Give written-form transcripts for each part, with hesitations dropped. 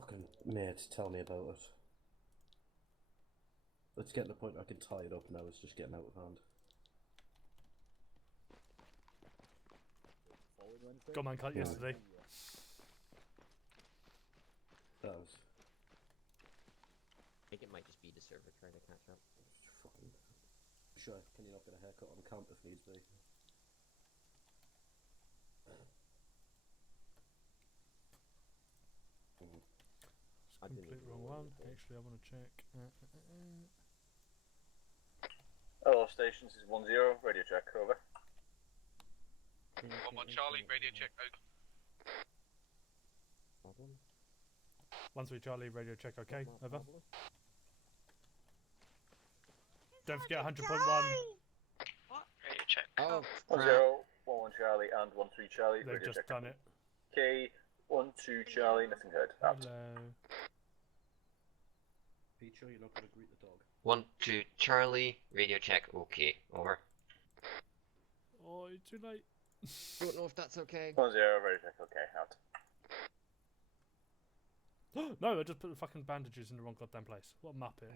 Fucking mate, tell me about it. It's getting to the point where I can tie it up now, it's just getting out of hand. Got mine cut yesterday. That was... I think it might just be the server trying to catch up. Fucking... Sure, can you not get a haircut on camp if needs be? It's complete wrong one. Actually, I want to check. Hello, stations is 1-0, radio check, over. 1-1 Charlie, radio check, out. 1-3 Charlie, radio check, okay, over. Don't forget 100.1. What? Radio check. Oh, 1-0, 1-1 Charlie, and 1-3 Charlie, They've radio just check. done it. Okay, 1-2 Charlie, nothing heard. Out. Hello. Peter, you're not going to greet the dog. 1-2 Charlie, radio check, okay, over. Oh, it's too late. Don't know if that's okay. 1-0, radio check, okay, out. No, I just put the fucking bandages in the wrong goddamn place. What a muppet.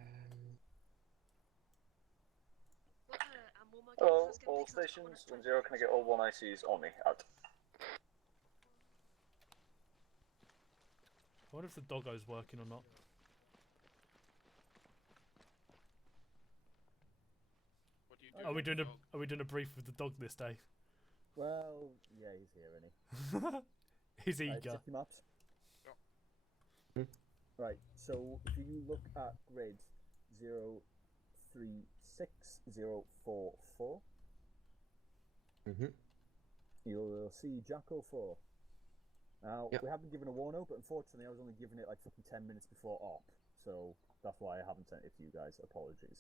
Hello, all stations, 1-0, can I get all 1 ICs on me? Out. I wonder if the doggo's working or not. What do you Are we doing a brief with the dog this day? Well, yeah, he's here, isn't he? He's Right, eager. check him out. Yep. Right, so if you look at grid 036044, you'll see Jackal 4. Now, we haven't given a warno, but unfortunately I was only giving it like fucking 10 minutes before op, so that's why I haven't sent it to you guys. Apologies.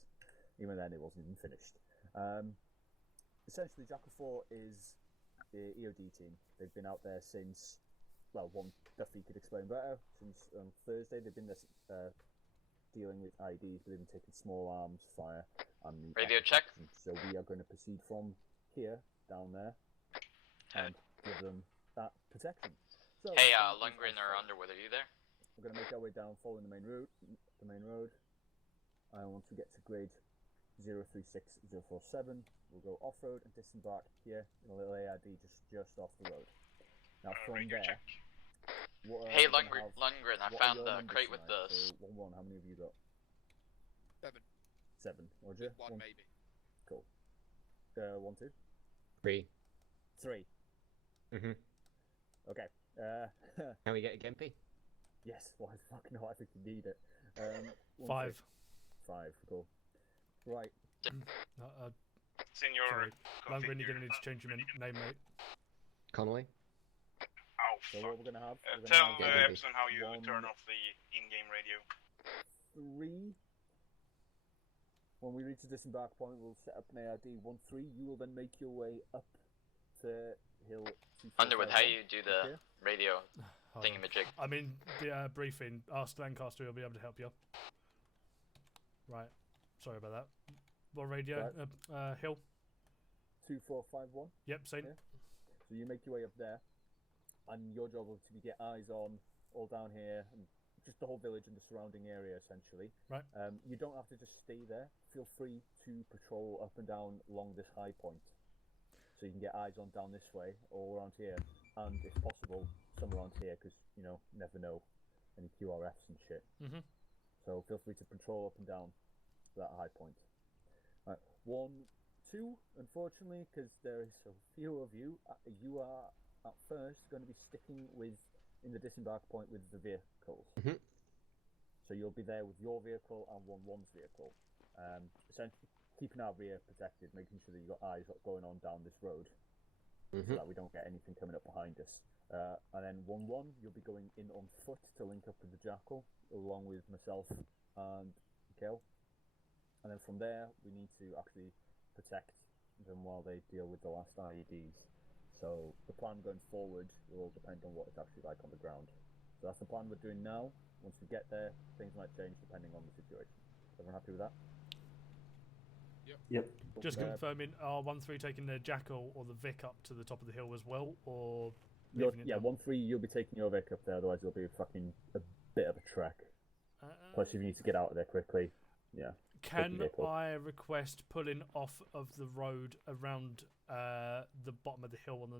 Even then, it wasn't even finished. Essentially, Jackal 4 is the EOD team. They've been out there since, well, one Duffy could explain better, since Thursday. They've been dealing with IEDs, but they've been taking small arms, fire, and Radio check. So we are going to proceed from here, down there, and give them that protection. So, Hey, Lundgren or Underwood, are you there? we're going to make our way down, following the main road. And once we get to grade 036047, we'll go off-road and disembark here in a little ARD just off the road. Now from radio there, check. hey Lundgren, I found the crate with the... So 1-1, how many have you got? 7. 7, Roger? 1 maybe. Cool. 1-2? 3. 3. Okay. Can we get a Gimpy? Yes, why the fuck not? I think you need it. 5. 5, cool. Right. Senior. Sorry. Lundgren, you're going to need to change your name, mate. Connolly? Oh, So what we're going to have... we're gonna Tell have Epson how you one- turn off the in-game radio. 3. When we reach the disembark point, we'll set up an ARD 1-3. You will then make your way up to hill 2. Underwood, how you do the radio Hold on. thingamajig? I mean, the briefing. Ask Lancaster, he'll be able to help you. Right. Sorry about that. What radio? Hill? 2451. Yep, same. Yeah. So you make your way up there, and your job will to be get eyes on all down here, and just the whole village and the surrounding area, essentially. Right. You don't have to just stay there. Feel free to patrol up and down along this high point, so you can get eyes on down this way or around here, and if possible, some around here, because you know, never know, any QRFs and shit. So feel free to patrol up and down that high point. Right. 1, 2, unfortunately, because there is so few of you, you are at first going to be sticking with in the disembark point with the vehicles. So you'll be there with your vehicle and 1-1's vehicle. Essentially keeping our rear protected, making sure that you've got eyes going on down this road, so that we don't get anything coming up behind us. And then 1-1, you'll be going in on foot to link up with the Jackal, along with myself and Jackal. And then from there, we need to actually protect them while they deal with the last IEDs. So the plan going forward will all depend on what it's actually like on the ground. So that's the plan we're doing now. Once we get there, things might change depending on the situation. Everyone happy with that? Yep. Just confirming, are 1-3 taking the Jackal or the Vic up to the top of the hill as well, or leaving it down? 1-3, you'll be taking your Vic up there, otherwise it'll be a fucking bit of a trek. Plus, if you need to get out of there quickly, yeah. Can I request pulling off of the road around the bottom of the hill on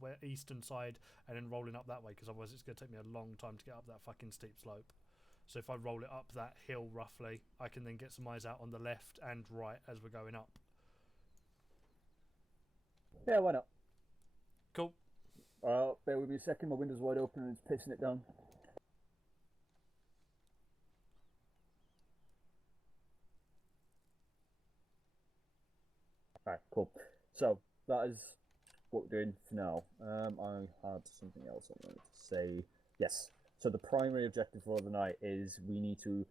the eastern side and then rolling up that way? Because otherwise it's going to take me a long time to get up that fucking steep slope. So if I roll it up that hill roughly, I can then get some eyes out on the left and right as we're going up. Yeah, why not? Cool. Bear with me a second, my window's wide open and it's pissing it down. Alright, cool. So, that is what we're doing for now. I had something else I wanted to say. Yes. So the primary objective for the night is we need to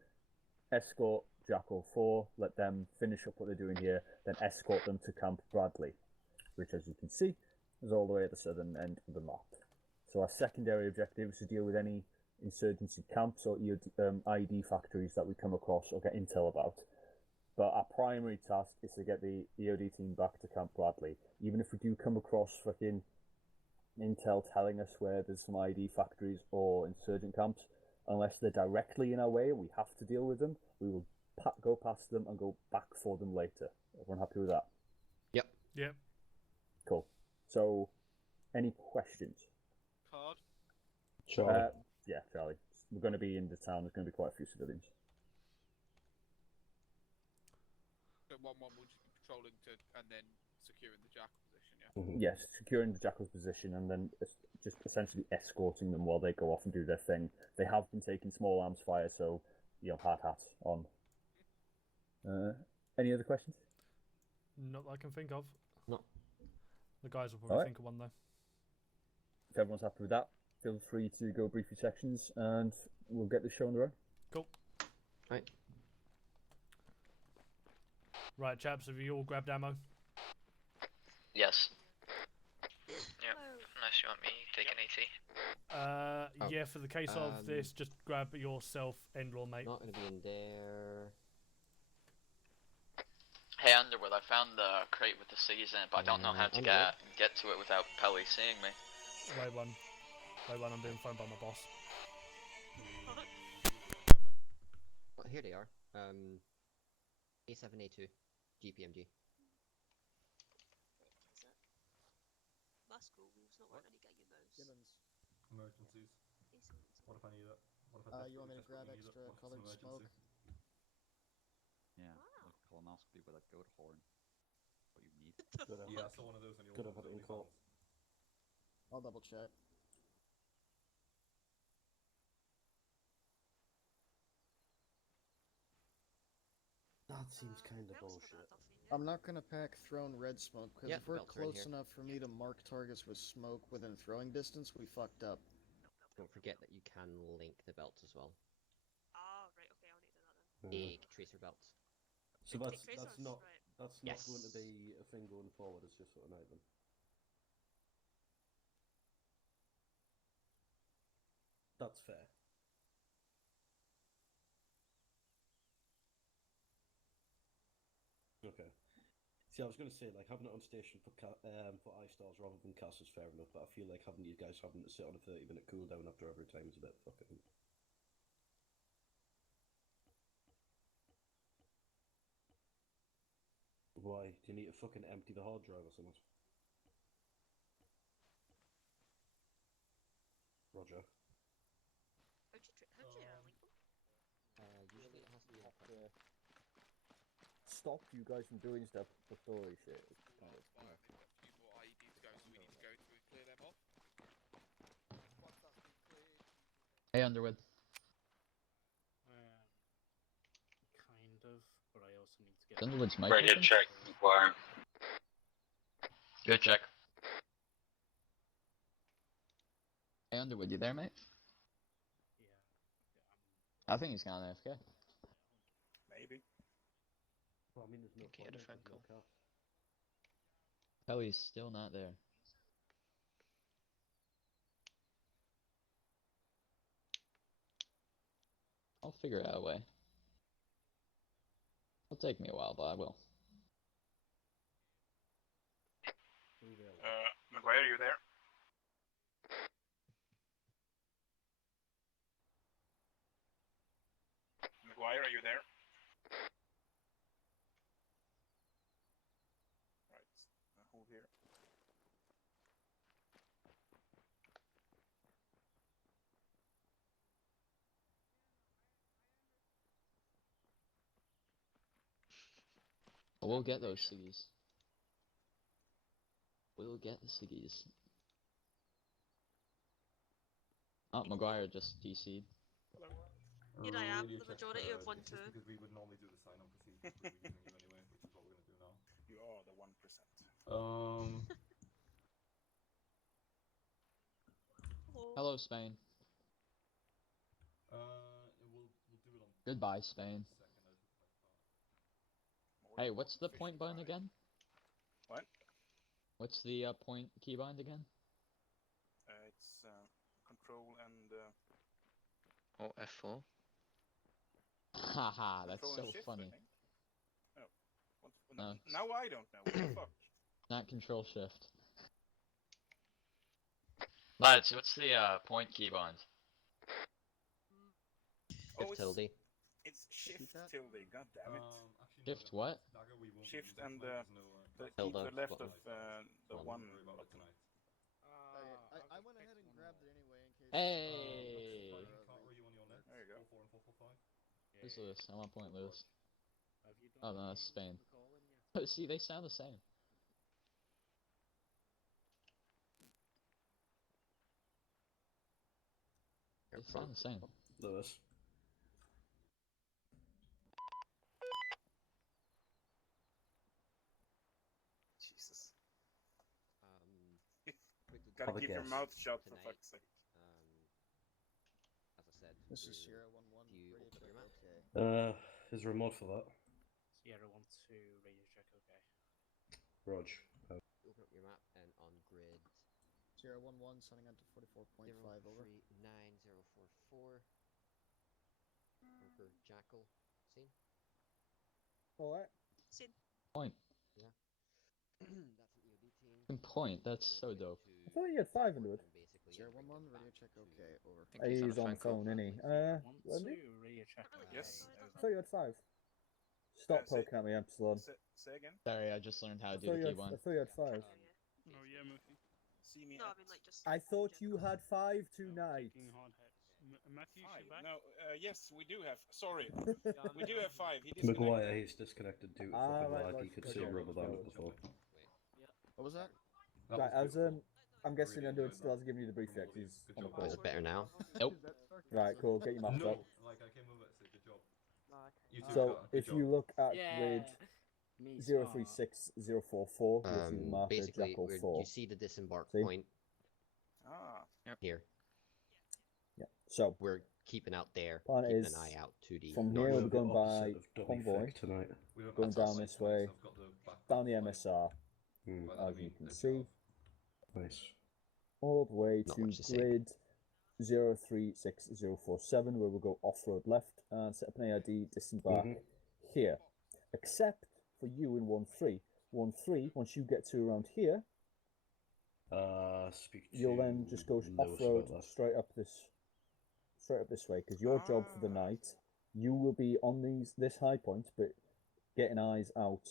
escort Jackal 4, let them finish up what they're doing here, then escort them to Camp Bradley, which, as you can see, is all the way at the southern end of the map. So our secondary objective is to deal with any insurgency camps or ID factories that we come across or get intel about. But our primary task is to get the EOD team back to Camp Bradley. Even if we do come across fucking intel telling us where there's some ID factories or insurgent camps, unless they're directly in our way and we have to deal with them, we will go past them and go back for them later. Everyone happy with that? Yep. Yep. Cool. So, any questions? Card. Charlie. Yeah, Charlie. We're going to be in the town. There's going to be quite a few civilians. So 1-1 will just be patrolling and then securing the Jackal position, yeah? Yes, securing the Jackal's position and then just essentially escorting them while they go off and do their thing. They have been taking small arms fire, so, hard hats on. Any other questions? Not that I can think of. No. The guys will probably think of one though. If everyone's happy with that, feel free to go brief your sections and we'll get the show on the road. Cool. Right. Right, chaps, have you all grabbed ammo? Yes. Yep. Unless you want me to take an AT. Yeah, for the case of this, just grab yourself, Endlaw, mate. Not going to be in there. Hey Underwood, I found the crate with the C's in it, but I don't know how to get to it without Pelly seeing me. Wait one, I'm being phoned by my boss. Well, here they are. A7, A2, GPMG. Muscle, we've not wearing any gaming modes. Gibbons. Emergencies. What if I need it? What if You want me to grab extra colored smoke? Yeah, like colonoscopy with a goat horn. What you need. Yeah, I saw one of those on your Could have had it in court. I'll double check. That seems kind of bullshit. I'm not gonna pack thrown red smoke because if we're belts are in close here. enough for me to mark targets with smoke within throwing distance, we fucked up. Don't forget that you can link the belts as well. Ah, right, okay, I'll need to do that then. A tracer belts. So Take that's tracers, not right. going to be a thing going forward. It's just for tonight then. That's fair. Okay. See, I was going to say, like, having it on station for I-stars rather than CAS is fair enough, but I feel like having you guys having to sit on a 30-minute cooldown after every time is a bit fucking... Why? Do you need to fucking empty the hard drive or something? Roger. How'd you link them? Usually it has to be Stop you guys from doing stuff before you shit. It's kind of... Well, we've got a few more IEDs to go, so we need to go through and clear them off. Once that's been cleared... Hey, Underwood. Kind of, but I also need to get... Underwood's mic Radio open? check required. Good check. Hey, Underwood, you there, mate? Yeah. I think he's gone AFK. Maybe. Well, I mean, there's no Okay, point the in phone it, there's no call. CAS. Kelly's still not there. I'll figure out a way. It'll take me a while, but I will. McGuire, are you there? there? Right. Hold here. We'll get those ciggies. We'll get the ciggies. Oh, Maguire just DC'd. Here I am, Radio the check, majority of 1-2. it's just because we would normally do the sign-on procedure, but we're using you anyway, which is what we're going to do now. You are the 1%. Hello, Spain. We'll do it on. Goodbye, Spain. Hey, what's the point bind again? What? What's the point keybind again? It's control and. Oh, F4. Haha, that's control so and shift, funny. I think. Oh. No. Now I don't know. What the fuck? Not control shift. Lads, what's the point keybind? Oh, tilde. It's shift tilde. God damn it. Shift what? Shift and the Tilde. either left of the one. I went ahead and grabbed it anyway in case. Hey! There you go. Who's Lewis? I want point Lewis. Have you Oh done no, that's Spain. the calling yet? See, they sound the same. They sound the same. Lewis. Jesus. Quick Gotta keep your mouth shut for tonight, fuck's sake. as I said, This is we're Sierra 1-1. due Radio open check, your map. okay. Is there a mod for that? Sierra 1-2, radio check, okay. Rog. Open up your map and on grid Sierra 1-1, signing on to 44.5 over. 039044. Bunker Jackal. Seen? Alright. Seen. Point. Yeah. That's an EOD team. Good point, that's so dope. I thought you had 5 into it. Sierra 1-1, radio check, okay, over. He's on the phone, isn't he? Wendy? Radio check. Yes. I thought you had 5. Stop poking at me, Epsilon. Say again? Sorry, I just learned how to I do thought the you had, keybind. I thought you had 5. Oh yeah, Murphy. See me No, I at mean like just. I thought you had 5 tonight. Taking hard hits. Matthew, five. you back? No, yes, we do have. Sorry, we do have 5. He Maguire, disconnected. he's disconnected due to Ah, fucking right, lag. right, He could okay, see a okay, rubber band okay. before. What was that? Right, I'm guessing Edward still hasn't given you the brief yet, 'cause he's on the call. Is it better now? Nope. Right, cool, get your maps No, up. like I came over to say good job. So, if you look at Yeah. grid Me 036044, you'll see the marker Basically, Jackal you 4. see the disembark See? point Ah. here. Yeah, so We're keeping out there, plan keeping is an eye out to the from north. here we're going by Opposite of Dobby convoy, Feck tonight. going down this way, down the MSR, as you can see, Nice. all the way Not to much to say. grid 036047, where we'll go off-road left and set up an AID disembark here. Except for you in 1-3. 1-3, once you get to around here, Speak to you'll then just go Lewis off-road about that. straight up this way, because your job for the night, you will be on this high point, but getting eyes out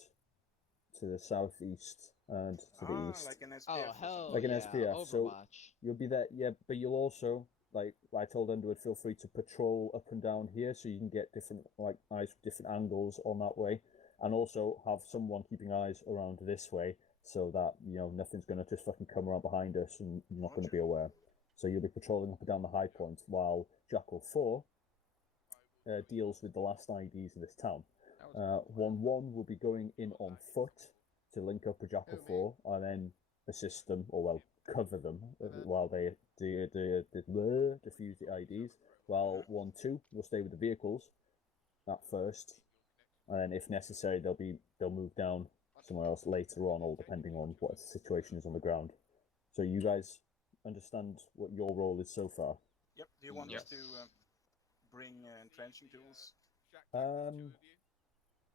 to the southeast and to the east. Like an SPF. Oh, hell Like an yeah, SPF, so Overwatch. you'll be there, yeah, but you'll also, like I told Underwood, feel free to patrol up and down here so you can get different, like, eyes from different angles on that way, and also have someone keeping eyes around this way so that, you know, nothing's going to just fucking come around behind us and you're not going to be aware. So you'll be patrolling up and down the high point while Jackal 4 deals with the last IDs in this town. 1-1 will be going in on foot to link up with Jackal 4 and then assist them, or well, cover them while they defuse the IDs, while 1-2 will stay with the vehicles at first, and then if necessary they'll move down somewhere else later on, all depending on what the situation is on the ground. So you guys understand what your role is so far? Yep. Do you want us to bring entrenching tools?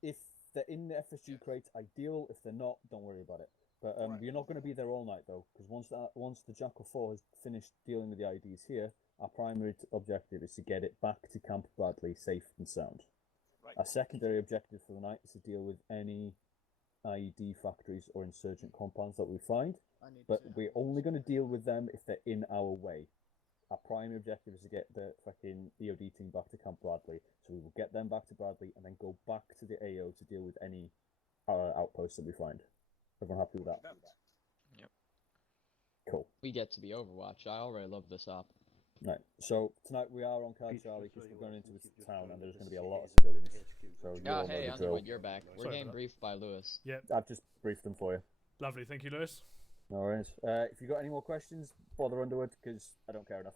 If they're in the FSG crate, ideal. If they're not, don't worry about it. But you're not going to be there all night though, because once the Jackal 4 has finished dealing with the IDs here, our primary objective is to get it back to Camp Bradley safe and sound. Our secondary objective for the night is to deal with any IED factories or insurgent compounds that we find, but we're only going to deal with them if they're in our way. Our primary objective is to get the fucking EOD team back to Camp Bradley, so we will get them back to Bradley and then go back to the AO to deal with any outposts that we find. Everyone happy with that? Yep. Cool. We get to be Overwatch. I already love this op. Right, so tonight we are on Card Charlie because we're going into this town and there's going to be a lot of civilians. So you all know hey, the drill. you're back. We're getting briefed by Lewis. Yep. I've just briefed them for you. Lovely, thank you, Lewis. No worries. If you got any more questions, bother Underwood because I don't care enough.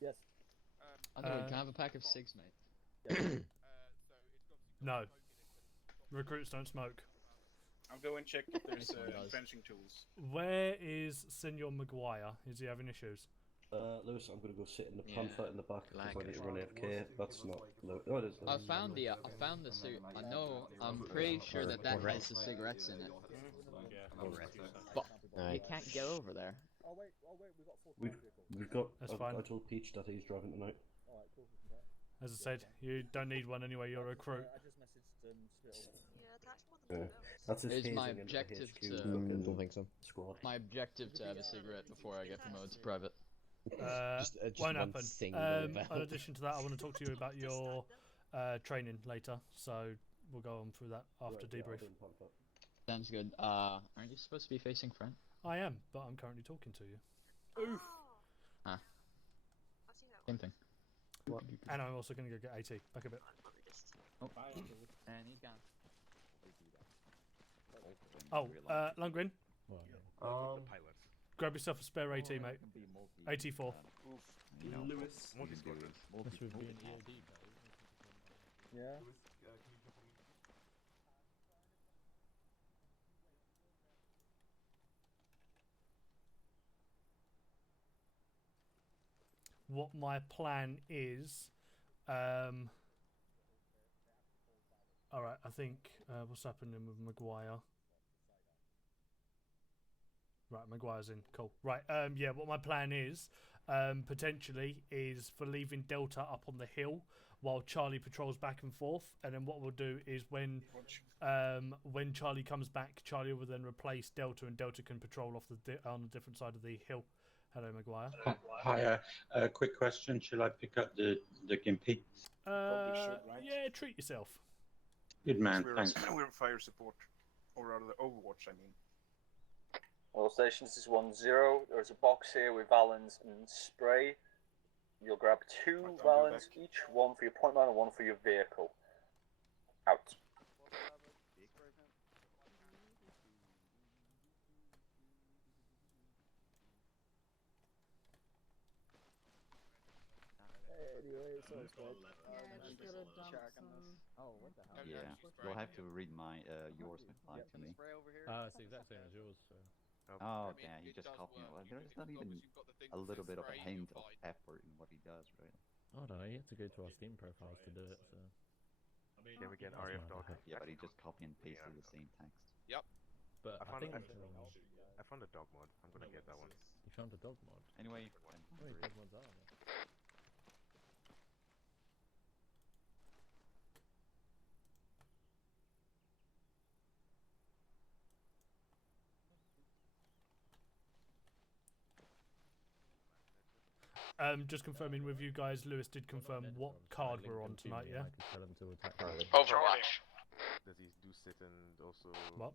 Yes. Underwood, can I have a pack of cigs, mate? No. Recruits don't smoke. I'll go and check if there's entrenching tools. Where is Senor Maguire? Is he having issues? Lewis, I'm going to go sit in the pamphlet in the back because I need to run AFK. That's not Lewis. Oh, it is Lewis. I found the suit. I'm pretty sure that has the cigarettes in it. But you can't get over there. Oh wait, we got 4 We've got. That's fine. I told Peach that he's driving tonight. Alright, cool. As I said, you don't need one anyway. You're a recruit. I just messaged That's his It's my phasing into objective HQ. to. don't think so. Squad. My objective to have a cigarette before I get promoted to private. Just Won't one happen. single In bell. addition to that, I want to talk to you about your training later. So we'll go on through that after debrief. Sounds good. Aren't you supposed to be facing front? I am, but I'm currently talking to you. Oof. Ah. Same thing. And I'm also going to go get AT. Back a bit. Oh, and he's gone. Oh, Lundgren. Grab yourself a spare AT, mate. AT4. Lewis. Yeah. What my plan is, alright, I think, what's happening with Maguire? Right, Maguire's in, cool. Right, yeah, what my plan is, potentially, is for leaving Delta up on the hill while Charlie patrols back and forth, and then what we'll do is when Charlie comes back, Charlie will then replace Delta, and Delta can patrol off on a different side of the hill. Hello, Maguire. Hi, quick question. Shall I pick up the Gimpy? Yeah, treat yourself. Good man, thanks. We're fire support, or rather Overwatch, I mean. All stations, this is 1-0. There's a box here with Valens and spray. You'll grab 2 Valens each, 1 for your point man and 1 for your vehicle. Out. Anyway, so it's good. Oh, what the hell? Yeah, you'll have to read my yours reply to me. It's the exact same as yours. So. Oh, yeah, he just copied it. Well, there's not even a little bit of a hint of effort in what he does, really. I don't know, you have to go to our Steam profiles to do it, so... Yeah, we get RF dog. Yeah, but he just copy and pasted the same text. Yep. But I found a dog mod. I'm gonna get that one. You found a dog mod? Anyway, wait, dog mods are there? Just confirming with you guys, Lewis did confirm what card we're on tonight, yeah? Overwatch. Does he do sit and also... What?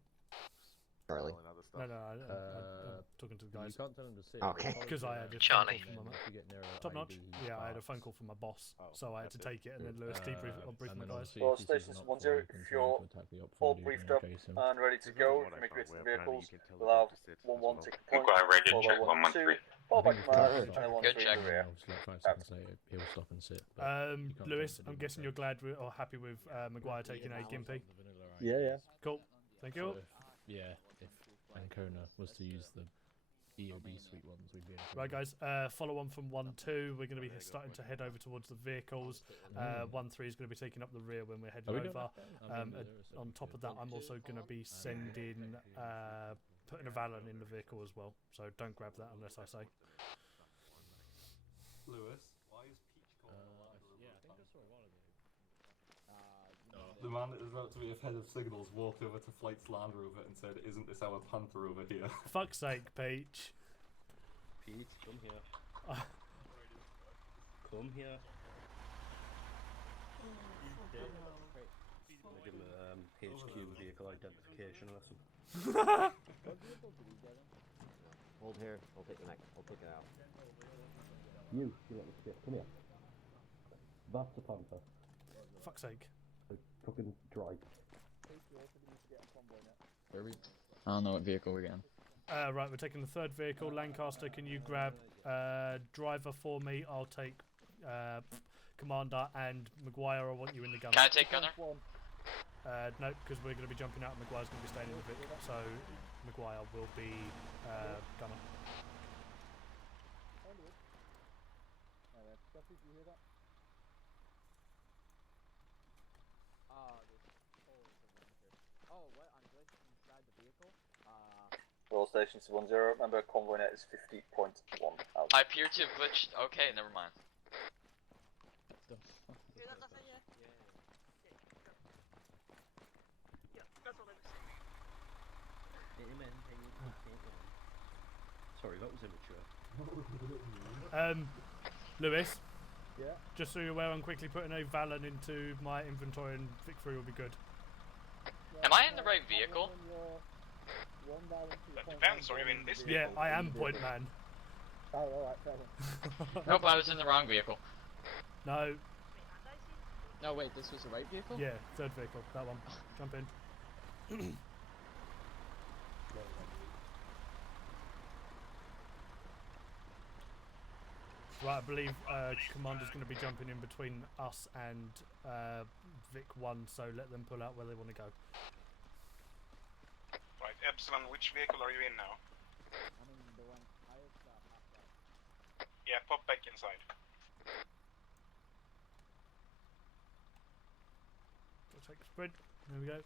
Charlie. And other stuff? No, I'm talking to the guys. You can't tell him to sit. Okay. Because I had a Charlie. phone call from my top notch. Yeah, I had a phone call from my boss, so I had to take it, and then Lewis debrief my guys. Well, stations 1-0. If you're all briefed up and ready to go, you make it to the vehicles. We'll have 1-1 take the point. Radio check 113. Fall back command, and then 1-3 Good check. in the rear. Like 5 seconds later, he'll stop and sit. Lewis, I'm guessing you're glad or happy with Maguire taking a Gimpy? Yeah. Cool. Thank you. Yeah, if Ancona was to use the EOD suite ones, we'd be able to... Right, guys, follow on from 1-2. We're going to be starting to head over towards the vehicles. 1-3 is going to be taking up the rear when we're heading over. On top of that, I'm also going to be sending, putting a Valen in the vehicle as well. So don't grab that unless I say. Lewis, why is Peach calling yeah, I think I saw the man that is about to be a head of signals walked over to Flight's Land Rover and said, "Isn't this our Panther over here?" Fuck's sake, Peach. Pete, come here. Come here. I'm gonna give him a HQ vehicle identification lesson. Hold here. I'll take the next. I'll take it out. You let me skip. Come here. That's a Panther. Fuck's sake. Fucking drive. Where are we? I don't know what vehicle we're getting. Right, we're taking the third vehicle. Lancaster, can you grab driver for me? I'll take Commander, and Maguire, I want you in the gun. Can I take gunner? No, because we're going to be jumping out and Maguire's going to be staying in the Vic, so Maguire will be gunner. All stations 1-0. Remember, convoy net is 50.1 out. I appear to have glitched. Okay, never mind. Sorry, that was immature. Lewis. Yeah. Just so you're aware, I'm quickly putting a Valen into my inventory, and Vic 3 will be good. Am I in the right vehicle? That depends, are you in this vehicle? Yeah, I am point man. Oh, alright, fair enough. Nope, I was in the wrong vehicle. No. No, wait, this was the right vehicle? Yeah, third vehicle, that one. Jump in. Right, I believe Commander's going to be jumping in between us and Vic 1, so let them pull out where they want to go. Right, Epsilon, which vehicle are you in now? I'm in the one highest Yeah, pop back inside. We'll take a sprint. There we go.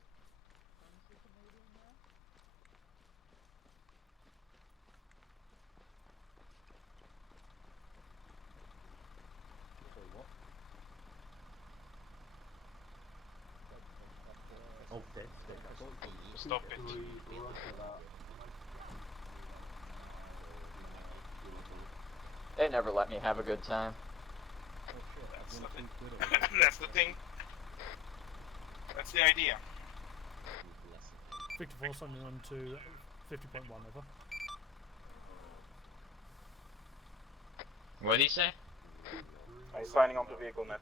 Oh, dead. Stop it. They never let me have a good time. That's the thing. That's the thing. That's the idea. Victor 4 signing on to 50.1 over. What did he say? I'm signing on to vehicle net.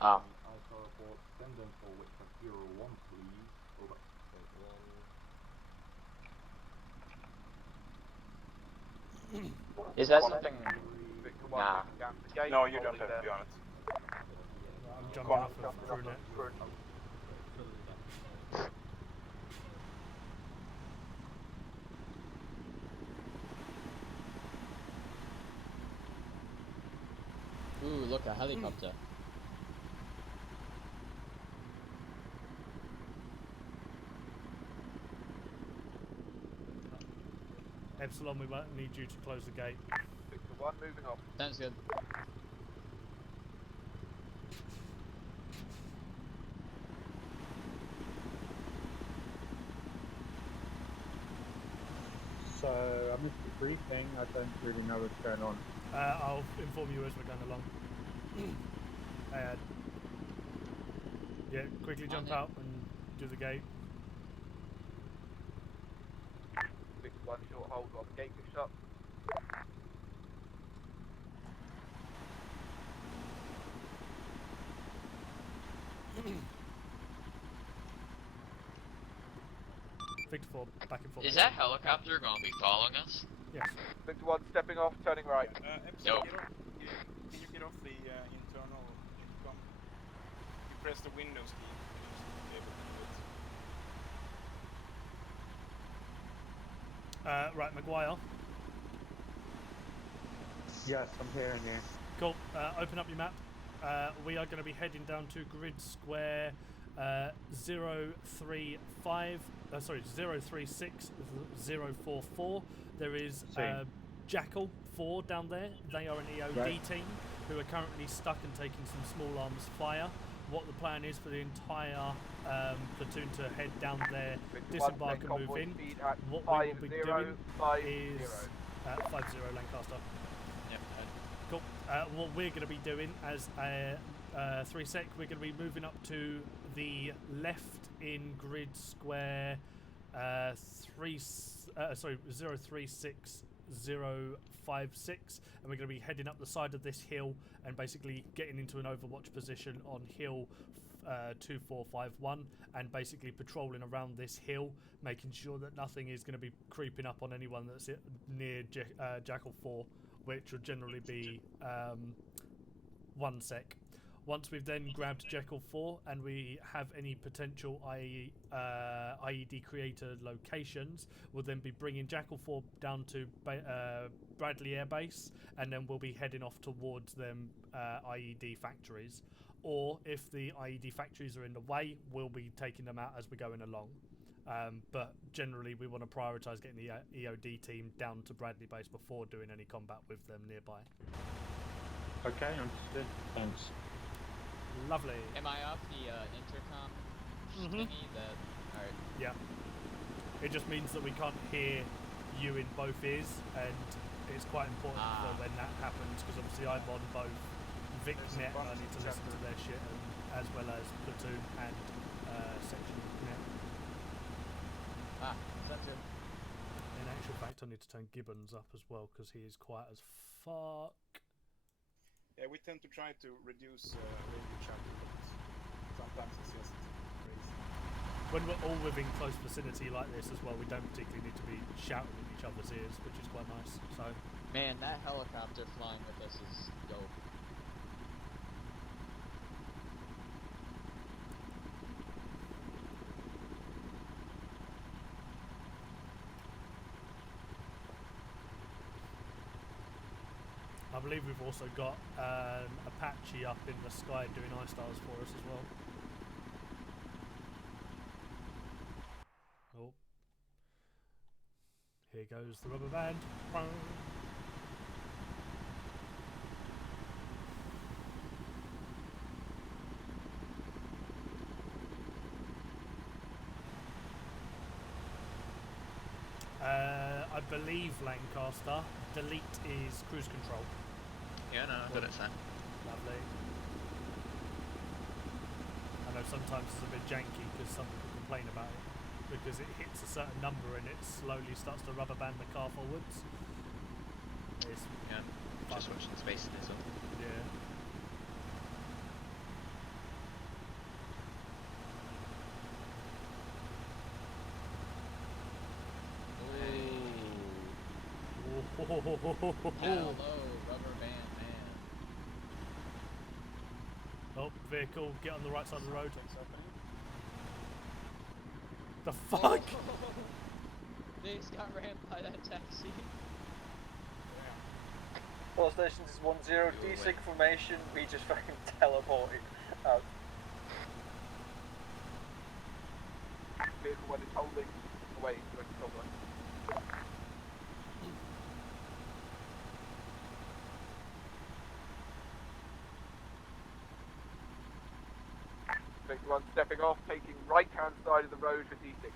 Ah. Send them forward for Hero 1, please. Over. Is that something? Nah. No, you don't have to be on it. I'm jumping off of brunette. Ooh, look, a helicopter. Epsilon, we might need you to close the gate. Victor 1 moving up. Sounds good. So, I missed the briefing. I don't really know what's going on. I'll inform you as we're going along. Yeah, quickly jump out and do the gate. Victor 1 short hold while the gate gets shut. Victor 4, back and forth. Is that helicopter going to be following us? Yes. Victor 1 stepping off, turning right. Nope. Can you get off the internal intercom? You press the Windows key. You should be able to do it. Right, Maguire. Yes, I'm hearing you. Cool. Open up your map. We are going to be heading down to grid square 036044. There is Jackal 4 down there. They are an EOD team who are currently stuck and taking some small arms fire. what the plan is for the entire platoon to head down there, disembark and move in. What we will be doing is 50 Lancaster. Yep. Cool. What we're going to be doing as a 3sec, we're going to be moving up to the left in grid square 036056, and we're going to be heading up the side of this hill and basically getting into an overwatch position on hill 2451 and basically patrolling around this hill, making sure that nothing is going to be creeping up on anyone that's near Jackal 4, which will generally be 1 sec. Once we've then grabbed Jackal 4 and we have any potential IED creator locations, we'll then be bringing Jackal 4 down to Bradley Air Base, and then we'll be heading off towards them IED factories. Or if the IED factories are in the way, we'll be taking them out as we're going along. But generally we want to prioritise getting the EOD team down to Bradley Base before doing any combat with them nearby. Okay, understood. Thanks. Lovely. Am I off the intercom thingy that... Alright. Yeah. It just means that we can't hear you in both ears, and it's quite important for when that happens, because obviously I'm on both VicNet and I need to listen to their shit, as well as Platoon and Section Net. That's it. In actual fact, I need to turn Gibbons up as well, because he is quiet as fuck. Yeah, we tend to try to reduce radio chatter, but sometimes it's just crazy. When we're all within close vicinity like this as well, we don't particularly need to be shouting in each other's ears, which is quite nice. So, man, that helicopter flying with us is dope. I believe we've also got Apache up in the sky doing ice stars for us as well. Oh. Here goes the rubber band. I believe Lancaster. Delete is cruise control. Yeah, no, I got it set. Lovely. I know sometimes it's a bit janky because some people complain about it because it hits a certain number and it slowly starts to rubber band the car forwards. It's yeah, fun. just watching the space in this one. Yeah. Hello, rubber band man. Oh, vehicle, get on the right side of the road. The fuck? They just got rammed by that taxi. All stations is 1-0, D-Sig formation, we just fucking teleported out. Vehicle when it's holding away, going to cover. Victor 1 stepping off, taking right hand side of the road for D6.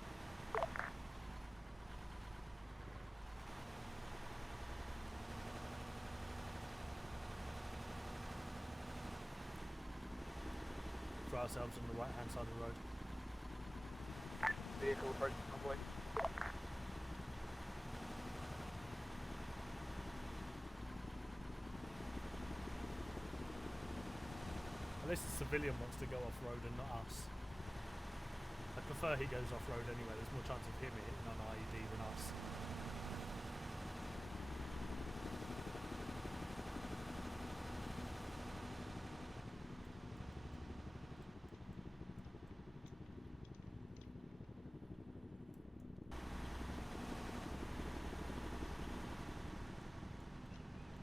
For ourselves on the right hand side of the road. Vehicle approaching convoy. At least the civilian wants to go off-road and not us. I prefer he goes off-road anyway, there's more chance of him hitting on IED than us.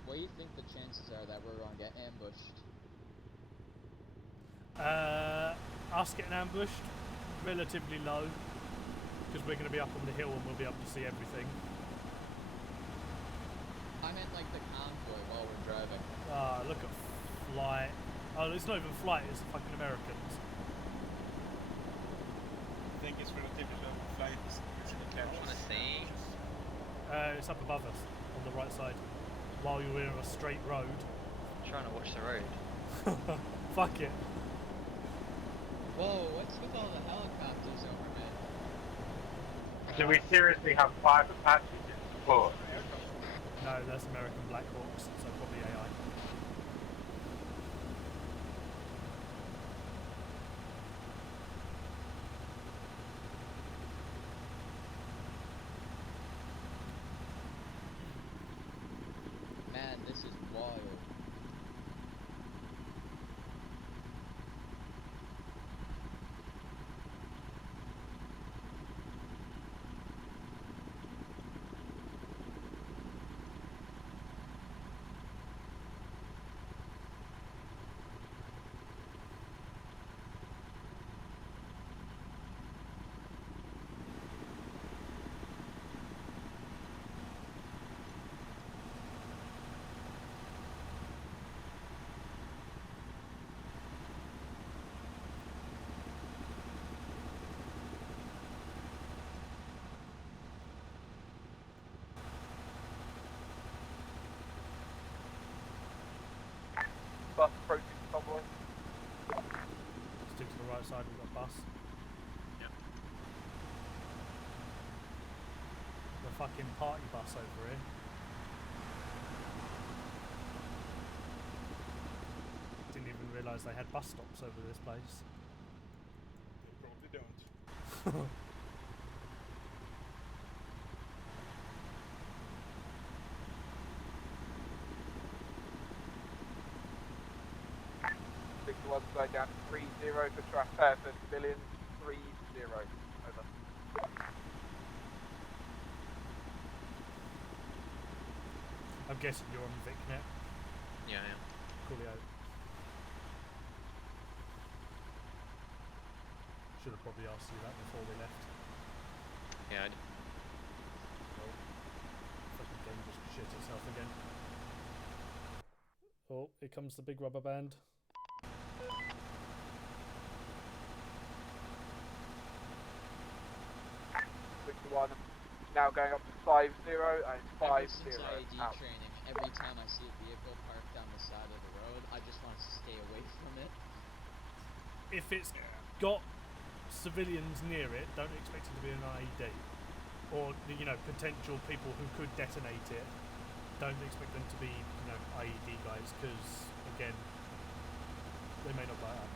What do you think the chances are that we're going to get ambushed? Us getting ambushed, relatively low, because we're going to be up on the hill and we'll be able to see everything. I meant like the convoy while we're driving. Look at flight. Oh, it's not even flight, it's the fucking Americans. I think it's relatively low flight is usually catches. Wanna see? It's up above us, on the right side. While you're in a straight road. I'm trying to watch the road. Fuck it. Whoa, what's with all the helicopters overhead? Do we seriously have 5 Apaches in support? No, that's American Black Hawks, so probably AI. Man, this is wild. Bus approaching convoy. Stick to the right side, we've got a bus. Yep. The fucking party bus over here. Didn't even realise they had bus stops over this place. They probably don't. One side down 3-0 for civilians, 3-0. Over. I'm guessing you're on VicNet. Yeah, I am. Coolio. Should have probably asked you that before we left. Yeah, I did. Well, fucking game just shit itself again. Oh, here comes the big rubber band. One now going up to 5-0 and 5-0 Ever since IAD out. training, every time I see a vehicle parked down the side of the road, I just want to stay away from it. If it's got civilians near it, don't expect it to be an IED. Or, you know, potential people who could detonate it. Don't expect them to be, you know, IED guys, because, again, they may not buy it.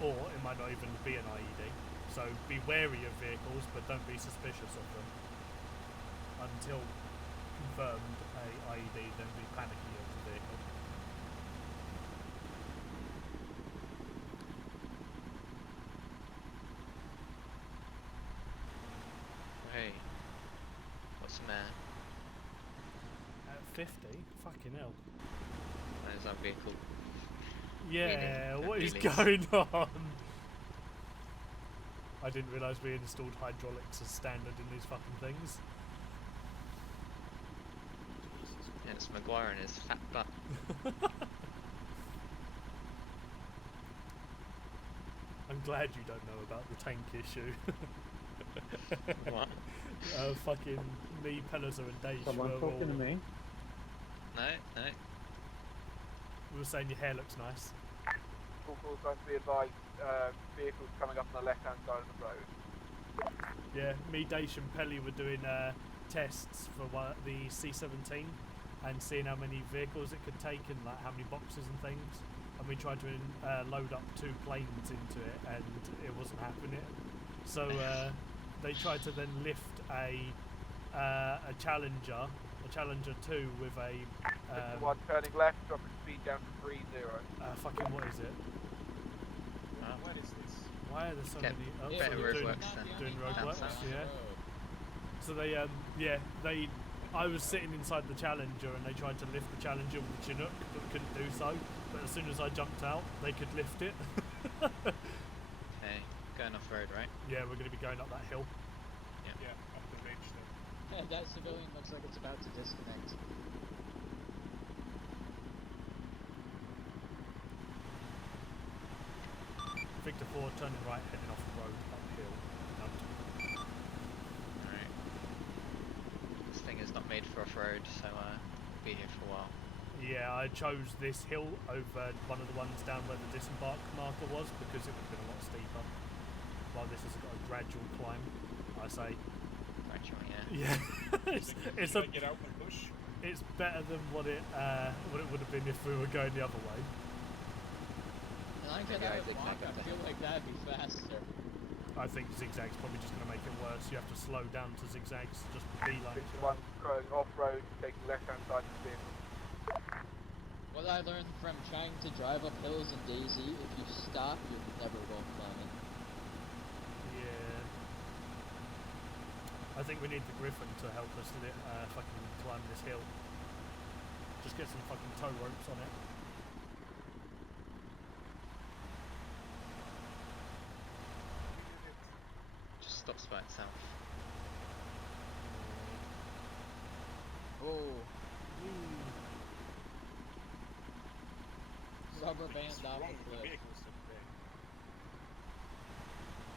Or it might not even be an IED. So be wary of vehicles, but don't be suspicious of them. Until confirmed a IED, then be panicky of the vehicle. Hey, what's the man? At 50? Fucking hell. There's our vehicle. Yeah, Really? what is Really? going on? I didn't realise we installed hydraulics as standard in these fucking things. And it's Maguire and his fat butt. I'm glad you don't know about the tank issue. What? Fucking me, Pelliser and Dave Someone were talking to all- me. No, no. We were saying your hair looks nice. All calls going to be advised, vehicles coming up on the left hand side of the road. Yeah, me, Daesh and Pelly were doing tests for the C-17 and seeing how many vehicles it could take and like how many boxes and things. And we tried to load up 2 planes into it and it wasn't happening. So they tried to then lift a Challenger 2 with a... one turning left, dropping speed down to 3-0. fucking what is it? What is this? Why are there so Get many... Oh, better so they're roadworks than doing down roadworks, south. yeah. So they, I was sitting inside the Challenger and they tried to lift the Challenger with the Chinook, but couldn't do so. But as soon as I jumped out, they could lift it. Okay, going off road, right? Yeah, we're going to be going up that hill. Yeah, up the ridge there. That civilian looks like it's about to disconnect. Victor 4, turning right, heading off the road, uphill. Alright. This thing is not made for off-road, so we'll be here for a while. Yeah, I chose this hill over one of the ones down where the disembark marker was because it would have been a lot steeper. While this has got a gradual climb, I say. Gradual, yeah. Yeah. it's a, get out and push. it's better than what it would have been if we were going the other way. And I get out of the mark, I feel like that'd be faster. I think zigzag's probably just going to make it worse. You have to slow down to zigzags, just beeline. One going off-road, taking left-hand side of the vehicle. What I learned from trying to drive up hills in DayZ, if you stop, you'll never go climbing. Yeah. I think we need the Griffin to help us fucking climb this hill. Just get some fucking tow ropes on it. Just stops by itself. Oh. Rubber band off the cliff.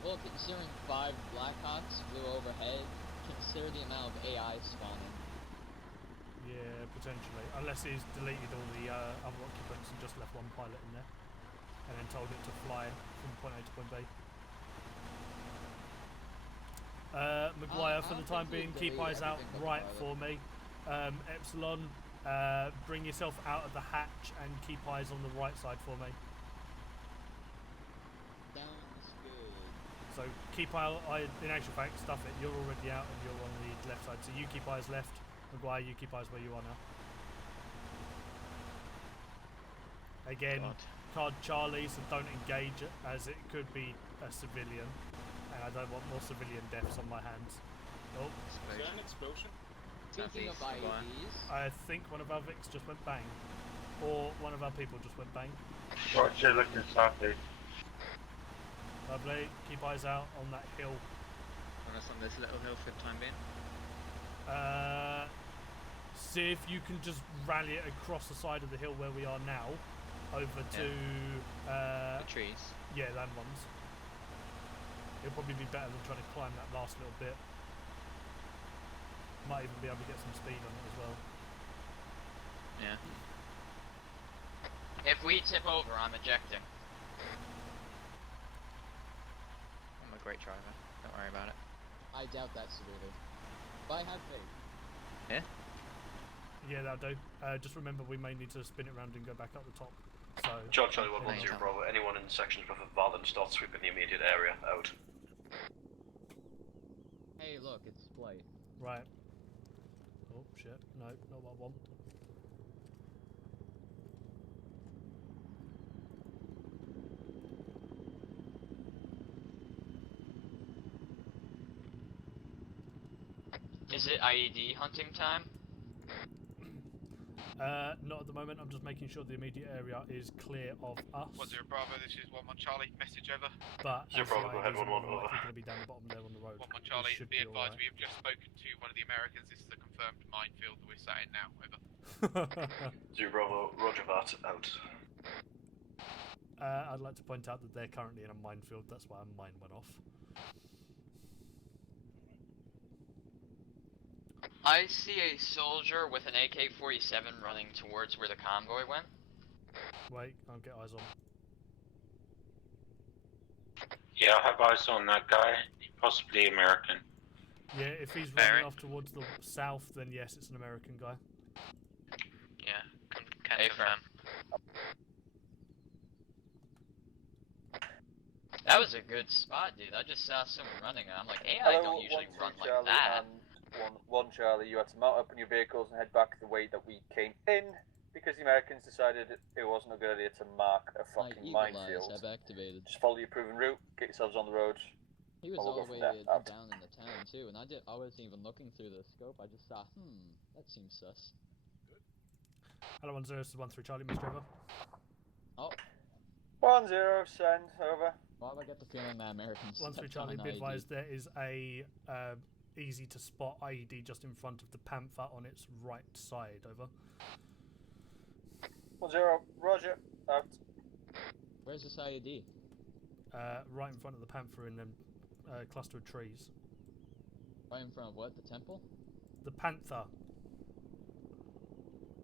Well, considering 5 Blackhawks flew overhead, consider the amount of AI spawning. Yeah, potentially. Unless he's deleted all the other occupants and just left one pilot in there. And then told it to fly from point A to point B. Maguire, for the time being, keep eyes out right for me. Epsilon, bring yourself out of the hatch and keep eyes on the right side for me. Sounds good. So keep eye, in actual fact, stuff it, you're already out and you're on the left side, so you keep eyes left. Maguire, you keep eyes where you are now. Again, card Charlie, so don't engage as it could be a civilian. And I don't want more civilian deaths on my hands. Oh. Is there an explosion? Speaking of IEDs, I think one of our Vics just went bang. Or one of our people just went bang. Roger, looking southeast. Lovely. Keep eyes out on that hill. on us on this little hill for the time being. See if you can just rally it across the side of the hill where we are now, over to the trees. Yeah, land ones. It'll probably be better than trying to climb that last little bit. Might even be able to get some speed on it as well. Yeah. If we tip over, I'm ejecting. I'm a great driver. Don't worry about it. I doubt that severely. But I have faith. Yeah? Yeah, that'll do. Just remember we may need to spin it around and go back up the top. So. Charlie 110 Bravo, anyone in sections with a Valent start sweeping the immediate area out. Hey, look, it's Flight. Right. Oh, shit. No, not what I want. Is it IED hunting time? Not at the moment. I'm just making sure the immediate area is clear of us. 10 Bravo, this is 11 Charlie, message over. But 0 Bravo, go ahead, 11 over. We're going to be down the bottom there on the road. 11 Charlie, be advised, we have just spoken to one of the Americans. This is the confirmed minefield that we're sat in now. Over. 0 Bravo, roger that, out. I'd like to point out that they're currently in a minefield. That's why mine went off. I see a soldier with an AK-47 running towards where the convoy went. Wait, I'll get eyes on. Yeah, I have eyes on that guy, possibly American. Yeah, if he's running off towards the south, then yes, it's an American guy. Yeah, can confirm. That was a good spot, dude. I just saw someone running, and I'm like, AI don't usually run like Charlie that. And one Charlie, you had to mount up on your vehicles and head back the way that we came in, because the Americans decided it wasn't a good idea to mark a fucking minefield. Have activated. Just follow your proven route, get yourselves on the road. He was all the way down in the town too, and I wasn't even looking through the scope. I just saw, that seems sus. Hello, 10, this is 13 Charlie, Mr. Trevor. Oh. 10, send over. Why do I get the feeling that Americans? 13 Charlie, be advised there is a easy to spot IED just in front of the Panther on its right side. Over. 10, roger, out. Where's this IED? right in front of the Panther in a cluster of trees. Right in front of what? The temple? The Panther.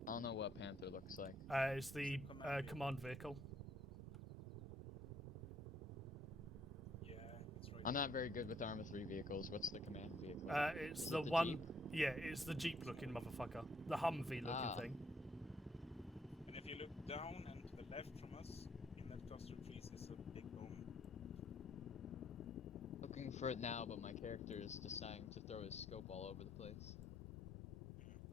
I don't know what Panther looks like. It's the command vehicle. Yeah, it's right. I'm not very good with Arma 3 vehicles. What's the command vehicle? It's Is the it the one. Jeep? Yeah, it's the Jeep looking motherfucker. The Humvee looking thing. And if you look down and to the left from us, in that cluster of trees is a big bomb. Looking for it now, but my character is deciding to throw his scope all over the place.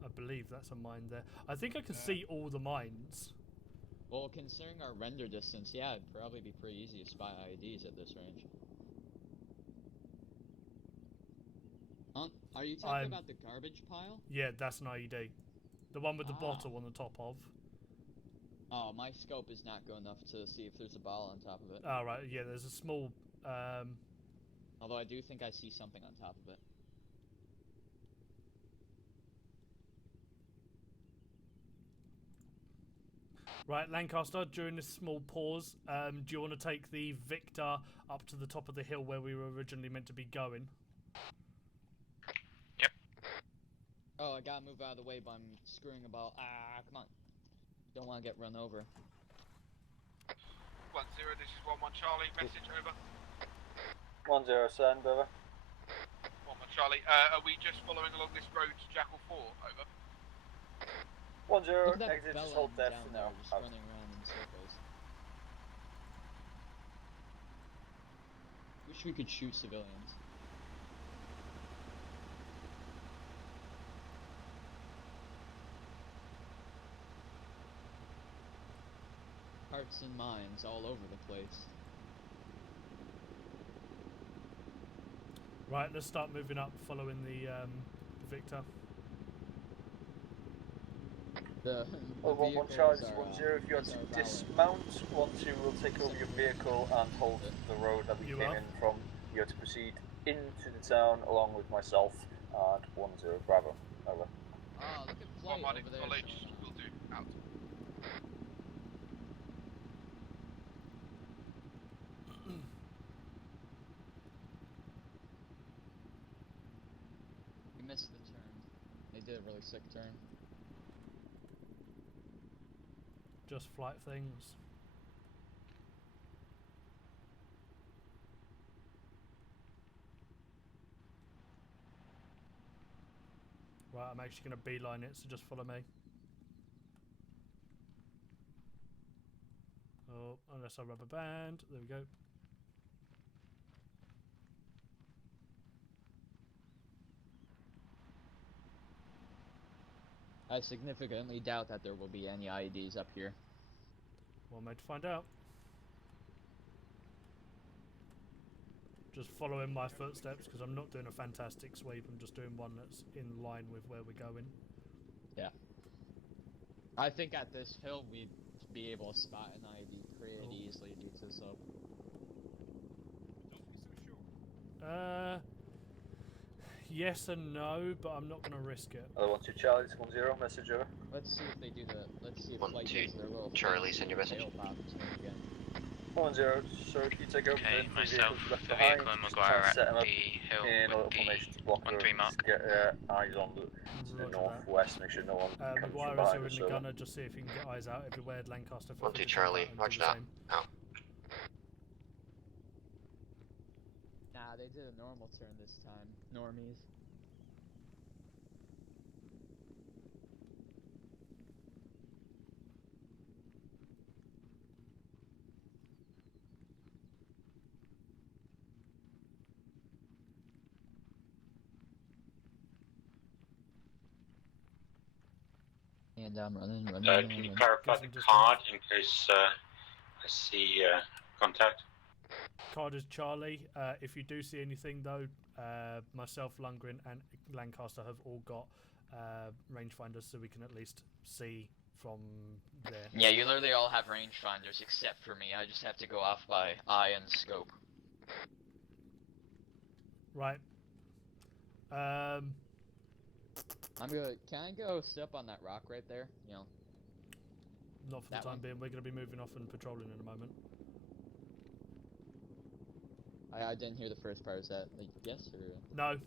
I believe that's a mine there. I think I can see all the mines. Well, considering our render distance, yeah, it'd probably be pretty easy to spot IEDs at this range. Are you talking about the garbage pile? Yeah, that's an IED. The one with the bottle on the top of. Oh, my scope is not good enough to see if there's a ball on top of it. Oh, right, yeah, there's a small... Although I do think I see something on top of it. Right, Lancaster, during this small pause, do you want to take the Victor up to the top of the hill where we were originally meant to be going? Oh, I gotta move out of the way, but I'm screwing about. Come on. Don't want to get run over. 1-0, this is 1-1 Charlie, message over. 1-0, send over. 1-1 Charlie, are we just following along this road to Jackal 4, over? 1-0, Look at that exit, just bellend hold death down for there, now. just running around in circles. Wish we could shoot civilians. Hearts and minds all over the place. Right, let's start moving up following the Victor. The 1-1 Charlie, 1-0, if you had to dismount, 1-2 will take over your vehicle and hold the road that we came in from. You have to proceed into the town along with myself and 1-0 Bravo. Over. Ah, look at flight over there. College will do, out. We missed the turn. They did a really sick turn. Just flight things. Right, I'm actually going to beeline it, so just follow me. Oh, unless I rubber band. There we go. I significantly doubt that there will be any IEDs up here. Well, mate, to find out. Just following my footsteps because I'm not doing a fantastic sweep. I'm just doing one that's in line with where we're going. Yeah. I think at this hill we'd be able to spot an IED pretty easily due to the slope. Yes and no, but I'm not going to risk it. Other 1-2 Charlie, 1-0, message over. Let's see if they do the. Let's see if 1-2 flight does their little. Charlie, send your message. 1-0, so if you take over Okay, the myself, vehicles left the behind, vehicle and just Maguire try and at set them up the hill in a little with the formation to block the 1-3 road, mark. just get eyes on the northwest, make sure no one comes from Maguire is behind over us. in the gunner, just see if you can get eyes out everywhere. Lancaster. 1-2 Charlie, roger that. Out. Nah, they did a normal turn this time. Normies. And I'm running. Can you clarify the card in case I see contact? Card is Charlie. If you do see anything though, myself, Lundgren, and Lancaster have all got rangefinders, so we can at least see from there. Yeah, you literally all have rangefinders except for me. I just have to go off by eye and scope. Right. I'm good. Can I go sit up on that rock right there? You know. Not for the time being. We're going to be moving off and patrolling in a moment. I didn't hear the first part. Is that like yes or No.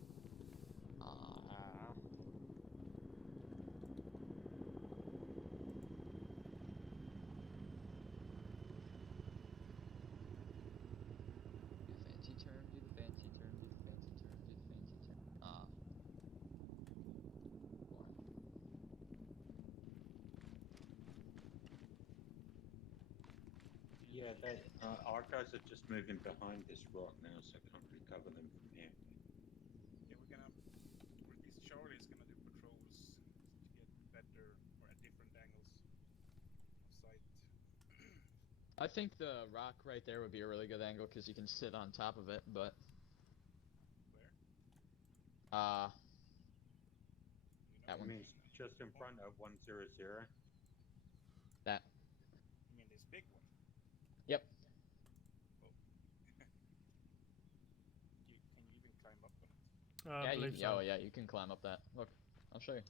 fancy turn? Do the fancy turn. Do the fancy turn. Do the fancy turn. Yeah, our guys are just moving behind this rock now, so I can't really cover them from here. Yeah, we're gonna. Or at least Charlie's gonna do patrols to get better or at different angles of sight. I think the rock right there would be a really good angle because you can sit on top of it, but. Where? That one. Means just in front of 100. That. You mean this big one? Yep. Oh. Can you even climb up on it? Yeah, I believe so. oh yeah, you can climb up that. Look, I'll show you.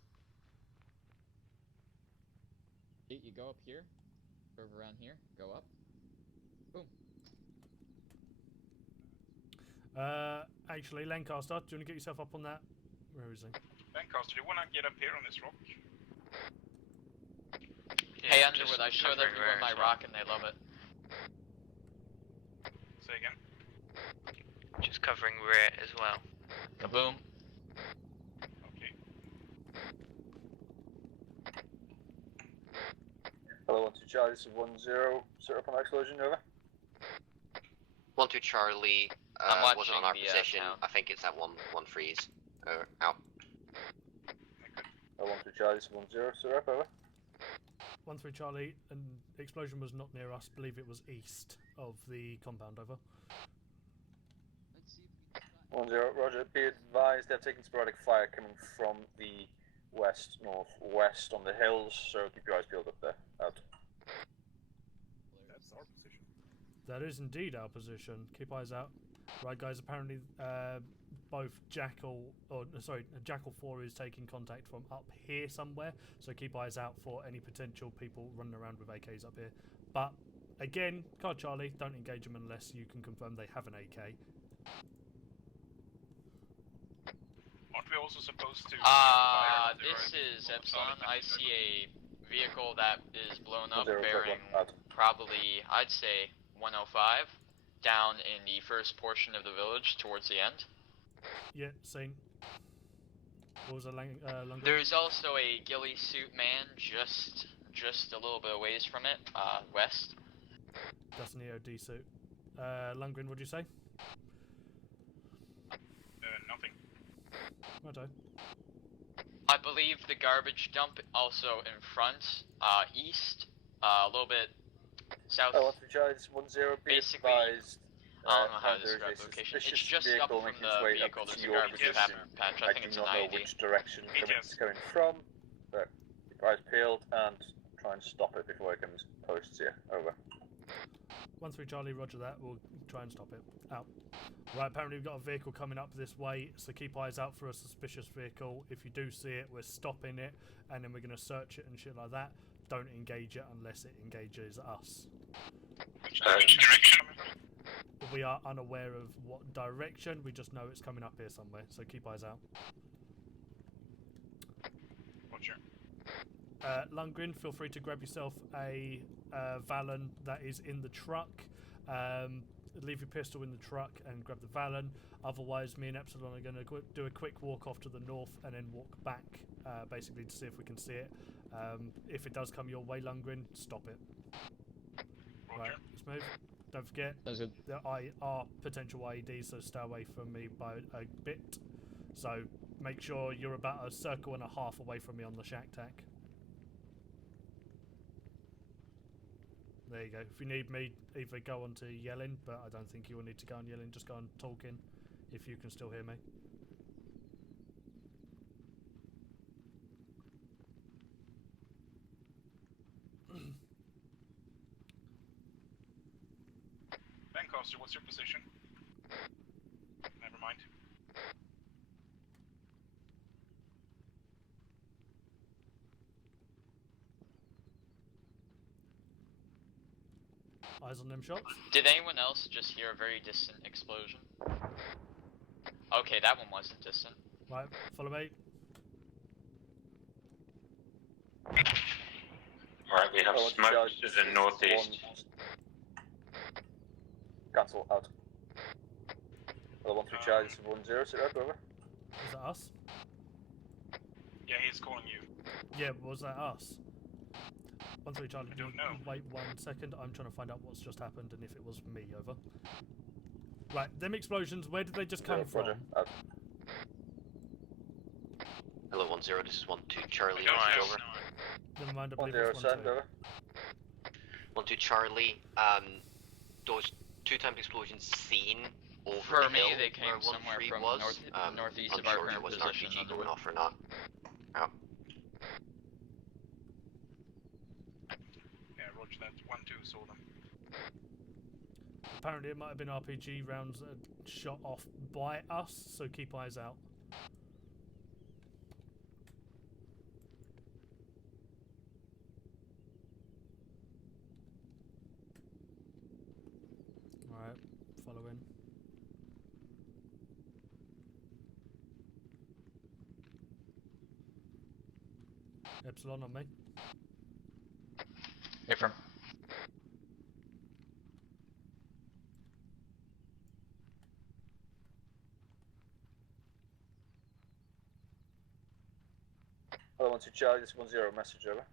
You go up here, curve around here, go up. Boom. Actually, Lancaster, do you want to get yourself up on that? Where is he? Lancaster, do you wanna get up here on this rock? Hey Underwood, I showed everyone my rock and they love it. Say again. Just covering rear as well. Kaboom. Okay. Hello, 1-2 Charlie, this is 1-0. Set up on explosion, over. 1-2 Charlie I'm wasn't on our watching the, position. count. I think it's at 1 freeze. Out. 1-2 Charlie, this is 1-0. Set up, over. 1-3 Charlie, and the explosion was not near us. Believe it was east of the compound. Over. 1-0, Roger. Be advised, they're taking sporadic fire coming from the west, northwest on the hills, so keep your eyes peeled up there. Out. That's our position. That is indeed our position. Keep eyes out. Right, guys. Apparently, both Jackal, Jackal 4 is taking contact from up here somewhere. So keep eyes out for any potential people running around with AKs up here. But again, Card Charlie, don't engage them unless you can confirm they have an AK. Aren't we also supposed to? This is Epsilon. I see a vehicle that is blown up, 1-0, bearing out. probably, I'd say, 105, down in the first portion of the village towards the end. Yeah, seen. What was the longer? There's also a ghillie suit man just a little bit away from it, west. That's an EOD suit. Lundgren, what'd you say? Nothing. Righto. I believe the garbage dump also in front, east, a little bit south. 1-3 Charlie, this is 1-0. Be Basically, advised. I don't know how to there's describe a the location. It's suspicious just up vehicle from making its the way up vehicle. to There's a your garbage position. patch. I think it's do an not know IED. which direction it's coming from, but keep your eyes peeled and try and stop it before it comes close to you. Over. 1-3 Charlie, roger that. We'll try and stop it. Out. Right, apparently we've got a vehicle coming up this way, so keep eyes out for a suspicious vehicle. If you do see it, we're stopping it, and then we're going to search it and shit like that. Don't engage it unless it engages us. Which direction? We are unaware of what direction, we just know it's coming up here somewhere, so keep eyes out. Roger. Lundgren, feel free to grab yourself a Valen that is in the truck. Leave your pistol in the truck and grab the Valen. Otherwise, me and Epsilon are going to do a quick walk off to the north and then walk back, basically to see if we can see it. If it does come your way, Lundgren, stop it. Roger. Right, let's move. Don't forget, there are potential IEDs, so stay away from me by a bit. So make sure you're about a circle and a half away from me on the shack tack. There you go. If you need me, either go on to yelling, but I don't think you will need to go on yelling, just go on talking, if you can still hear me. Lancaster, what's your position? Never mind. Eyes on them shots. Did anyone else just hear a very distant explosion? Okay, that one wasn't distant. Right, follow me. Alright, we have smoke to the northeast. Cancel, out. Other 1 3 Charlie, this is 1-0, sit rep, over. Was that us? Yeah, he's calling you. Yeah, was that us? 1-3 Charlie, I don't know. wait 1 second, I'm trying to find out what's just happened and if it was me, over. Right, them explosions, where did they just come from? Hello, 1-0, this is 1-2 Charlie, message over. Never mind, I believe it's 1-2. 1-2 Charlie, those 2-time explosions seen over For the me, hill they came where somewhere 1-3 from was. northeast of unsure our if current it was an position. RPG going off or not. Oh. Yeah, roger that. 1-2 saw them. Apparently it might have been RPG rounds shot off by us, so keep eyes out. Alright, follow in. Epsilon on me. Affirm. Hello, 1-2 Charlie, this is 1-0, message over.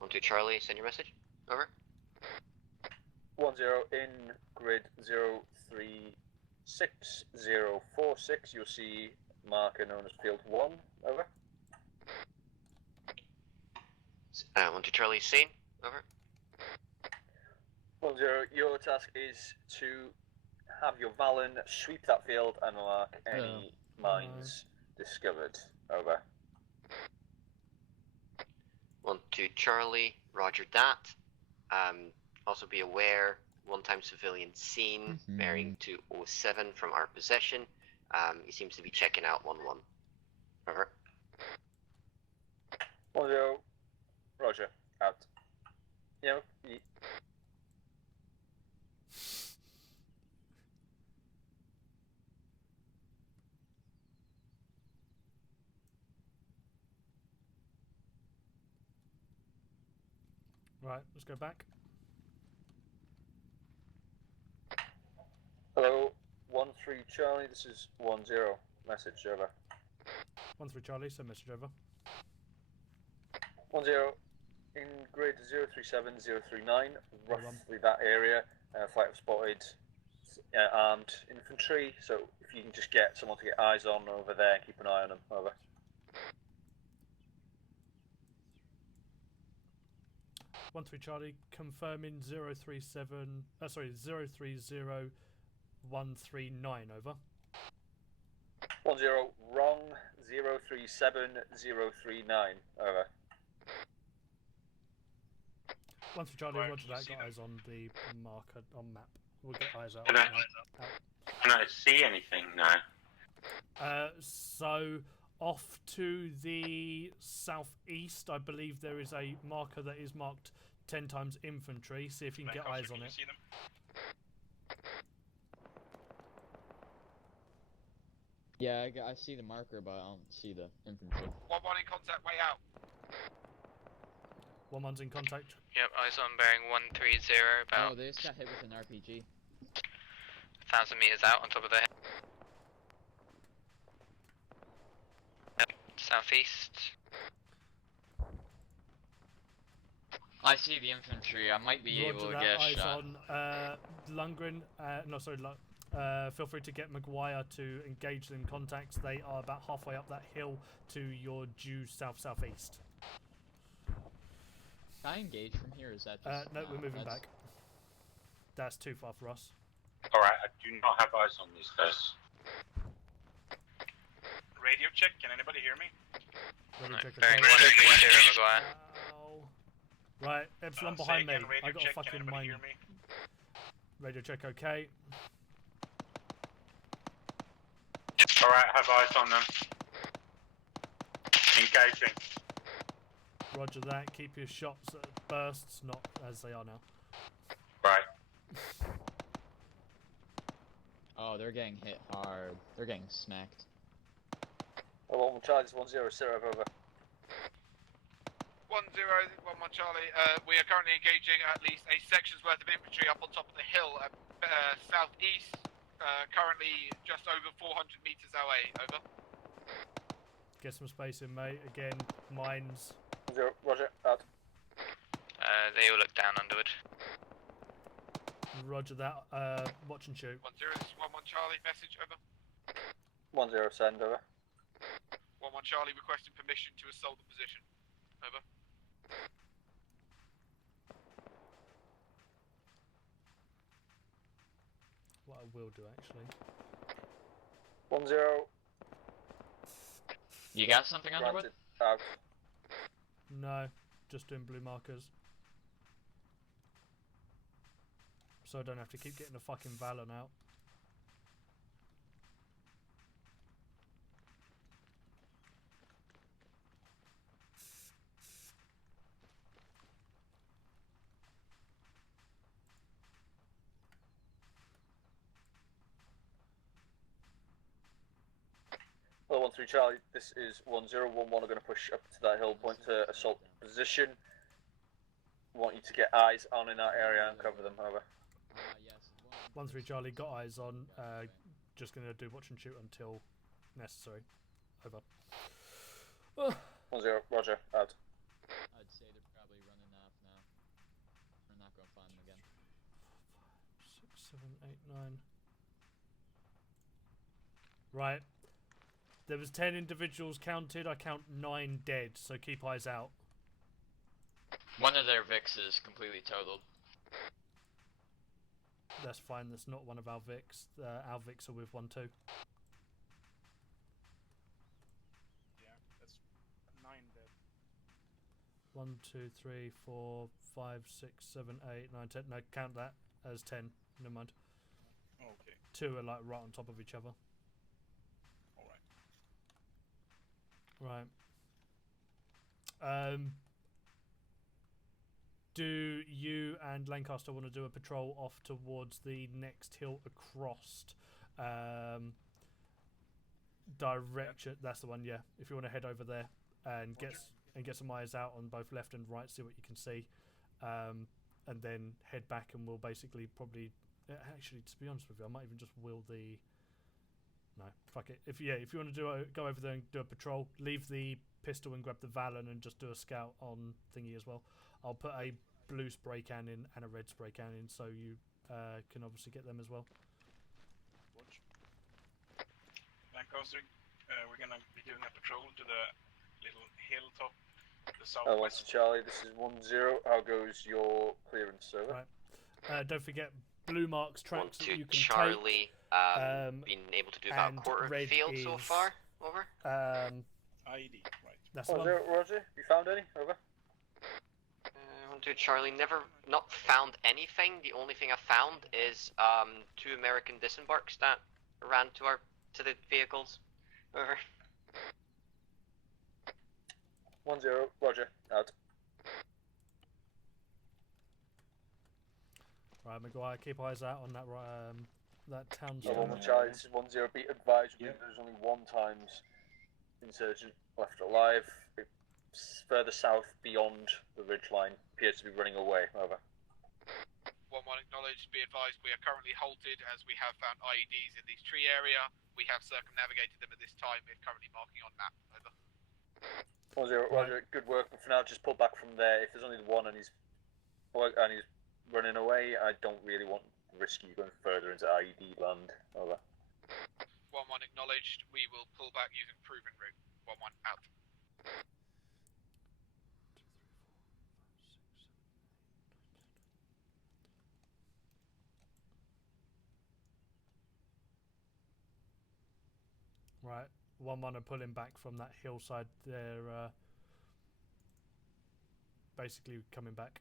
1-2 Charlie, send your message. Over. 1-0 in grid 036046. You'll see marker known as field 1. Over. 1-2 Charlie, seen. Over. 1-0. Your task is to have your Valen sweep that field and mark any mines discovered. Over. 1-2 Charlie, roger that. Also be aware, 1-time civilian seen, bearing to 07 from our possession. He seems to be checking out 1-1. Over. 1-0, roger, out. Yeah. Right, let's go back. Hello, 1-3 Charlie, this is 1-0, message over. 1-3 Charlie, send message over. 1-0, in grid 037039, roughly that area, flight of spotted armed infantry, so if you can just get someone to get eyes on over there and keep an eye on them, over. 1-3 Charlie, confirming 030139, over. 1-0, wrong, 037039, over. 1-3 Charlie, Right, roger that, see got them. eyes on the marker on map. We'll get eyes out. Can I see anything now? So off to the southeast, I believe there is a marker that is marked 10 times infantry. See if you can get eyes on it. See them? Yeah, I see the marker, but I don't see the infantry. 1-1 in contact, way out. 1-1's in contact. Yep, eyes on bearing 130, about Oh, they just got hit with an RPG. 1,000 meters out on top of the hill. Yep, southeast. I see the infantry. I might be able to Roger get that, a eyes shot. on Lundgren. Feel free to get Maguire to engage in contacts. They are about halfway up that hill to your due south-southeast. Can I engage from here? Is that just... No, we're moving that's- back. That's too far for us. Alright, I do not have eyes on these guys. Radio check, can anybody hear me? Radio check, Bearing okay. 130, Maguire. Right, Epsilon Say behind me. again, radio I got check, a fucking can anybody mine. hear me? Radio check, okay. Alright, have eyes on them. Engaging. Roger that. Keep your shots at bursts, not as they are now. Oh, they're getting hit hard. They're getting smacked. Oh, 1 Charlie, this is 1-0, Sarah, over. 1-0, 1-1 Charlie. We are currently engaging at least a section's worth of infantry up on top of the hill at southeast. Currently just over 400 meters away. Over. Get some space in, mate. Again, mines. 0, Roger, out. They all look down underwood. Roger that. Watch and shoot. 1-0, this is 1-1 Charlie. Message, over. 1-0, send, over. 1-1 Charlie requesting permission to assault the position. Over. What I will do, actually. 1-0. You got something underwood? Out. No, just doing blue markers. So I don't have to keep getting the fucking Valon out. Well, 1-3 Charlie, this is 1-0. 1-1 are going to push up to that hill point to assault position. Want you to get eyes on in that area and cover them, over. Yes. 1-3 Charlie, got eyes on. Just gonna do watch and shoot until necessary. Over. 1-0, Roger, out. I'd say they're probably running off now. We're not gonna find them again. 6, 7, 8, 9. Right. There was 10 individuals counted. I count 9 dead, so keep eyes out. One of their Vics is completely totaled. That's fine. That's not one of our Vics. Our Vics are with 1-2. Yeah, that's 9 dead. 1, 2, 3, 4, 5, 6, 7, 8, 9, 10. No, count that as 10. Never mind. Okay. 2 are like right on top of each other. Alright. Right. Do you and Lancaster want to do a patrol off towards the next hill across direction? That's the one, yeah. If you want to head over there and get some eyes out on both left and right, see what you can see, and then head back, and we'll basically probably actually, to be honest with you, I might even just wheel the. No, fuck it. If you want to go over there and do a patrol, leave the pistol and grab the Valon and just do a scout on thingy as well. I'll put a blue spray can in and a red spray can in, so you can obviously get them as well. Watch. Lancaster, we're gonna be doing a patrol to the little hilltop, the southwest. 1-2 Charlie, this is 1-0. How goes your clearance, server? Right. Don't forget blue marks tracks that you can Charlie, take. Been able to do about a quarter of the field so far. Over. IED, right. That's one. Roger, you found any? Over. 1-2 Charlie, not found anything. The only thing I found is 2 American disembarks that ran to the vehicles. Over. 1-0, Roger, out. Right, Maguire, keep eyes out on that that town. 1-1 Charlie, this is 1-0. Be advised, there's only 1 times insurgent left alive. It's further south beyond the ridgeline. Appears to be running away. Over. 1-1 acknowledged. Be advised, we are currently halted as we have found IEDs in this tree area. We have circumnavigated them at this time. We're currently marking on map. Over. 1-0, Roger. Good work. But for now, just pull back from there. If there's only 1 and he's running away, I don't really want to risk you going further into IED land. Over. 1-1 acknowledged. We will pull back using proven route. 1-1 out. Right, 1-1 are pulling back from that hillside. They're basically coming back.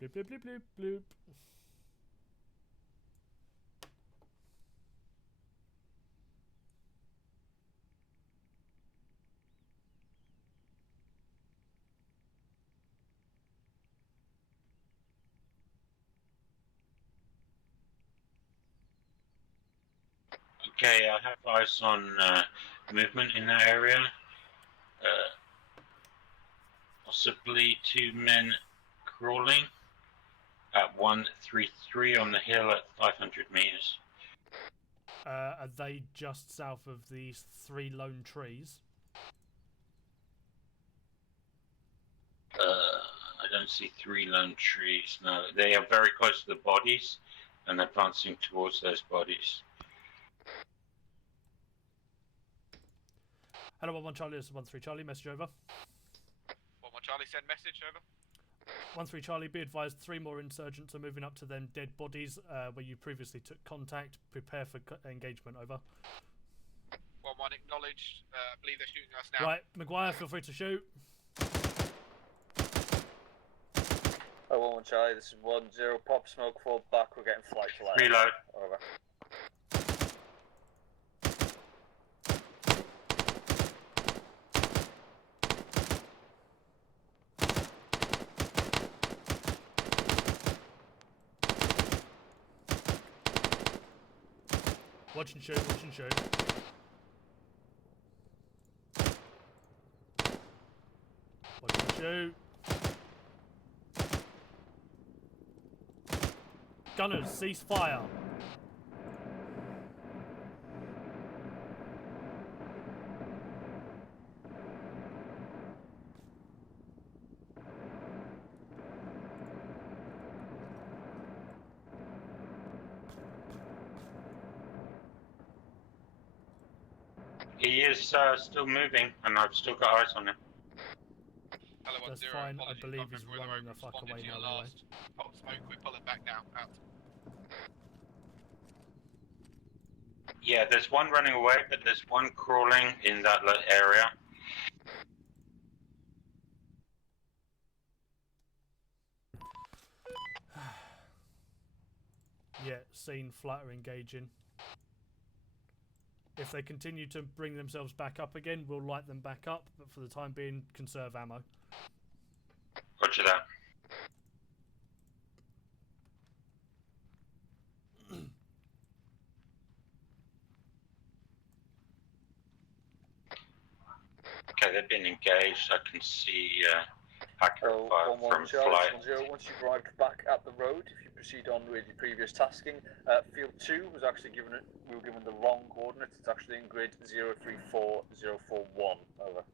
Bloop, bloop, bloop, bloop, bloop. Okay, I have eyes on movement in that area. Possibly 2 men crawling at 133 on the hill at 500 meters. Are they just south of these 3 lone trees? I don't see 3 lone trees. No, they are very close to the bodies and advancing towards those bodies. Hello, 1-1 Charlie, this is 1-3 Charlie, message over. 1-1 Charlie, send message, over. 1-3 Charlie, be advised 3 more insurgents are moving up to them dead bodies where you previously took contact. Prepare for engagement, over. 1-1 acknowledged. I believe they're shooting us now. Right, Maguire, feel free to shoot. Oh, 1-1 Charlie, this is 1-0. Pop smoke, fall back. We're getting flight to land. Reload. Over. Watch and shoot, watch and shoot. Watch and shoot. Gunners, cease fire. He is still moving, and I've still got eyes on him. Hello, 1-0. That's fine, I Apologies, believe can't he's remember whether running I the fuck responded away to your now anyway. last pop smoke. We're pulling back now. Out. Yeah, there's one running away, but there's one crawling in that area. Yeah, seen flutter engaging. If they continue to bring themselves back up again, we'll light them back up, but for the time being, conserve ammo. Roger that. Okay, they've been engaged. I can see accurate fire from flight. 1-1 once you've arrived back at the road, if you proceed on with your previous tasking, field 2 was actually given it. We were given the wrong coordinates. It's actually in grid 034041. Over.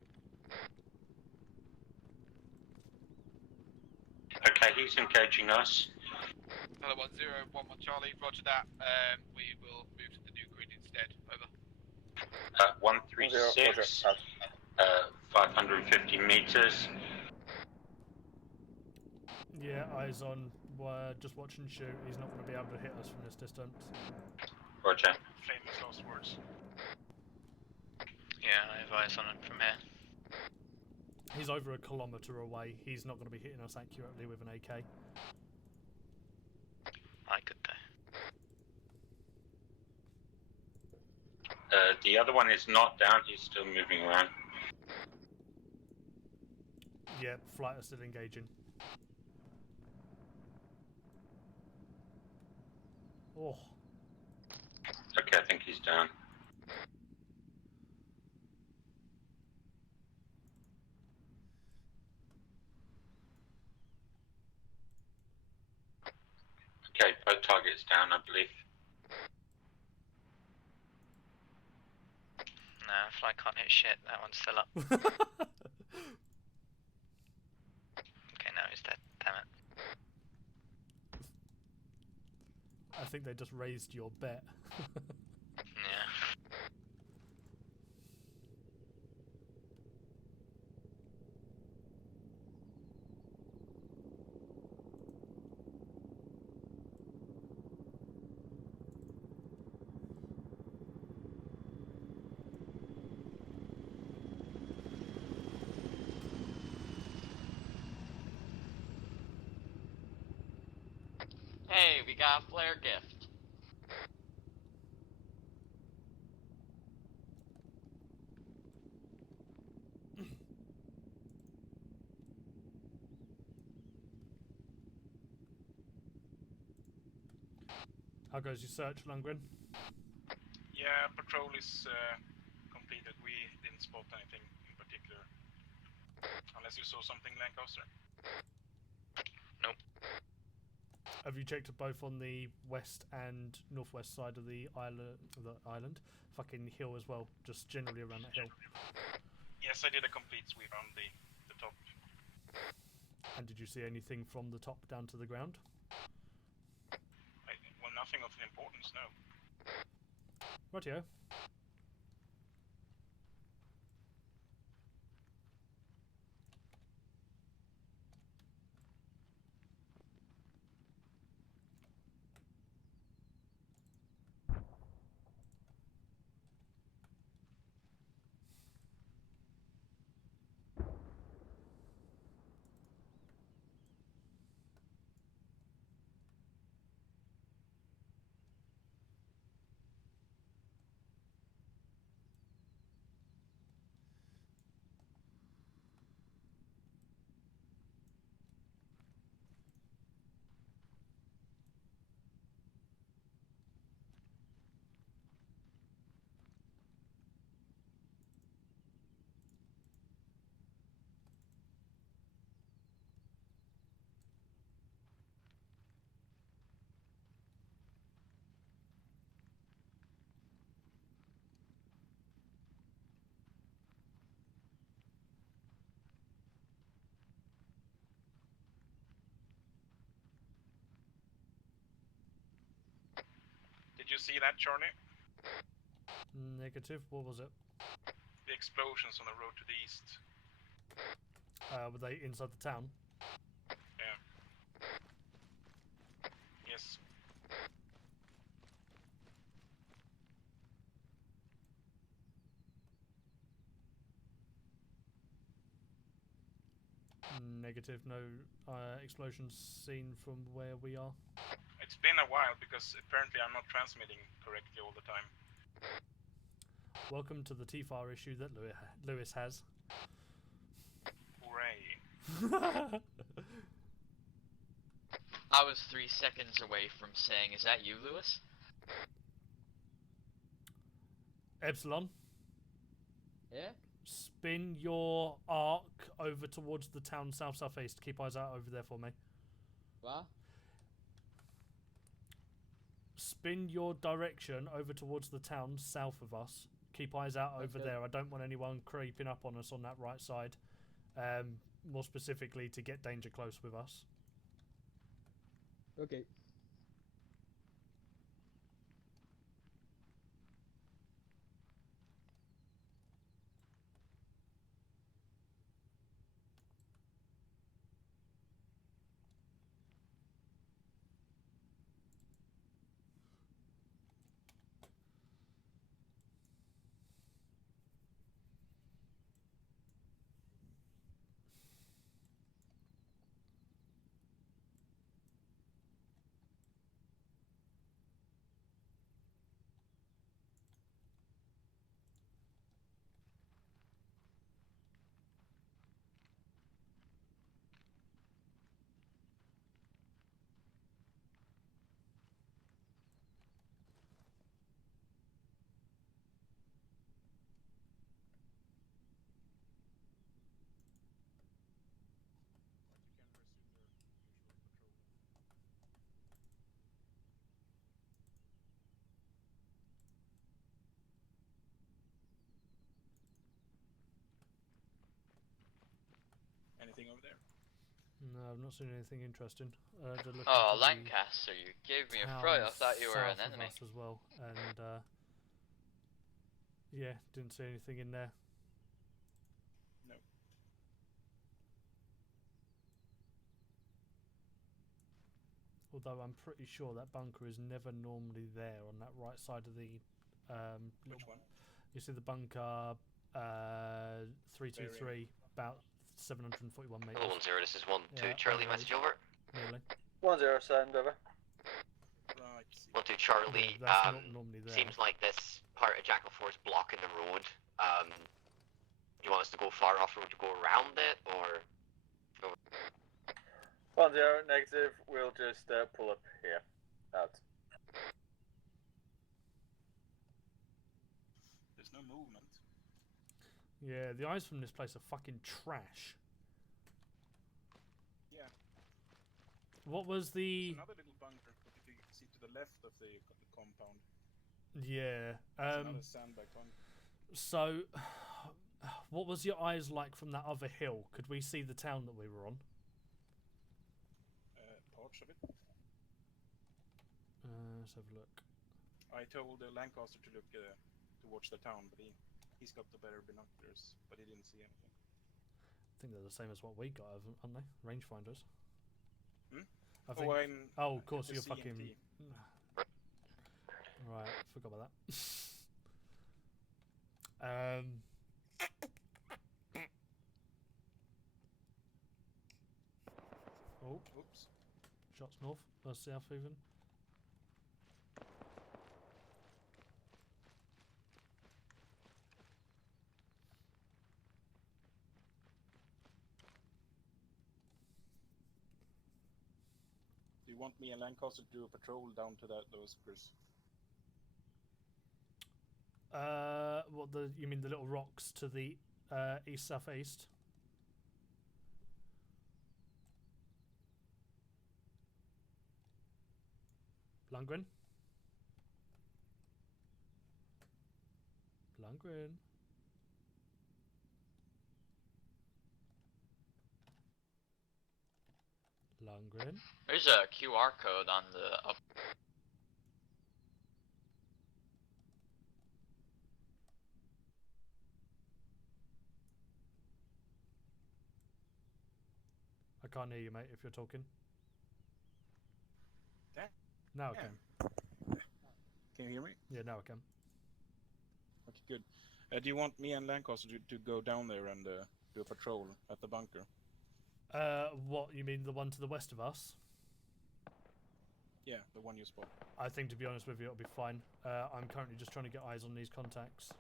Okay, he's engaging us. Hello, 1-0. 1-1 Charlie. Roger that. We will move to the new grid instead. Over. 136. 550 meters. Yeah, eyes on. Just watch and shoot. He's not going to be able to hit us from this distance. Roger. Famous last words. Yeah, I have eyes on him from here. He's over a kilometre away. He's not going to be hitting us accurately with an AK. I could die. The other one is not down. He's still moving around. Yeah, flight is still engaging. Oh. Okay, I think he's down. Okay, both targets down, I believe. Nah, fly can't hit shit. That one's still up. Okay, now he's dead. Damn it. I think they just raised your bet. Yeah. Hey, we got a flare gift. How goes your search, Lundgren? Yeah, Yeah, patrol is completed. We didn't spot anything in particular. Unless you saw something, Lancaster. Nope. Have you checked both on the west and northwest side of the island? Fucking hill as well, just generally around that hill. Yes, I did a complete sweep around the top. And did you see anything from the top down to the ground? Well, nothing of importance, no. Rightio. Did you see that, Charlie? Negative. What was it? The explosions on the road to the east. Were they inside the town? Yeah. Yes. Negative. No explosions seen from where we are. It's been a while because apparently I'm not transmitting correctly all the time. Welcome to the TFAR issue that Lewis has. Hooray. I was 3 seconds away from saying, is that you, Lewis? Epsilon? Yeah? Spin your arc over towards the town south-southeast. Keep eyes out over there for me. What? Spin your direction over towards the town south of us. Keep eyes out over there. I don't want anyone creeping up on us on that right side. More specifically, to get danger close with us. Okay. Anything over there? No, I've not seen anything interesting. Oh, Lancaster, you gave me a fright. I thought you were an south of enemy. us as well, and yeah, didn't see anything in there. No. Although I'm pretty sure that bunker is never normally there on that right side of the. Which one? You see the bunker 323, about 741 meters. 10, this is 1-2, Yeah, Charlie, on the message road. over. Nearly. 1-0, send over. Right. 1-2, Charlie, Yeah, that's not normally there. seems like this part of Jackal 4 is blocking the road. You want us to go far off road to go around it, or? 1-0, negative. We'll just pull up here. Out. movement. Yeah, the eyes from this place are fucking trash. Yeah. What was the... There's another little bunker, but if you see to the left of the compound. Yeah. There's another sandbag bunker. So, what was your eyes like from that other hill? Could we see the town that we were on? Parts of it. Let's have a look. I told Lancaster to look towards the town, but he's got the better binoculars, but he didn't see anything. I think they're the same as what we got, aren't they? Rangefinders. Hmm? I think... Oh, of course, the you're CMT. fucking... Right, forgot about that. Oh, oops. Shots north, or south even. Do you want me and Lancaster to do a patrol down to those spurs? What you mean the little rocks to the east southeast? Lundgren? Lundgren? Lundgren? There's a QR code on the up. I can't hear you, mate, if you're talking. Damn. Now I can. Can you hear me? Yeah, now I can. Okay, good. Do you want me and Lancaster to go down there and do a patrol at the bunker? What, you mean the one to the west of us? Yeah, the one you spot. I think, to be honest with you, it'll be fine. I'm currently just trying to get eyes on these contacts.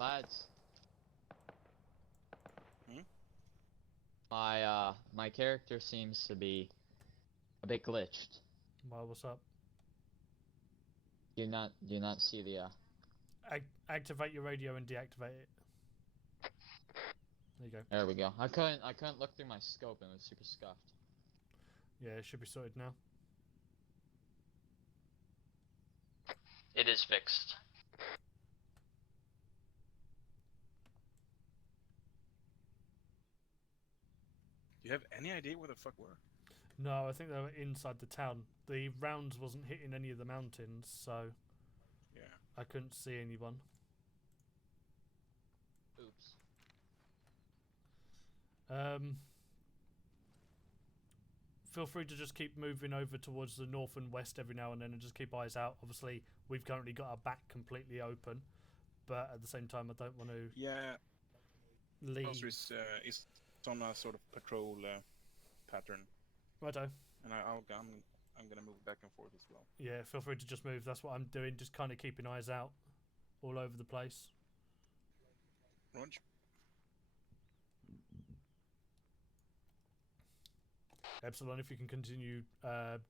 Lads. Hmm? My character seems to be a bit glitched. Well, what's up? Do you not see the Activate your radio and deactivate it. There you go. There we go. I couldn't look through my scope and it was super scuffed. Yeah, it should be sorted now. It is fixed. Do you have any idea where the fuck we're? No, I think they were inside the town. The rounds wasn't hitting any of the mountains, so yeah, I couldn't see anyone. Oops. Feel free to just keep moving over towards the north and west every now and then and just keep eyes out. Obviously, we've currently got our back completely open, but at the same time, I don't want to leave. Is on a sort of patrol pattern. Righto. And I'm gonna move back and forth as well. Yeah, feel free to just move. That's what I'm doing. Just kind of keeping eyes out all over the place. Roger. Epsilon, if you can continue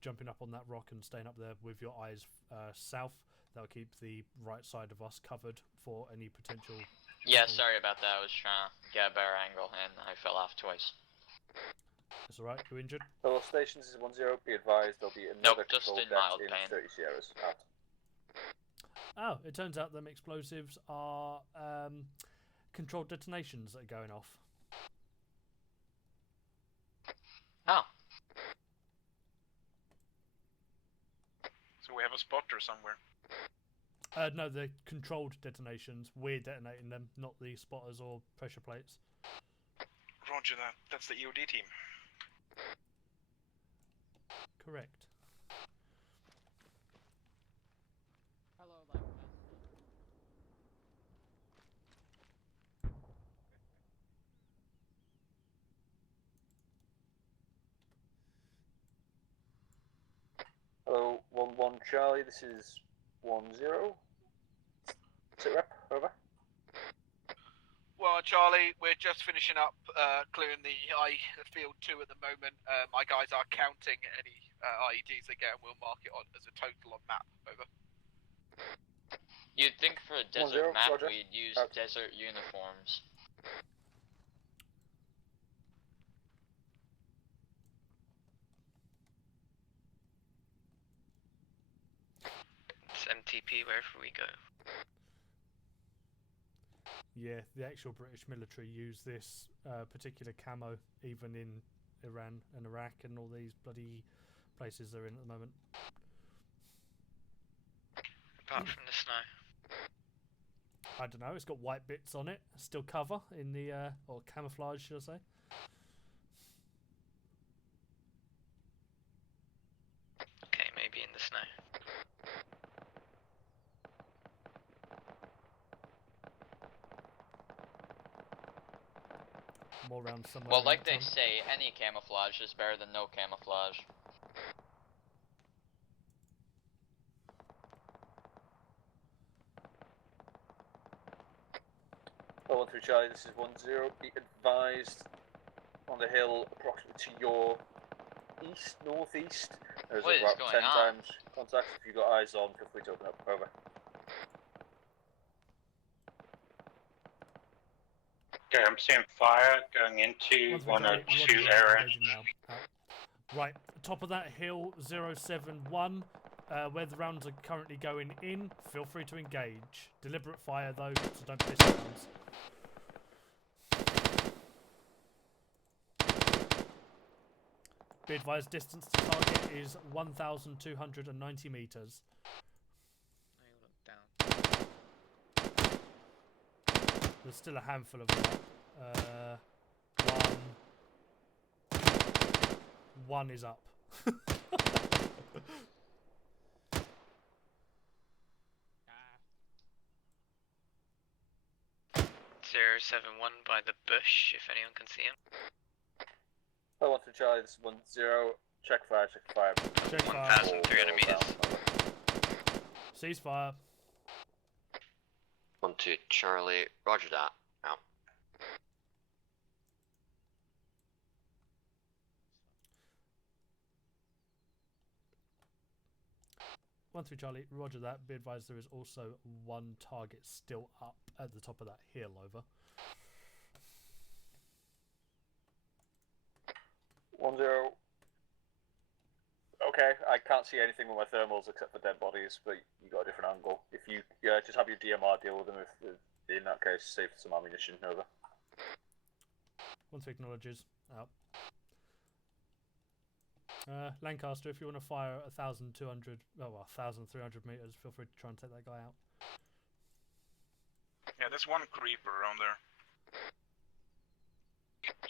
jumping up on that rock and staying up there with your eyes south, that'll keep the right side of us covered for any potential... Yeah, sorry about that. I was trying to get a better angle and I fell off twice. That's alright, you injured? Fellow stations is 1-0, be advised there'll be another just control in deck mild in pain. 30 Sierras. Out. Oh, it turns out them explosives are controlled detonations that are going off. Oh. So we have a spotter somewhere. No, they're controlled detonations. We're detonating them, not the spotters or pressure plates. Roger that. That's the EOD team. Correct. Hello, Lancaster. Hello, 1-1 Charlie, this is 1-0. Sit rep, over. Well, Charlie, we're just finishing up clearing the field 2 at the moment. My guys are counting any IEDs they get, and we'll mark it on as a total on map. Over. You'd think for a desert map we'd use desert uniforms. It's MTP wherever we go. Yeah, the actual British military use this particular camo even in Iran and Iraq and all these bloody places they're in at the moment. Apart from the snow. I don't know, it's got white bits on it. Still cover in the, or camouflage, should I say. Okay, maybe in the snow. More rounds somewhere. Well, like they say, any camouflage is better than no camouflage. Well, 1-3 Charlie, this is 1-0. Be advised on the hill approximately to your east, northeast. There's What is about going 10 on? times contact. If you've got eyes on, feel free to open up. Over. Okay, I'm seeing fire going into 102 area. Right, top of that hill, 071, where the rounds are currently going in. Feel free to engage. Deliberate fire though, so don't piss rounds. Be advised, distance to target is 1,290 meters. There's still a handful of them. One is up. 071 by the bush, if anyone can see him. Well, 1-3 Charlie, this is 1-0. Check fire, check fire. Check fire. 1,300 meters. Ceasefire. 1-2 Charlie, roger that. Out. One through Charlie, roger that. Be advised there is also one target still up at the top of that hill, over. 1-0. Okay, I can't see anything with my thermals except for dead bodies, but you got a different angle. If you just have your DMR deal with them, if in that case, save some ammunition. Over. 1-3 acknowledges. Out. Lancaster, if you want to fire 1,300 meters, feel free to try and take that guy out. Yeah, there's one creeper around there.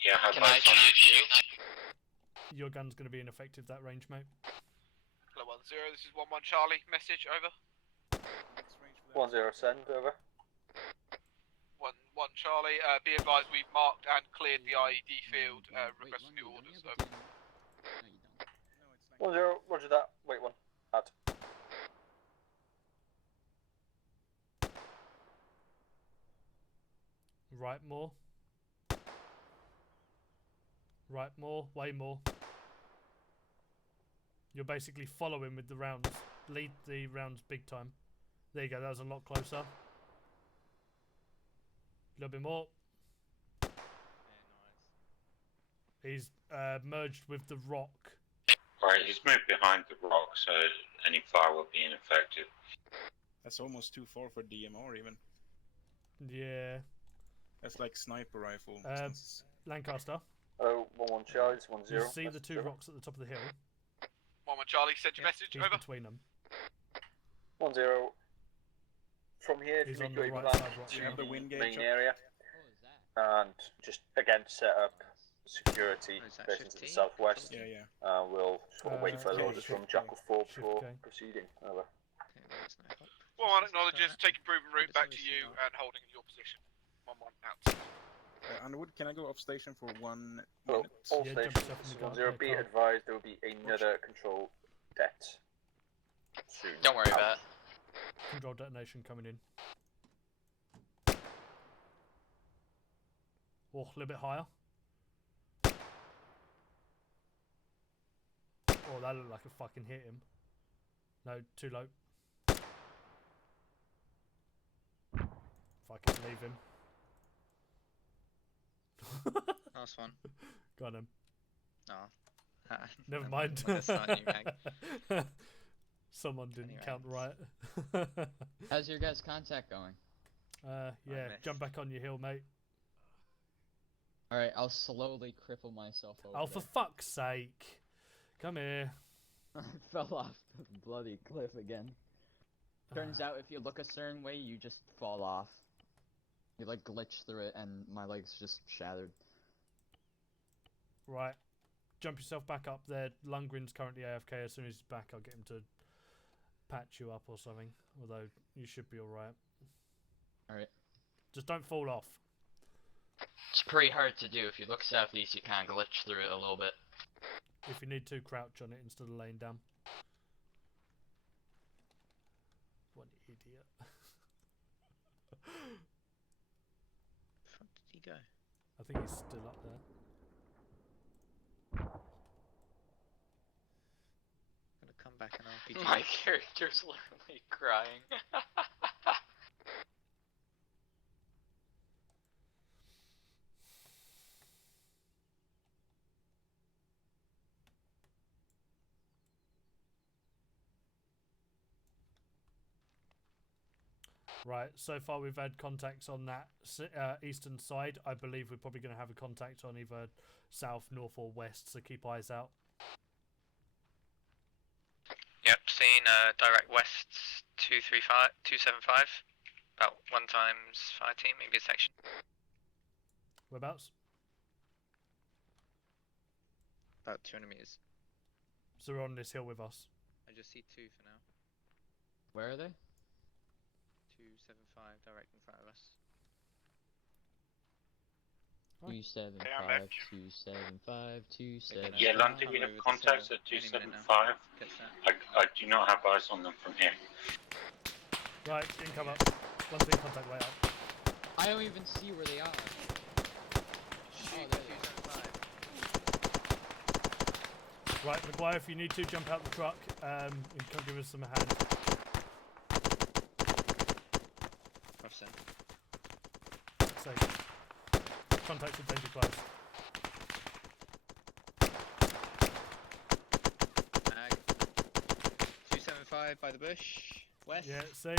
Yeah, Can I shoot you? Your gun's going to be ineffective that range, mate. Hello, 1-0. This is 1-1 Charlie. Message over. 1-0 send. Over. 1-1 Charlie. Be advised, we've marked and cleared the IED field. Request new orders. Over. 1-0. Roger that. Wait one. Out. Right, more. Right, more. Way more. You're basically following with the rounds. Lead the rounds big time. There you go, that was a lot closer. A little bit more. He's merged with the rock. Right, he's moved behind the rock, so any fire will be ineffective. That's almost too far for DMR even. Yeah. That's like sniper rifle. Lancaster. Oh, 1-1 Charlie, it's 1-0. You see the two rocks at the top of the hill? 1-1 Charlie, send your message. He's Over. between them. 1-0. From here, He's if on you the go right side rock. Do you have the wind gauge main up? area, and just again set up security facing to the southwest. Yeah. We'll sort of wait for okay, orders from Jackal 4 before okay. proceeding. Over. 1-1 acknowledges. Taking proven route back to you and holding your position. 1-1 out. Underwood, can I go off station for 1 Well, minute? all Yeah, stations, jump yourself in this the is car, 1-0. Be car. advised, there will be another control debt. Don't worry about it. Control detonation coming in. Oh, a little bit higher. Oh, that looked like it fucking hit him. No, too low. Fucking leave him. Last one. Got him. Oh. Never mind. That's not you, Meg. Someone didn't count right. How's your guys' contact going? Yeah, jump back on your hill, mate. Alright, I'll slowly cripple myself over. Oh, for fuck's sake. Come here. I fell off the bloody cliff again. Turns out if you look a certain way, you just fall off. You like glitch through it and my legs just shattered. Right. Jump yourself back up there. Lundgren's currently AFK. As soon as he's back, I'll get him to patch you up or something. Although, you should be alright. Alright. Just don't fall off. It's pretty hard to do. If you look southeast, you can glitch through it a little bit. If you need to, crouch on it instead of laying down. What an idiot. Where did he go? I think he's still up there. Gonna come back and RPG. My character's literally crying. Right, so far we've had contacts on that eastern side. I believe we're probably going to have a contact on either south, north or west, so keep eyes out. Yep, seen direct west 275, about 1 times 5 team, maybe a section. Whereabouts? About 200 meters. So we're on this hill with us. I just see 2 for now. Where are they? 275 direct in front of us. 275, 275, 275. Yeah, London, we have contacts at 275. I do not have eyes on them from here. Right, you can come up. Once in contact, way up. I don't even see where they are. Oh, there they are. Right, Maguire, if you need to, jump out the truck and come give us some hand. Safe. Contacts with danger close. Mag. 275 by the bush. West. Yeah, same.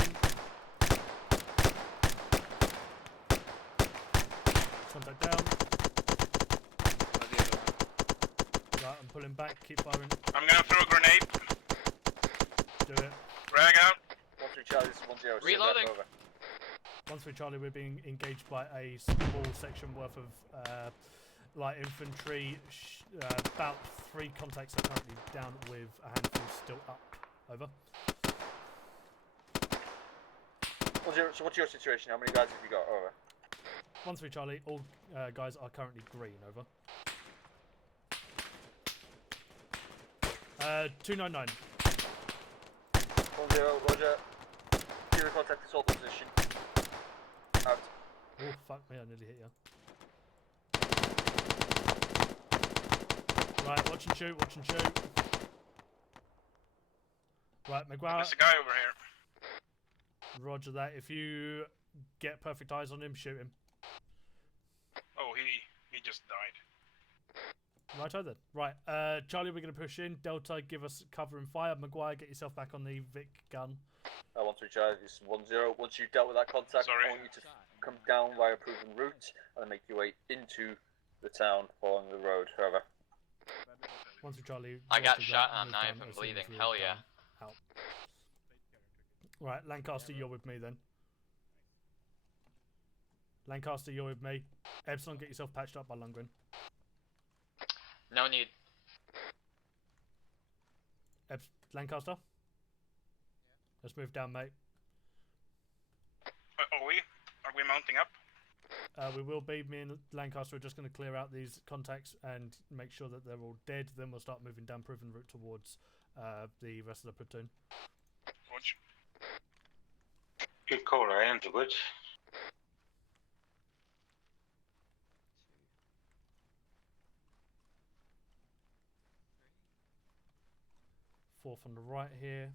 Contact down. Right, I'm pulling back, keep firing. I'm gonna throw a grenade. Do it. Frag out. 1-3 Charlie, this is 1-0. Reloading. Over. 1-3 Charlie, we're being engaged by a small section worth of light infantry. About 3 contacts are currently down with a handful still up. Over. So what's your situation? How many guys have you got? Over. 1-3 Charlie, all guys are currently green. Over. 299. 1-0, Roger. Zero contact assault position. Out. Oh, fuck me, I nearly hit you. Right, watch and shoot, watch and shoot. Right, Maguire. There's a guy over here. Roger that. If you get perfect eyes on him, shoot him. Oh, he just died. Righto then. Right, Charlie, we're going to push in. Delta, give us cover and fire. Maguire, get yourself back on the Vic gun. 1-3 Charlie, this is 1-0. Once you've dealt with that contact, I want you to come down via proven route and make your way into the town following the road. However. 1-3 Charlie. I got shot and I'm not even bleeding. Hell yeah. Out. Right, Lancaster, you're with me then. Lancaster, you're with me. Epsilon, get yourself patched up by Lundgren. No need. Lancaster? Yeah. Let's move down, mate. Are we mounting up? We will be. Me and Lancaster are just going to clear out these contacts and make sure that they're all dead. Then we'll start moving down proven route towards the rest of the platoon. Watch. Good call, I Underwood. Fourth on the right here.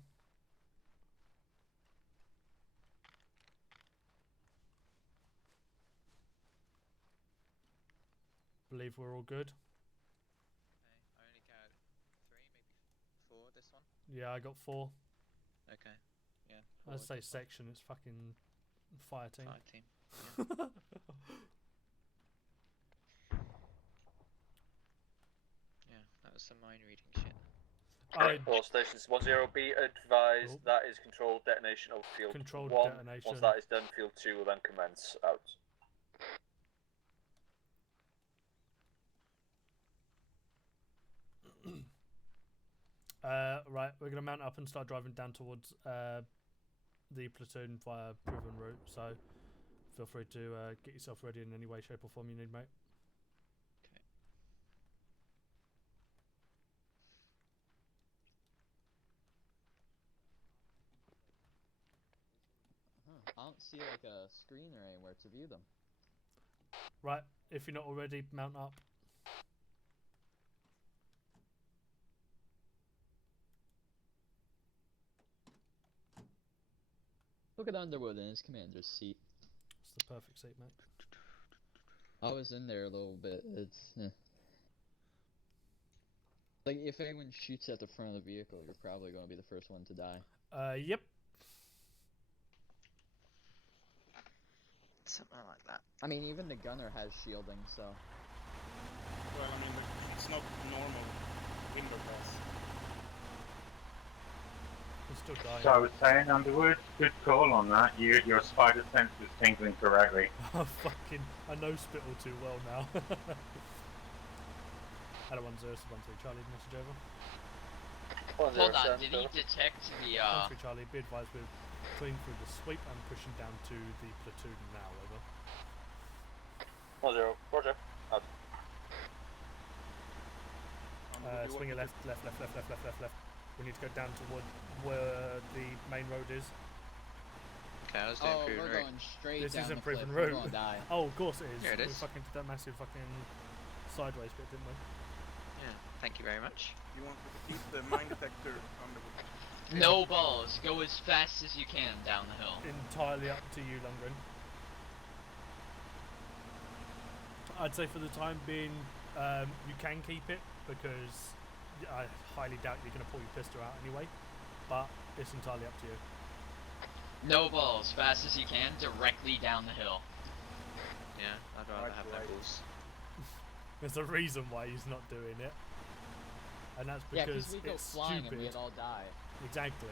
Believe we're all good. I only got 3, maybe 4 this one. Yeah, I got 4. Okay. Yeah. I'd say section, it's fucking fire team. Fire team. Yeah. Yeah, that was some mind reading shit. Alright, all stations 1-0, be advised that is controlled detonation of field 1. Detonation. Once that is done, field 2 will then commence out. Right, we're going to mount up and start driving down towards the platoon via proven route, so feel free to get yourself ready in any way, shape or form you need, mate. I don't see like a screen or anywhere to view them. Right, if you're not already, mount up. Look at Underwood in his commander's seat. It's the perfect seat, mate. I was in there a little bit. It's like if anyone shoots at the front of the vehicle, you're probably going to be the first one to die. Yep. Something like that. I mean, even the gunner has shielding, so. Well, I mean, it's not normal window glass. Still dying. So I was saying, Underwood, good call on that. Your spider sense was tingling correctly. I know Spittle too well now. Hello 10, 13 Charlie, message over. Hold on, did he detect the 13 Charlie, be advised we're clean through the sweep and pushing down to the platoon now, over. 1-0, roger. Out. Swing it left. We need to go down toward where the main road is. Okay, I was doing proven we're route. going straight This down isn't the proven cliff. route. We're gonna die. Oh, of course it is. Here it We is. fucking did that massive fucking sideways bit, didn't we? Yeah, thank you very much. You want to keep the mine detector Underwood? No balls, go as fast as you can down the hill. Entirely up to you, Lundgren. I'd say for the time being, you can keep it because I highly doubt you're going to pull your pistol out anyway. But it's entirely up to you. No balls, fast as you can, directly down the hill. Yeah, I'd rather have no balls. There's a reason why he's not doing it, and that's Yeah, because we go it's flying stupid. and we'd all die. Exactly.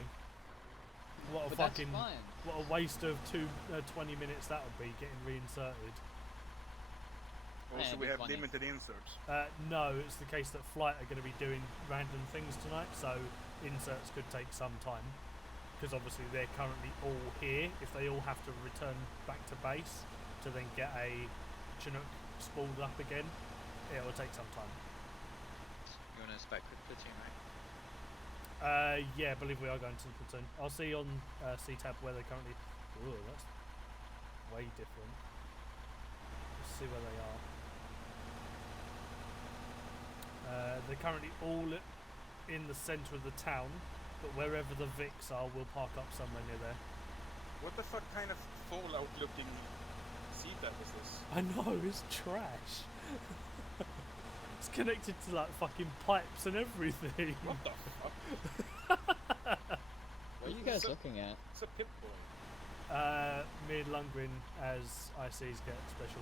What a But that's fucking fine. what a waste of 20 minutes that would be getting reinserted. Also, it'd we be have funny. limited inserts. No, it's the case that Flight are going to be doing random things tonight, so inserts could take some time. Because obviously they're currently all here. If they all have to return back to base to then get a Chinook spooled up again, it will take some time. You want to spec with platoon, right? Yeah, I believe we are going to the platoon. I'll see on C-Tab where they're currently... Ooh, that's way different. Let's see where they are. They're currently all in the centre of the town, but wherever the Vics are, we'll park up somewhere near there. What the fuck kind of Fallout-looking seabed is this? I know, it's trash. It's connected to like fucking pipes and everything. What the fuck? What are you guys looking at? It's a Pip-Boy. Me and Lundgren as ICs get special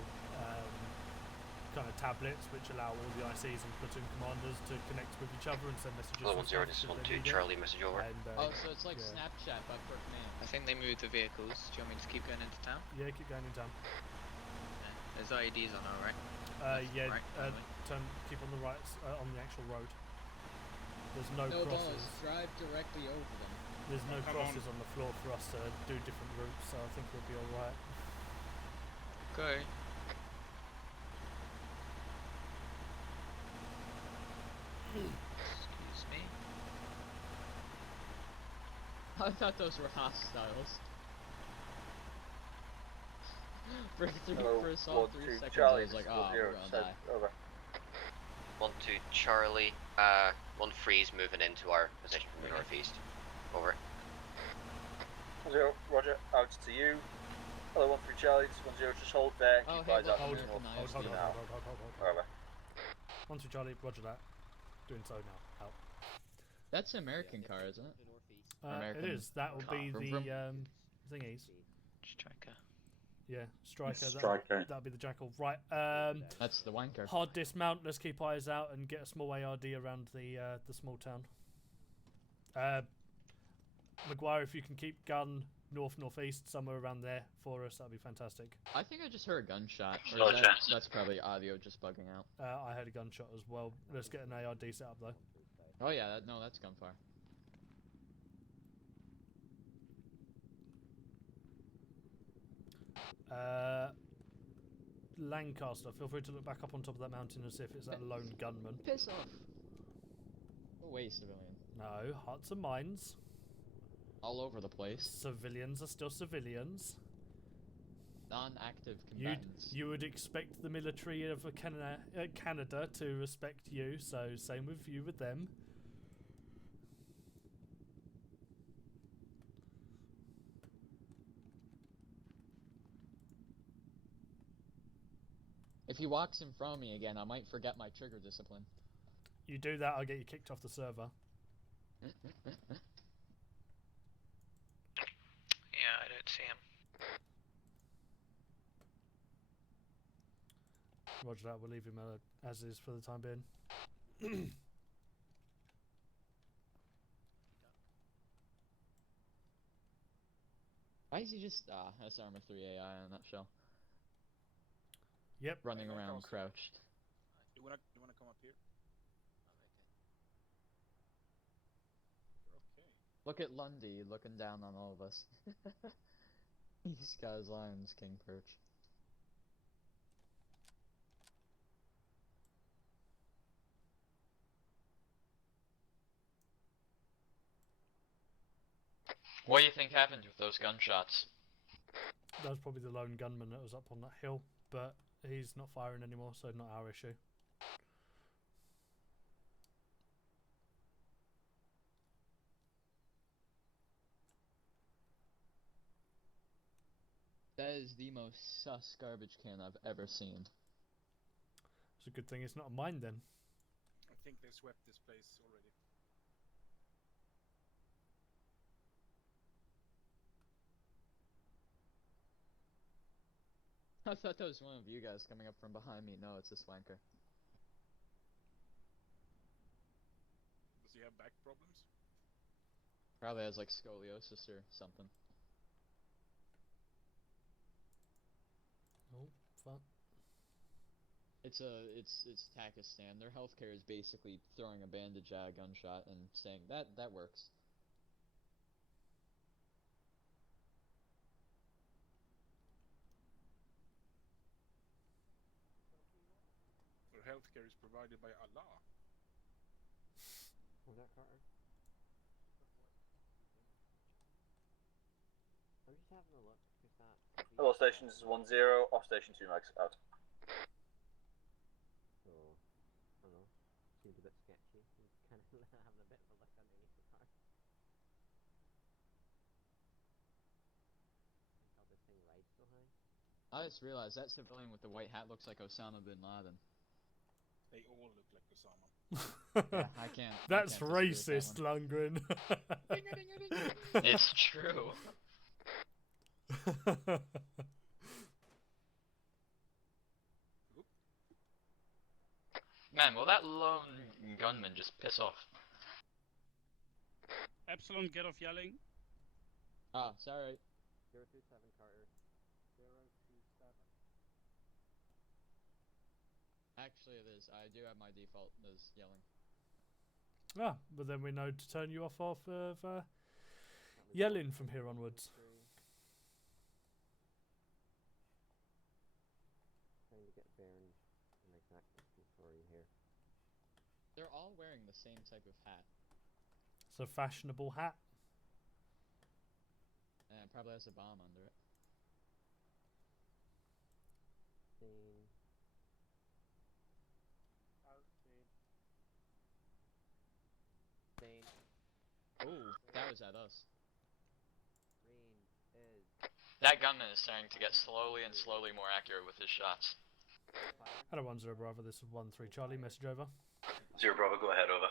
kind of tablets which allow all the ICs and platoon commanders to connect with each other and send messages. Hello, and 10, stuff this is should 1-2 they need it. Charlie, message over. And, Oh, so it's like yeah. Snapchat but for command. I think they moved the vehicles. Do you want me to keep going into town? Yeah, keep going in town. Yeah. There's IEDs on our right. Yeah, right, by the way. keep on the right, on the actual road. There's no balls, crosses. drive directly over them. There's no Come crosses on the floor for us to do different routes, so I think we'll be alright. Okay. Excuse me. I I thought those were hostiles. For a solid 3 seconds, Charlie, I was like, this is oh, 1-0, we're gonna so- die. Over. 1-2 Charlie. 1 freeze moving into our position from the northeast. Over. 1-0, Roger, out to you. Hello, 1-3 Charlie, this is 1-0, just hold there. Oh, Keep hey, eyes look, out hold, for hold, more hold, speed hold, now. Over. 1 2 Charlie, roger that. Doing so now. Out. That's an American car, isn't it? American It is. That will be car. the thingies. Striker. Yeah, striker. Striker. That'll be the Jackal. Right. That's the wanker. Hard dismount. Let's keep eyes out and get a small ARD around the small town. Maguire, if you can keep gun northeast somewhere around there for us, that'd be fantastic. I think I just heard a gunshot. Or No is that, chance. that's probably audio just bugging out. I heard a gunshot as well. Let's get an ARD set up though. Oh yeah, no, that's gunfire. Lancaster, feel free to look back up on top of that mountain and see if it's that lone gunman. Piss off. Go away, civilian. No, hearts and minds. All over the place. Civilians are still civilians. Non-active combatants. You would expect the military of Canada to respect you, so same with you with them. If he walks in front of me again, I might forget my trigger discipline. You do that, I'll get you kicked off the server. Yeah, I don't see him. Roger that, we'll leave him as is for the time being. Why is he just that's Arma 3 AI on that shell? Yep. Running around crouched. You wanna come up here? Okay. Look at Lundy looking down on all of us. He's got his Lions King perch. What do you think happened with those gunshots? That was probably the lone gunman that was up on that hill, but he's not firing anymore, so not our issue. That is the most sus garbage can I've ever seen. It's a good thing it's not mine then. I think they swept this place already. I thought that was one of you guys coming up from behind me. No, it's a swanker. Does he have back problems? Probably has like scoliosis or something. Oh, fuck. It's Takistan. Their healthcare is basically throwing a bandage at a gunshot and saying that works. Their healthcare is provided by Allah. Was that Carter? I'm just having a look because that. Hello, stations 1-0, off station 2 max, out. So, I don't know, seems a bit sketchy. I'm kind of having a bit of a look underneath the car. How this thing rides so high. I just realized that civilian with the white hat looks like Osama bin Laden. They all look like Osama. Yeah, I can't. That's I can't disagree with racist, that one. Lundgren. It's true. Man, will that lone gunman just piss off? Epsilon, get off yelling. Ah, sorry. 027 Carter. 027. Actually, it is. I do have my default as yelling. Ah, but then we know to turn you off of yelling from here onwards. Trying to get bearings an exact distance for you here. They're all wearing the same type of hat. It's a fashionable hat. It probably has a bomb under it. Ooh, that was at us. That gunman is starting to get slowly and slowly more accurate with his shots. Hello, 1-0 Bravo. This is 1-3 Charlie. Message over. 0 Bravo, go ahead, over.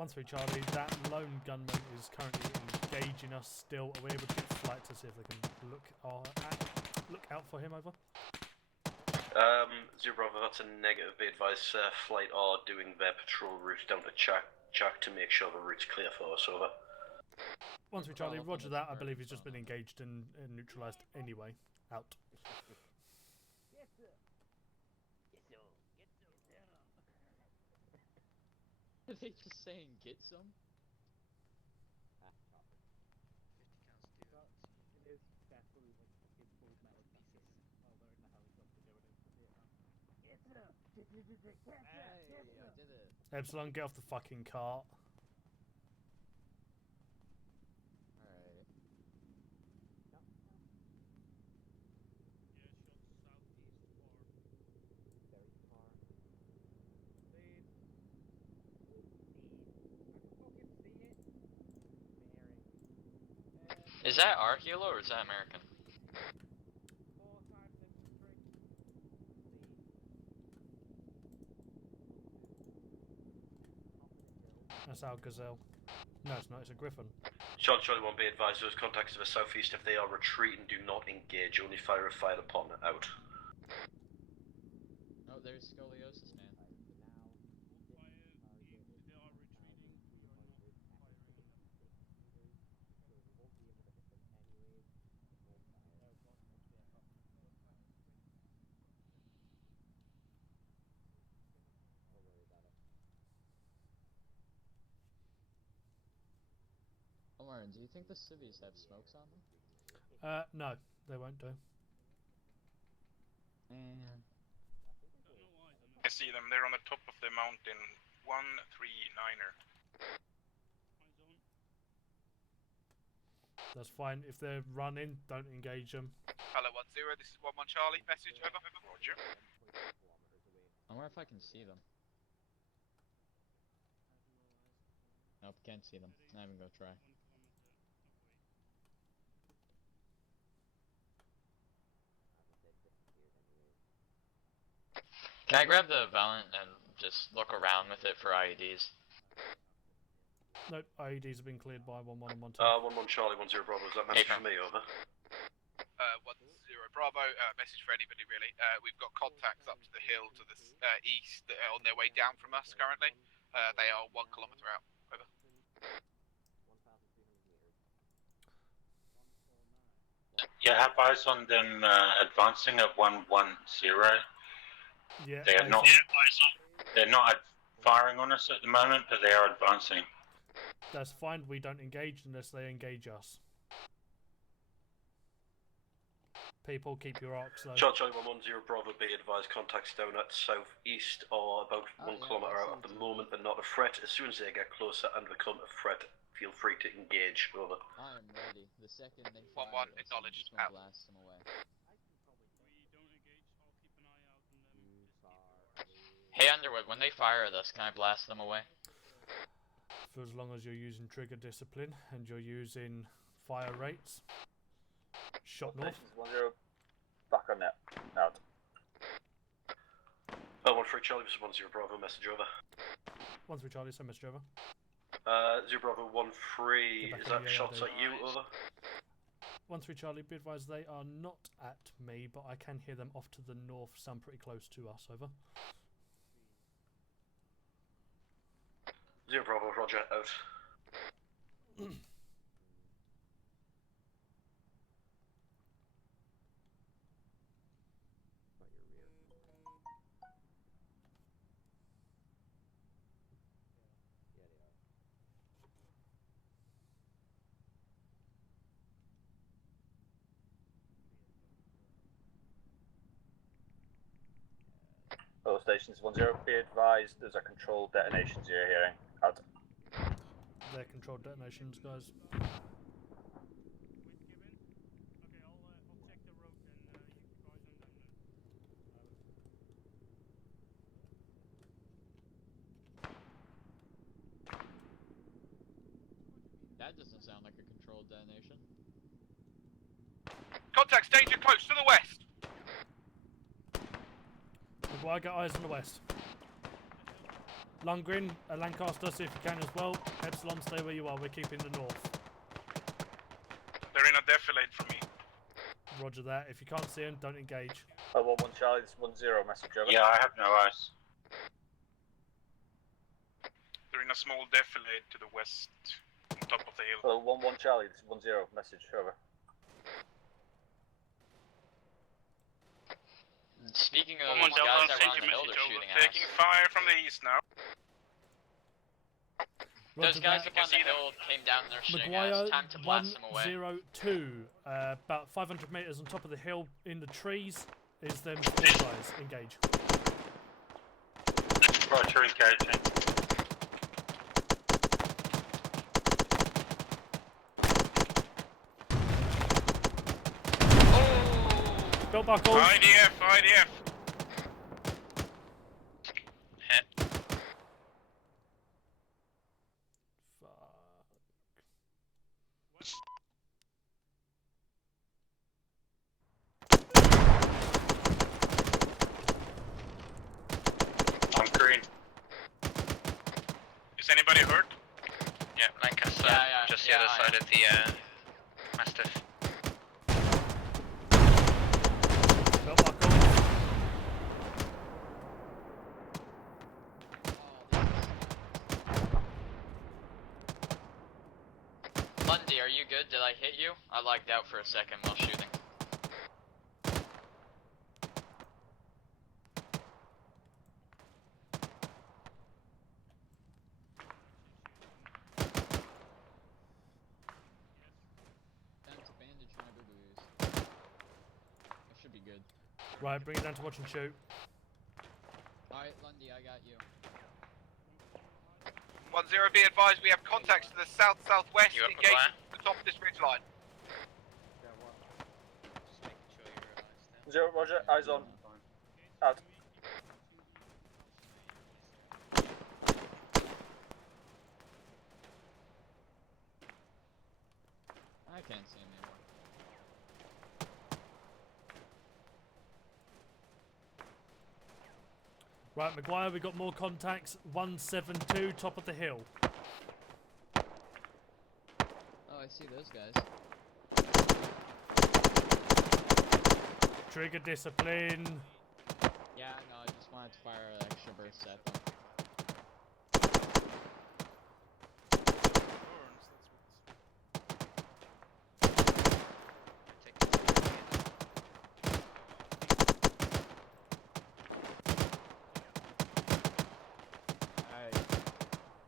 1-3 Charlie. That lone gunman is currently engaging us still. Are we able to get flight to see if they can look out for him, over? 0 Bravo, that's a negative. Be advised, flight are doing their patrol route down to Jack to make sure the route's clear for us, over. 1-3 Charlie, roger that. I believe he's just been engaged and neutralised anyway. Out. Are they just saying get some? Epsilon, get off the fucking cart. Alright. Is that our helo or is that American? That's our Gazelle. No, it's not. It's a Griffin. Charlie 1, be advised, those contacts to the southeast, if they are retreating, do not engage. Only fire if fired upon. Out. Oh, there's scoliosis, man. Omarin, do you think the civvies have smokes on them? No, they won't do. Man. I see them. They're on the top of the mountain. 139er. That's fine. If they're running, don't engage them. Hello 1-0, this is 1-1 Charlie. Message over. Roger. I wonder if I can see them. Nope, can't see them. Not even gonna try. Can I grab the Valent and just look around with it for IEDs? Nope, IEDs have been cleared by 1-1 and 1-2. 1-1 Charlie, 1-0 Bravo, is that message for me, over? 1-0 Bravo, message for anybody really. We've got contacts up to the hill to the east that are on their way down from us currently. They are 1 kilometre out. Over. Yeah, have eyes on them advancing at 110. Yeah, they are not. They're not firing on us at the moment, but they are advancing. That's fine. We don't engage unless they engage us. People, keep your arcs low. Charlie 110 Bravo, be advised, contacts down at southeast are about 1 kilometre out at the moment. They're not a threat. As soon as they get closer and become a threat, feel free to engage. Over. I am ready. The second they fire, 1-1 acknowledged. Out. Blast them away. Hey Underwood, when they fire at us, can I blast them away? For as long as you're using trigger discipline and you're using fire rates. Shot north. 1-0. Back on net. Out. 1-3 Charlie, this is 1-0 Bravo, message over. 1-3 Charlie, send message over. 0 Bravo 1-3, is that shots at you, over? 1-3 Charlie, be advised they are not at me, but I can hear them off to the north, sound pretty close to us, over. 0 Bravo, roger, out. All stations 1-0, be advised, there's a controlled detonations you're hearing. Out. They're controlled detonations, guys. That doesn't sound like a controlled detonation. Contacts, danger close to the west. Maguire, get eyes on the west. Lundgren, Lancaster, see if you can as well. Epsilon, stay where you are. We're keeping the north. They're in a defilade from me. Roger that. If you can't see them, don't engage. 1-1 Charlie, this is 1-0, message over. Yeah, I have no eyes. They're in a small defilade to the west, on top of the hill. 1-1 Charlie, this is 1-0, message over. Speaking of One those guys Delta, that were on send the your hill, message they're over. shooting at us. Taking fire from the east now. Those guys that. up on the hill came down and they're shooting at Maguire, us. Time to blast them away. 102. About 500 meters on top of the hill in the trees is them four guys. Engage. Roger, engaging. Belt buckles. IDF. Hit. I'm green. Is anybody hurt? Yeah, Lancaster. Yeah, just the other side of the Mastiff. Belt buckles. Lundy, are you good? Did I hit you? I lagged out for a second while shooting. Down to bandage my boo-boos. That should be good. Right, bring it down to watch and shoot. Alright, Lundy, I got you. 1-0, be advised, we have contacts to the south-southwest. You up, Engage Maguire? at the top of this ridge line. Just making sure you're 0 Roger, eyes on. Out. I can't see him anymore. Right, Maguire, we got more contacts. 172, top of the hill. Oh, I see those guys. Trigger discipline. Yeah, no, I just wanted to fire an extra burst at them.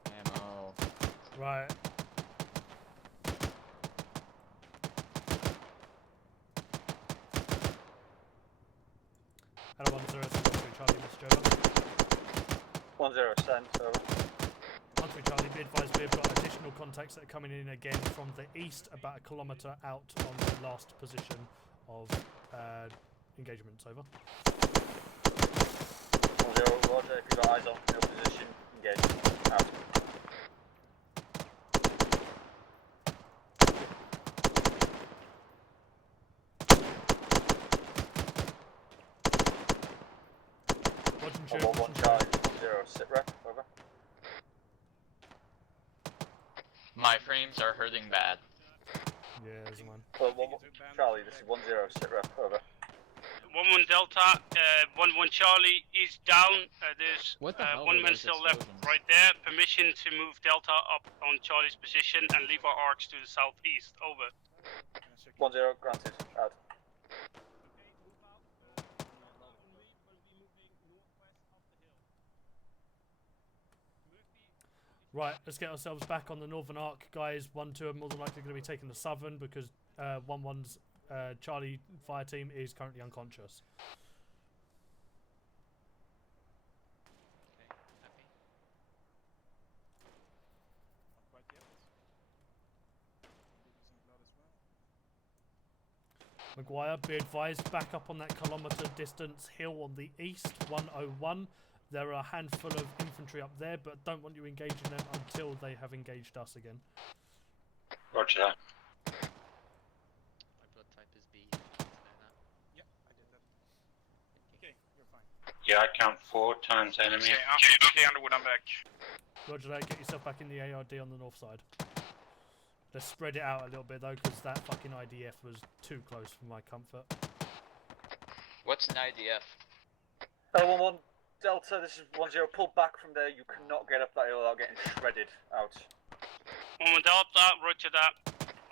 Ammo. Right. Hello, 1-0, Charlie, message over. 1-0, send, over. 1-3 Charlie, be advised we've got additional contacts that are coming in again from the east, about a kilometre out on the last position of engagements, over. 1-0, Roger, if you've got eyes on, no position, engage. Out. Watch and shoot. 1-1 Charlie, 0, sit rep, over. My frames are hurting bad. Yeah, there's one. 1-1 Charlie, this is 1-0, sit rep, over. 1-1 Delta, 1-1 Charlie is down. There's What the hell one were man those still left explosions? right there. Permission to move Delta up on Charlie's position and leave our arcs to the southeast. Over. 1-0, granted, out. Right, let's get ourselves back on the northern arc, guys. 1-2 are more than likely going to be taking the southern because 1-1's Charlie fire team is currently unconscious. Maguire, be advised, back up on that kilometre distance hill on the east, 101. There are a handful of infantry up there, but don't want you engaging them until they have engaged us again. Roger that. My blood type is B. Yeah, I did that. Okay, you're fine. Yeah, I count 4 times enemy. Okay, Underwood, I'm back. Roger that, get yourself back in the ARD on the north side. Let's spread it out a little bit though, because that fucking IDF was too close for my comfort. What's an IDF? 1-1 Delta, this is 1-0. Pull back from there. You cannot get up that hill without getting shredded out. 1-1 Delta, roger that.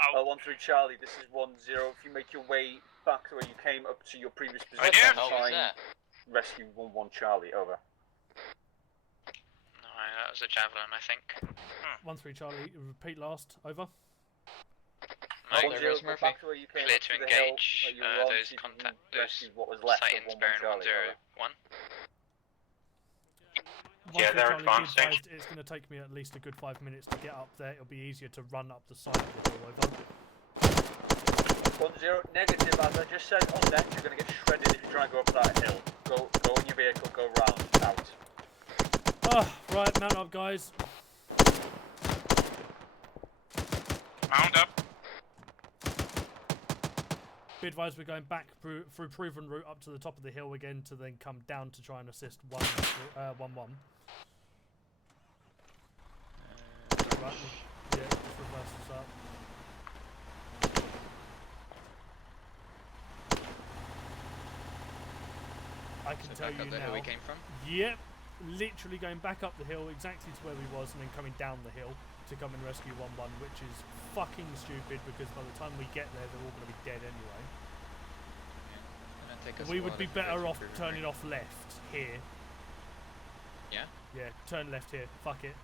Out. 1-3 Charlie, this is 1-0. If you make your way back to where you came up to your previous position, What the hell was that? rescue 1-1 Charlie, over. Alright, that was a javelin, I think. 1-3 Charlie, repeat last, over. Right, 1-0, there's go Murphy. back to where you came Clear up to to the hill, engage where you were on, those so you can contact, rescue those what was left of sightings 1-1 bearing Charlie, over. 101. Yeah, they're Charlie, be advancing. advised, it's going to take me at least a good 5 minutes to get up there. It'll be easier to run up the side of the hill, over. 1-0 negative, as I just said on deck, you're going to get shredded if you try and go up that hill. Go in your vehicle, go round, out. Oh, right, mount up, guys. Mount up. Be advised, we're going back through proven route up to the top of the hill again to then come down to try and assist 1-1. Right, yeah, just reverse this up. I can So tell back you up the now. hill we came from? Yep, literally going back up the hill exactly to where we was, and then coming down the hill to come and rescue 1-1, which is fucking stupid because by the time we get there, they're all going to be dead anyway. We would be better off turning off left here. Yeah? Yeah, turn left here. Fuck it.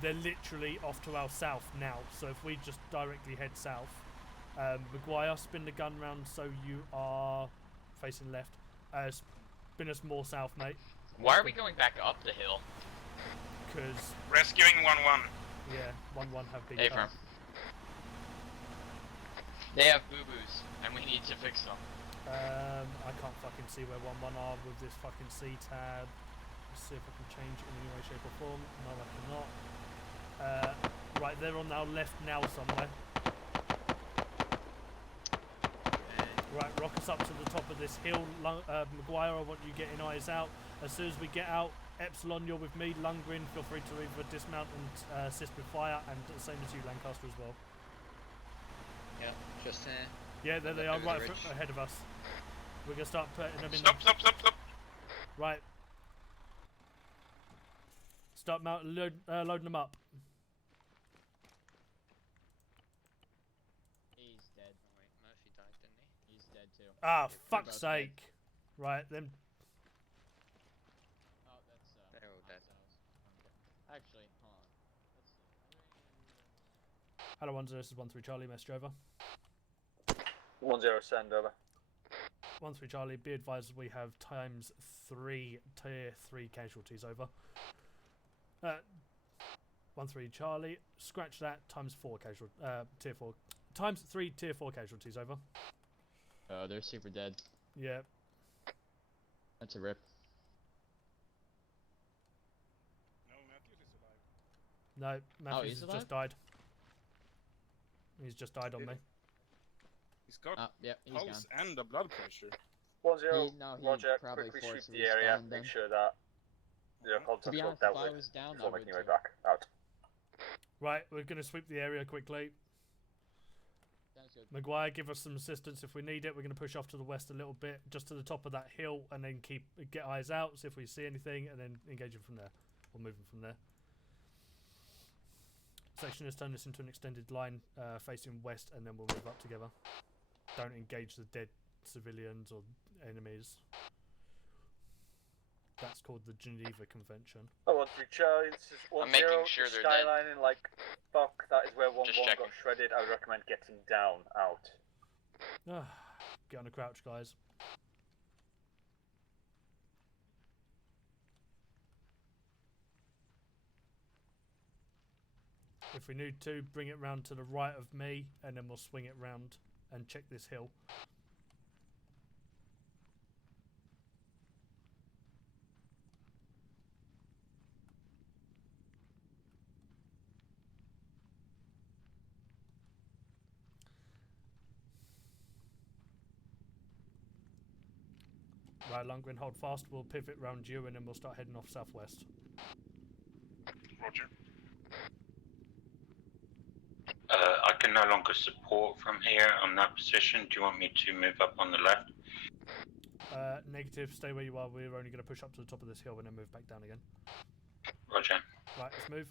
They're literally off to our south now, so if we just directly head south. Maguire, spin the gun round so you are facing left. Spin us more south, mate. Why are we going back up the hill? Because... Rescuing 1-1. Yeah, 1-1 have big... Affirm. They have boo-boos, and we need to fix them. I can't fucking see where 1-1 are with this fucking C-tab. Let's see if I can change it in any way, shape or form. No, I cannot. Right, they're on our left now somewhere. Right, rock us up to the top of this hill. Maguire, I want you getting eyes out. As soon as we get out, Epsilon, you're with me. Lundgren, feel free to either dismount and assist with fire, and the same as you, Lancaster, as well. Yeah, just yeah, there they are, over right the ridge. ahead of us. We're gonna start putting them in. Stop. Right. Start loading them up. He's dead. Oh, wait, Murphy died, didn't he? He's dead too. Ah, They're fuck's both dead. sake. Right, then. Oh, that's They're all dead. okay. Actually, hold on. Let's see. Hello, 1-0, this is 1-3 Charlie, message over. 1-0, send over. 1-3 Charlie, be advised we have ×3 tier 3 casualties, over. 1-3 Charlie, scratch that, ×4 tier 4. ×3 tier 4 casualties, over. Oh, they're super dead. Yeah. That's a rip. No, Matthews is alive. No, Matthews he's has alive? just died. He's just died on me. He's got Yep, he's pulse and a blood pressure. 1-0, he Roger, probably quickly sweep forced the area, respawn make then. sure that your To contacts be are honest, dealt if I with was down, before I making would your way back out. Right, we're going to sweep the area quickly. Sounds good. Maguire, give us some assistance if we need it. We're going to push off to the west a little bit, just to the top of that hill, and then get eyes out, see if we see anything, and then engage them from there. Or move them from there. Section has turned this into an extended line facing west, and then we'll move up together. Don't engage the dead civilians or enemies. That's called the Geneva Convention. 1-3 Charlie, this is 1-0. I'm making sure they're dead. Skylining like fuck, that is where 1-1 Just got checking. shredded. I would recommend getting down, out. Get on a crouch, guys. If we need to, bring it round to the right of me, and then we'll swing it round and check this hill. Right, Lundgren, hold fast. We'll pivot round you and then we'll start heading off southwest. Roger. I can no longer support from here on that position. Do you want me to move up on the left? Negative. Stay where you are. We're only going to push up to the top of this hill and then move back down again. Roger. Right, let's move.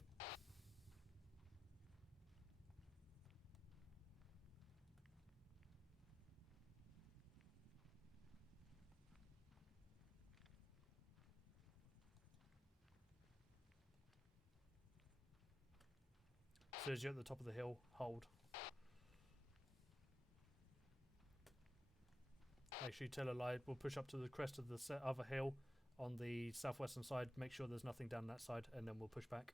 So as you're at the top of the hill, hold. Actually, tell a lie. We'll push up to the crest of the other hill on the southwestern side. Make sure there's nothing down that side, and then we'll push back.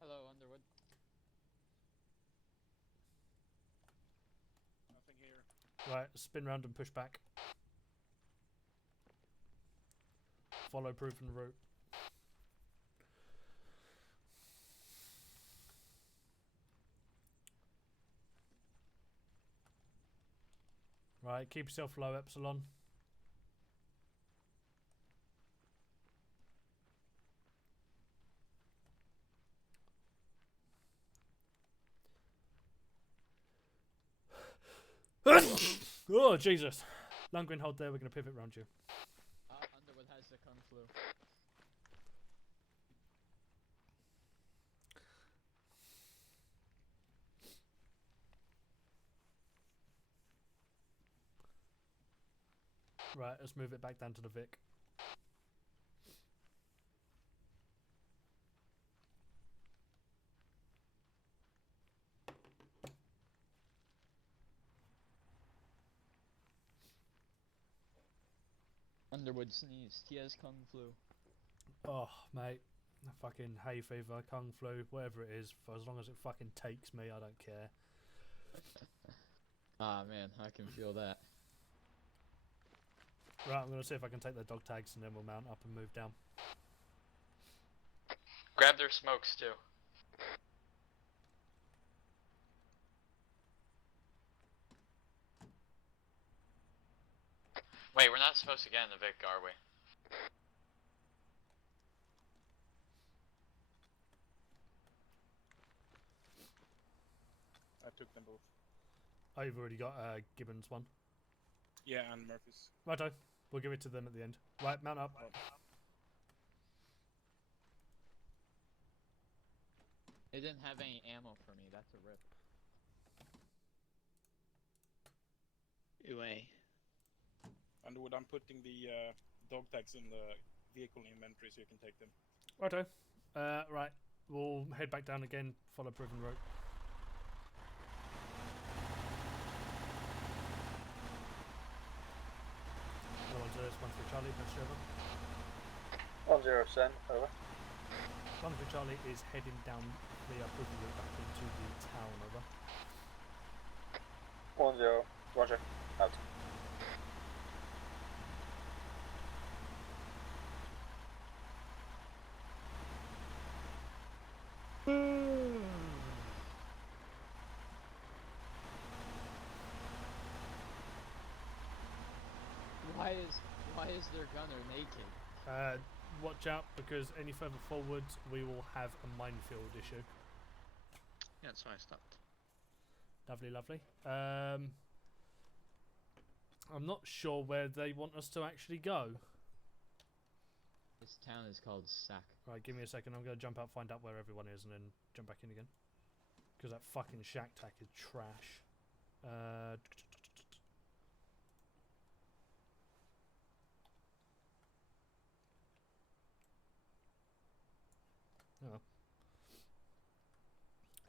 Hello, Underwood. Nothing here. Right, spin round and push back. Follow proven route. Right, keep yourself low, Epsilon. Oh, Jesus. Lundgren, hold there. We're going to pivot round you. Underwood has the Kung Flu. Right, let's move it back down to the Vic. Underwood sneezed. He has Kung Flu. Oh, mate. Fucking hay fever, Kung Flu, whatever it is. For as long as it fucking takes me, I don't care. Ah, man, I can feel that. Right, I'm going to see if I can take their dog tags and then we'll mount up and move down. Grab their smokes too. Wait, we're not supposed to get in the Vic, are we? I took them both. Oh, you've already got Gibbons one. Yeah, and Murphy's. Righto, we'll give it to them at the end. Right, mount up. They didn't have any ammo for me. That's a rip. UA. Underwood, I'm putting the dog tags in the vehicle inventory so you can take them. Righto. Right, we'll head back down again, follow proven route. Hello, 1-3 Charlie, that's over. 1-0, over. 1-3 Charlie is heading down the proven route back into the town, over. 1-0, roger, out. Why is their gunner naked? Watch out, because any further forwards we will have a minefield issue. Yeah, that's why I stopped. Lovely, lovely. I'm not sure where they want us to actually go. This town is called Sac. Right, give me a second. I'm going to jump out, find out where everyone is, and then jump back in again. Because that fucking shack tack is trash. Oh.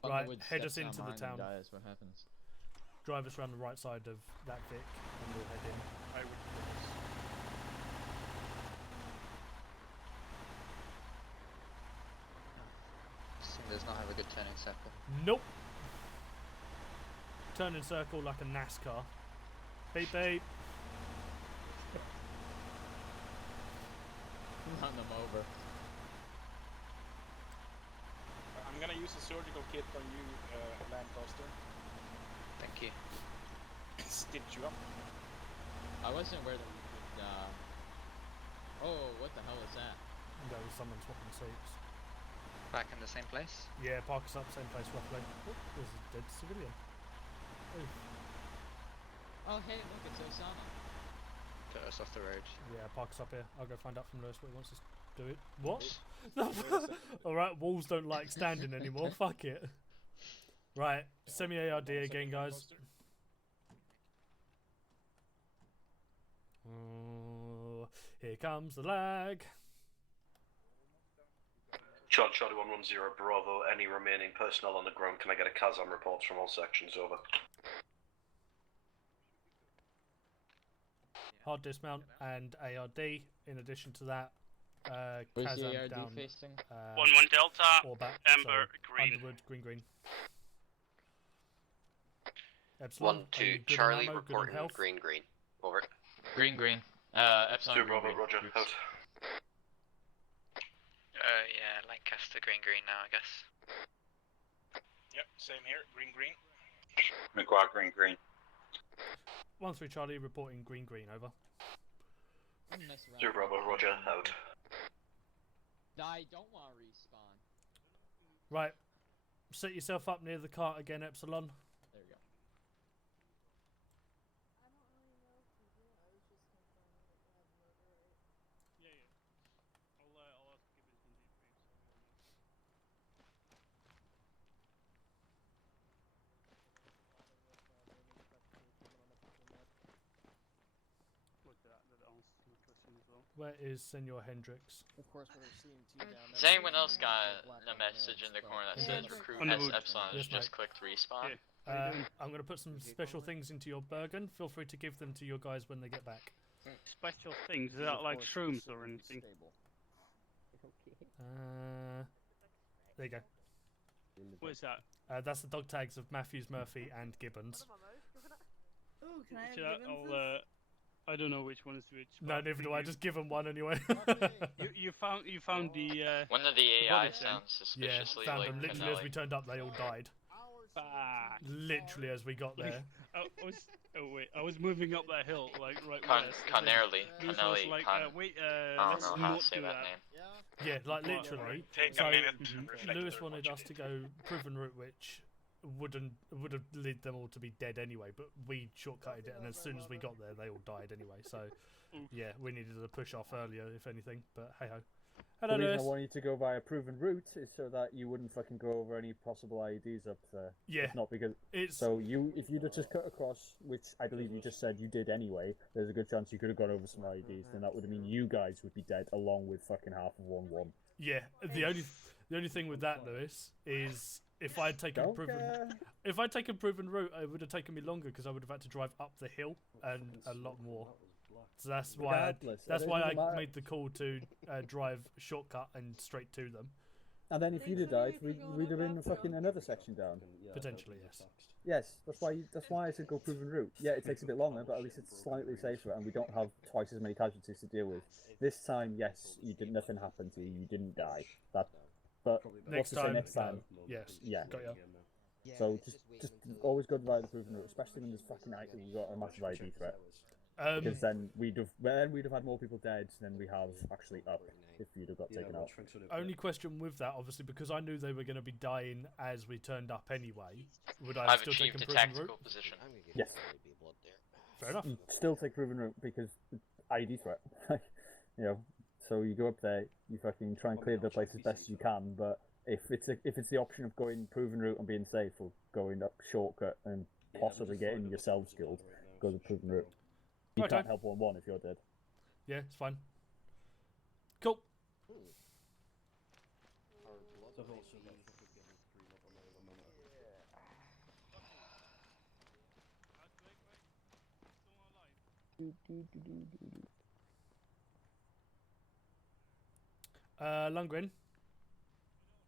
Right, Underwood head us steps into on the mine town. and dies. What happens? Drive us around the right side of that Vic, and we'll head in. I would do this. This thing does not have a good turning circle. Nope. Turn in circle like a NASCAR. Beep beep. Run them over. I'm gonna use a surgical kit on you, Lancaster. did you up? I wasn't aware that we could, Oh, what the hell is that? There was someone swapping seats. Back in the same place? Yeah, park us up, same place roughly. Oh, there's a dead civilian. Oof. Oh, hey, look, it's Osama. Put us off the road. Yeah, park us up here. I'll go find out from Lewis what he wants us to do. It. What? Alright, walls don't like standing anymore. Fuck it. Right, semi-ARD again, guys. Here comes the lag. Charlie 110 Bravo, any remaining personnel on the ground, can I get a Kazam reports from all sections, over? Hard dismount and ARD. In addition to that, Where's the Kazam ARD down. facing? 1-1 Delta, or back, Amber, so green. Underwood, green. Epsilon, 1-2 are you good on Charlie, ammo, good on reporting health? green. Over. Green. Epsilon. 2 Bravo, roger, out. Yeah, Lancaster, green now, I guess. Yep, same here. Green. McGuire, green. 1-3 Charlie, reporting green, over. 2 Bravo, roger, out. I don't want to respawn. Right, set yourself up near the cart again, Epsilon. There we go. Where is Senor Hendrix? Of course, we're seeing two down. Has anyone else got a message in the corner that says recruit S Epsilon has Yes, just mate. clicked respawn? I'm going to put some special things into your Bergen. Feel free to give them to your guys when they get back. Special things, is that like shrooms or anything? There you go. What is that? That's the dog tags of Matthews, Murphy, and Gibbons. Oh, can I have Actually, Gibbons? I don't know which one is which. No, neither do I. Just give them one anyway. You found the One of the the AI body thing? sounds suspiciously yeah, found like them. Literally as we turned up, they all died. Literally as we got there. I was moving up that hill, like right west. Connerly. Lewis was Connelly. like, wait, I let's don't know how not to say do that that. name. Yeah, like literally. Take so a minute to reflect Lewis on wanted what us you to did. go proven route, which would have led them all to be dead anyway. But we shortcutted it, and as soon as we got there, they all died anyway. So yeah, we needed to push off earlier, if anything. But hey ho. Hello, The reason Lewis. I want you to go via proven route is so that you wouldn't fucking go over any possible IEDs up there. Yeah. It's not because it's so if you'd have just cut across, which I believe you just said you did anyway, there's a good chance you could have gone over some IEDs. Then that would have mean you guys would be dead along with fucking half of 1-1. Yeah, the only thing with that, Lewis, is if I'd taken proven route, it would have taken me longer because I would have had to drive up the hill and a lot more. So that's why I made the call to drive shortcut and straight to them. And then if you'd have died, we'd have been fucking another section down. Potentially, yes. Yes, that's why I said go proven route. Yeah, it takes a bit longer, but at least it's slightly safer, and we don't have twice as many casualties to deal with. This time, yes, nothing happened to you. You didn't die. But next time, yes, yeah, got ya. So just always go via the proven route, especially when there's fucking we've got a massive ID threat. Because then we'd have had more people dead than we have actually up if you'd have got taken out. Only question with that, obviously, because I knew they were going to be dying as we turned up anyway. Would I have I've still achieved taken a proven tactical route? position. Yes. Fair enough. You still take proven route because ID threat. So you go up there, you fucking try and clear the place as best as you can. But if it's the option of going proven route and being safe, or going up shortcut and possibly getting yourselves killed, go the proven route. You Right, can't Ty. help 1-1 if you're dead. Yeah, it's fine. Cool. Lundgren.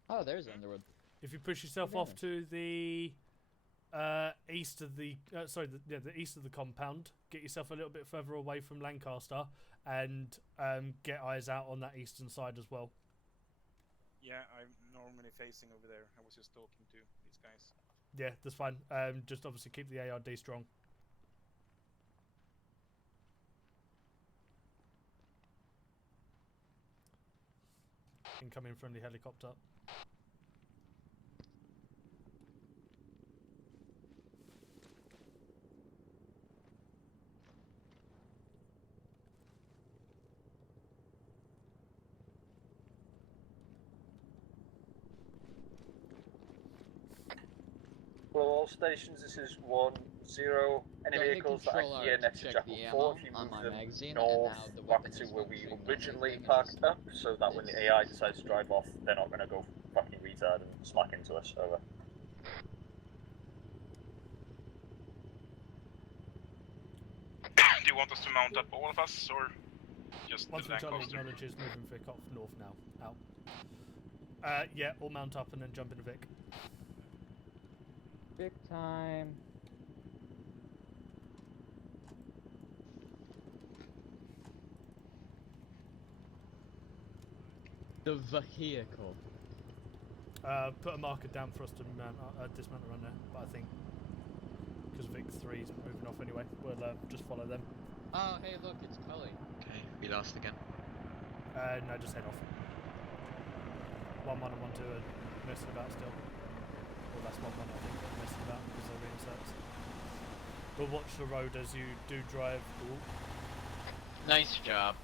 Oh, there's Underwood. If you push yourself off to the east of the the east of the compound, get yourself a little bit further away from Lancaster, and get eyes out on that eastern side as well. Yeah, I'm normally facing over there. I was just talking to these guys. Yeah, that's fine. Just obviously keep the ARD strong. Incoming friendly helicopter. Hello, all stations. This is 1-0. Any vehicles that are here next to Jackal 4, if you move them north back to where we originally parked up, so that when the AI decides to drive off, they're not going to go fucking retard and smack into us. Over. Do you want us to mount up all of us, or just Once the Charlie Lancaster? acknowledges moving Vic off north now. Out. Yeah, all mount up and then jump into Vic. Big time. The vehicle. Put a marker down for us to dismount around there, but I think because Vic 3's moving off anyway, we'll just follow them. Oh, hey, look, it's Cully. Okay, we lost again. No, just head off. 1-1 and 1-2 are messing about still. Well, that's 1-1 I think, but messing about because they're reinserts. We'll watch the road as you do drive. Ooh. Nice job.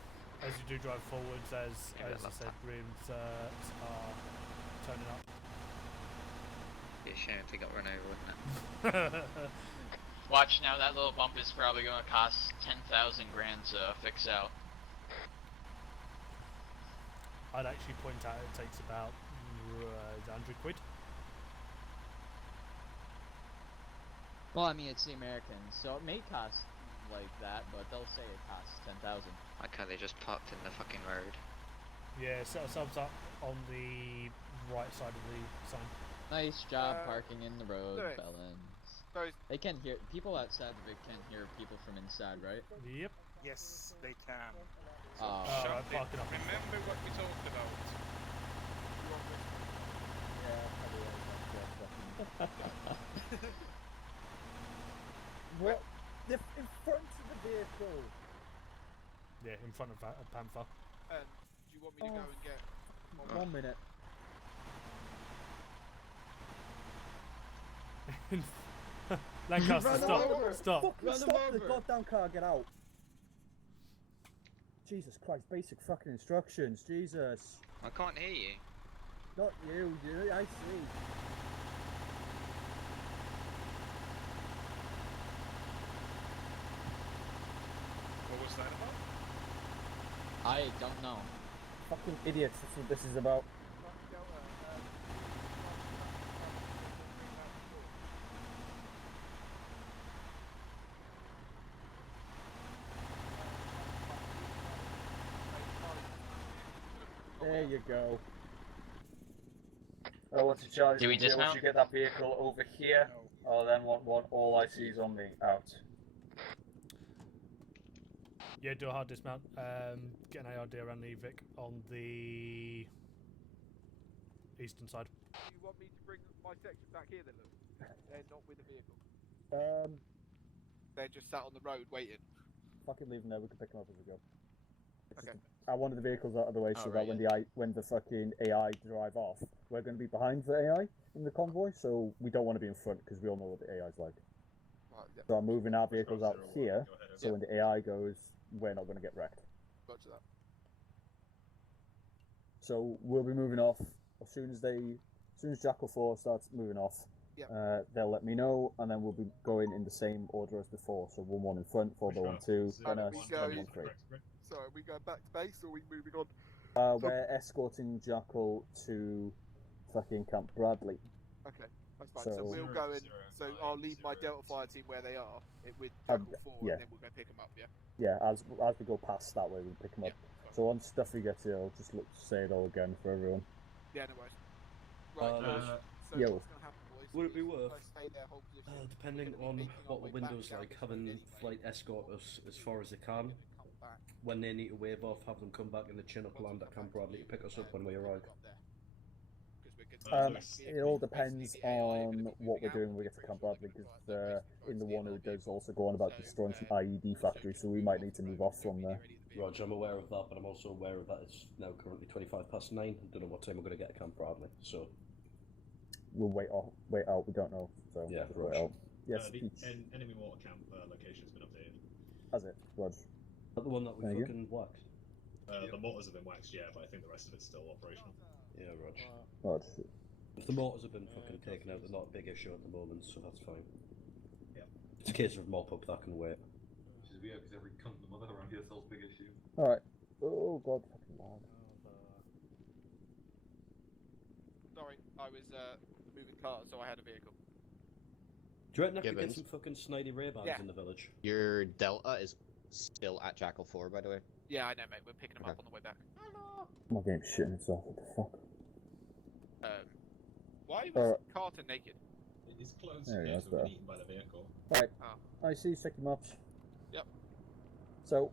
As you do drive forwards, as I said, reinserts are turning up. Be a shame if they got run over, wouldn't it? Watch now, that little bump is probably going to cost 10,000 grand to fix out. I'd actually point out it takes about 100 quid. Well, I mean, it's the Americans, so it may cost like that, but they'll say it costs 10,000. Why can't they just parked in the fucking road? Yeah, set ourselves up on the right side of the sign. Nice job parking in the road, Lewis. felons. They can hear people outside of it can hear people from inside, right? Yep. Yes, they can. So right, parking up. Remember what we talked about. What? They're in front of the vehicle. Yeah, in front of a Panther. And do you want me to go and get... 1 minute. Lancaster, Run stop! over. Stop! Fucking stop the goddamn car, get out. Jesus Christ, basic fucking instructions, Jesus. I can't hear you. Not you, dude, I see. What was that about? I don't know. Fucking idiots, that's what this is about. There you go. I want to charge Do we you dismount? once you get that vehicle over here. I'll then want all I see is on me out. Yeah, do a hard dismount. Get an ARD around the Vic on the eastern side. Do you want me to bring my section back here then, Lewis? They're not with the vehicle. They're just sat on the road waiting. Fucking leave them there, we can pick them up as we go. It's Okay. just- I wanted the vehicles out of the way so that when the fucking AI drive off, we're going to be behind the AI in the convoy, so we don't want to be in front because we all know what the AI's like. Right, yeah. So I'm moving our vehicles out here, so when the AI goes, we're not going to get wrecked. Roger that. So we'll be moving off as soon as Jackal 4 starts moving off. Yep. They'll let me know, and then we'll be going in the same order as before. So 1-1 in front, 4-1-2, then us, then 1-3. So are we going back to base or are we moving on? We're escorting Jackal to fucking Camp Bradley. Okay, that's fine. So we'll go in. So I'll leave my Delta Fire team where they are with Jackal 4, yeah. and then we'll go pick them up. Yeah. Yeah, as we go past that way, we pick them up. So once Stuffy gets here, I'll just say it all again for everyone. Yeah, no worries. Right. So yo. what's going to happen, boys? Would it be is worth, guys stay there, hold position. depending on what the window's like, having flight escort us as far as they can? When they need to wave off, have them come back in the Chinook land at Camp Bradley to pick us up when we arrive. It all depends on what we're doing when we get to Camp Bradley, because in the one it does also go on about destroying some IED factories, so we might need to move off from there. Roger, I'm aware of that, but I'm also aware of that it's now currently 9:25. I don't know what time we're going to get to Camp Bradley, so... We'll wait out, we don't know, so yeah, just wait out. Yes, the enemy water camp location's been updated. Has it? Rog. Not the one that we fucking waxed? The mortars have been waxed, yeah, but I think the rest of it's still operational. Yeah, Rog. Rog. If the mortars have been fucking taken out, they're not a big issue at the moment, so that's fine. Yeah. It's a case of mop up, that can wait. Which is weird, because every cunt and mother around here sells big issue. Alright. Oh god, fucking lag. Sorry, I was moving cars, so I had a vehicle. Do you reckon I could get Gibbons. some fucking snidey Ray-Bans Yeah. in the village? Your Delta is still at Jackal 4, by the way. Yeah, I know, mate. We're picking them up on the way back. My game's shitting itself, what the fuck? Why was Carter naked? His clothes There he is, have been there. eaten by the vehicle. Right, Oh. I see you, check your maps. Yep. So,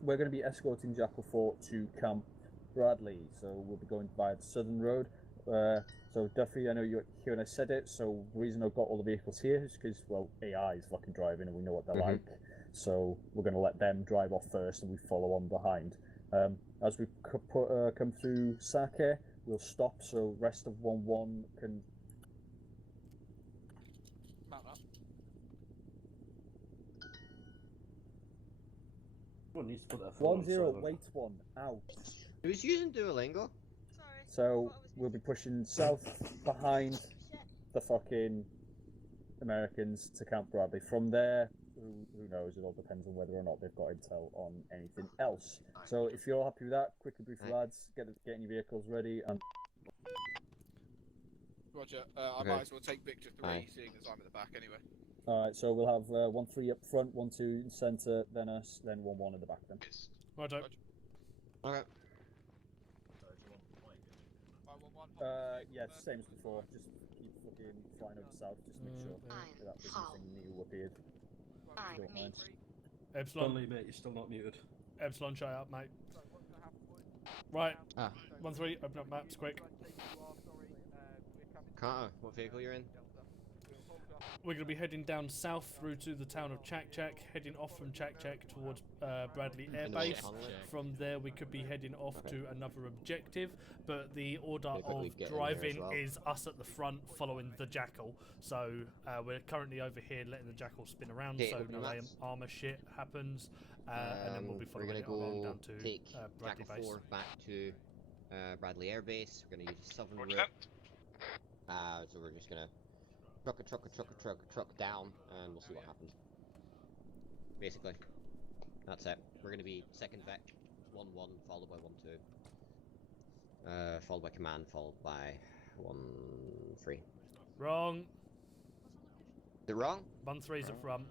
we're going to be escorting Jackal 4 to Camp Bradley, so we'll be going by the southern road. So Duffy, I know you're here when I said it, so the reason I've got all the vehicles here is because, well, AI is fucking driving and we know what they're like, so we're going to let them drive off first and we follow on behind. As we come through Sake, we'll stop so rest of 1-1 can... Mount up. One needs to put that phone 1-0, on silent. wait 1, out. Who's using Duolingo? So we'll be pushing south behind the fucking Americans to Camp Bradley. From there, who knows? It all depends on whether or not they've got intel on anything else. So if you're happy with that, quickly brief lads, getting your vehicles ready and. Roger, I might as well take Victor 3, seeing as I'm at the back anyway. Alright, so we'll have 1-3 up front, 1-2 in centre, then us, then 1-1 in the back then. Righto. Okay. Yeah, it's the same as before. Just keep fucking flying over south. Just make sure that there's nothing new appeared. Don't mind. Epsilon. Stanley, mate, you're still not muted. Epsilon, shut up, mate. Right. 1-3, open up maps quick. Carter, what vehicle you're in? We're going to be heading down south through to the town of Chak Chak, heading off from Chak Chak towards Bradley Air Base. From there, we could be heading off to another objective, but the order of driving is us at the front following the Jackal. So we're currently over here letting the Jackal spin around, so no armor shit happens, and then we'll be following it along down to take Bradley Jackal Base. 4 back to Bradley Air Base. We're going to use the southern route. So we're just going to truck down, and we'll see what happens. Basically, that's it. We're going to be second Vec, 1-1, followed by 1-2. Followed by command, followed by 1-3. Wrong. Is it wrong? 1-3's at front.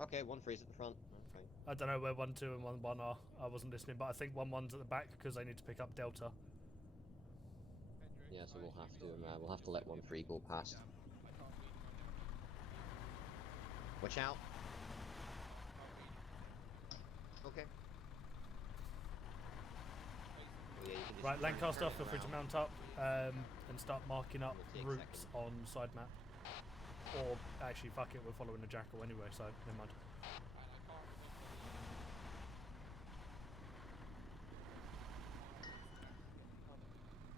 Okay, 1-3's at the front. Okay. I don't know where 1-2 and 1-1 are. I wasn't listening, but I think 1-1's at the back because they need to pick up Delta. Yeah, so we'll have to let 1-3 go past. Watch out. Okay. Oh, yeah, you can just Right, Lancaster, turn feel free to around. mount up and start marking up routes on side map. Or actually, fuck it, we're following the Jackal anyway, so never mind.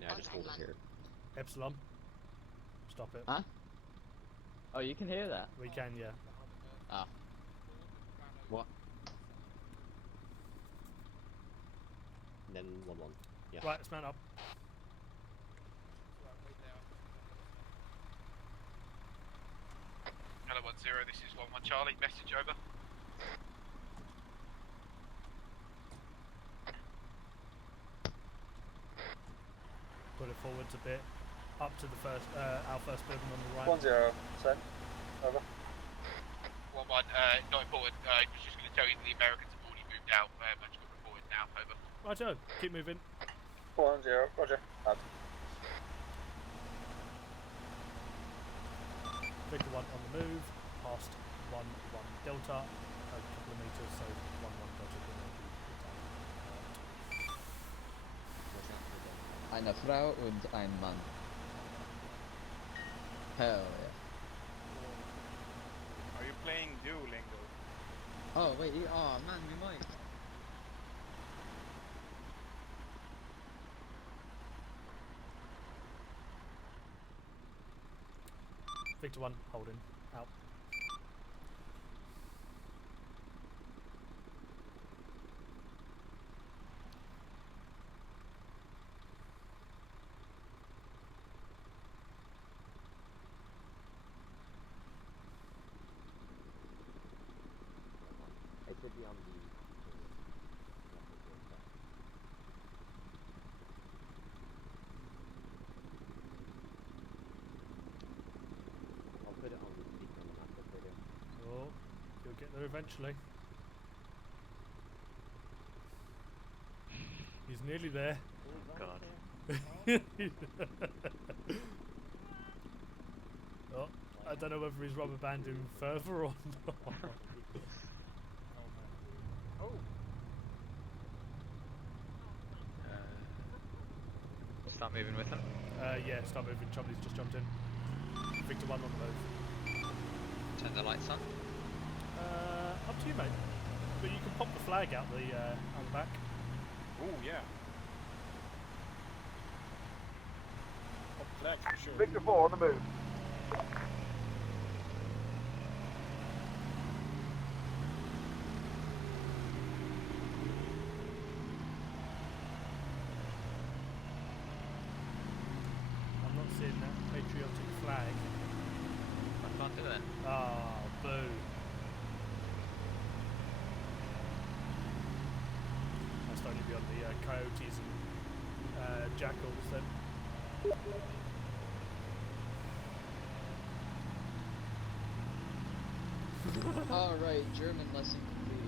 Yeah, just hold it here. Epsilon, stop it. Huh? Oh, you can hear that? We can, yeah. Ah. What? And then 1-1. Yeah. Right, let's mount up. Hello 1-0, this is 1-1 Charlie, message over. Put it forwards a bit, up to the first, our first building on the right. 1-0, send. Over. 1-1, not important, I was just going to tell you that the Americans have already moved out, I've just got reported now, over. Righto, keep moving. 1-0, roger. Victor 1 on the move, past 1-1 Delta, a couple of meters, so 1-1 Delta. Eine Frau und ein Mann. Hell yeah. Are you playing Duolingo? Oh wait, oh man, we might. Victor 1, holding, out. I should be on the... I'll put it on the speaker on the laptop later. Oh, you'll get there eventually. He's nearly there. God. Oh, I don't know whether he's rubber banding further or not. Oh. Start moving with him. Yeah, start moving. Chumley's just jumped in. Victor 1 on the move. Turn the lights on. Up to you, mate. But you can pop the flag out the back. Oh, yeah. Up flag for sure. Victor 4 on the move. I'm not seeing that patriotic flag. I can't do it. Ah, boo. Must only be on the coyotes and jackals then. Alright, German lesson completed.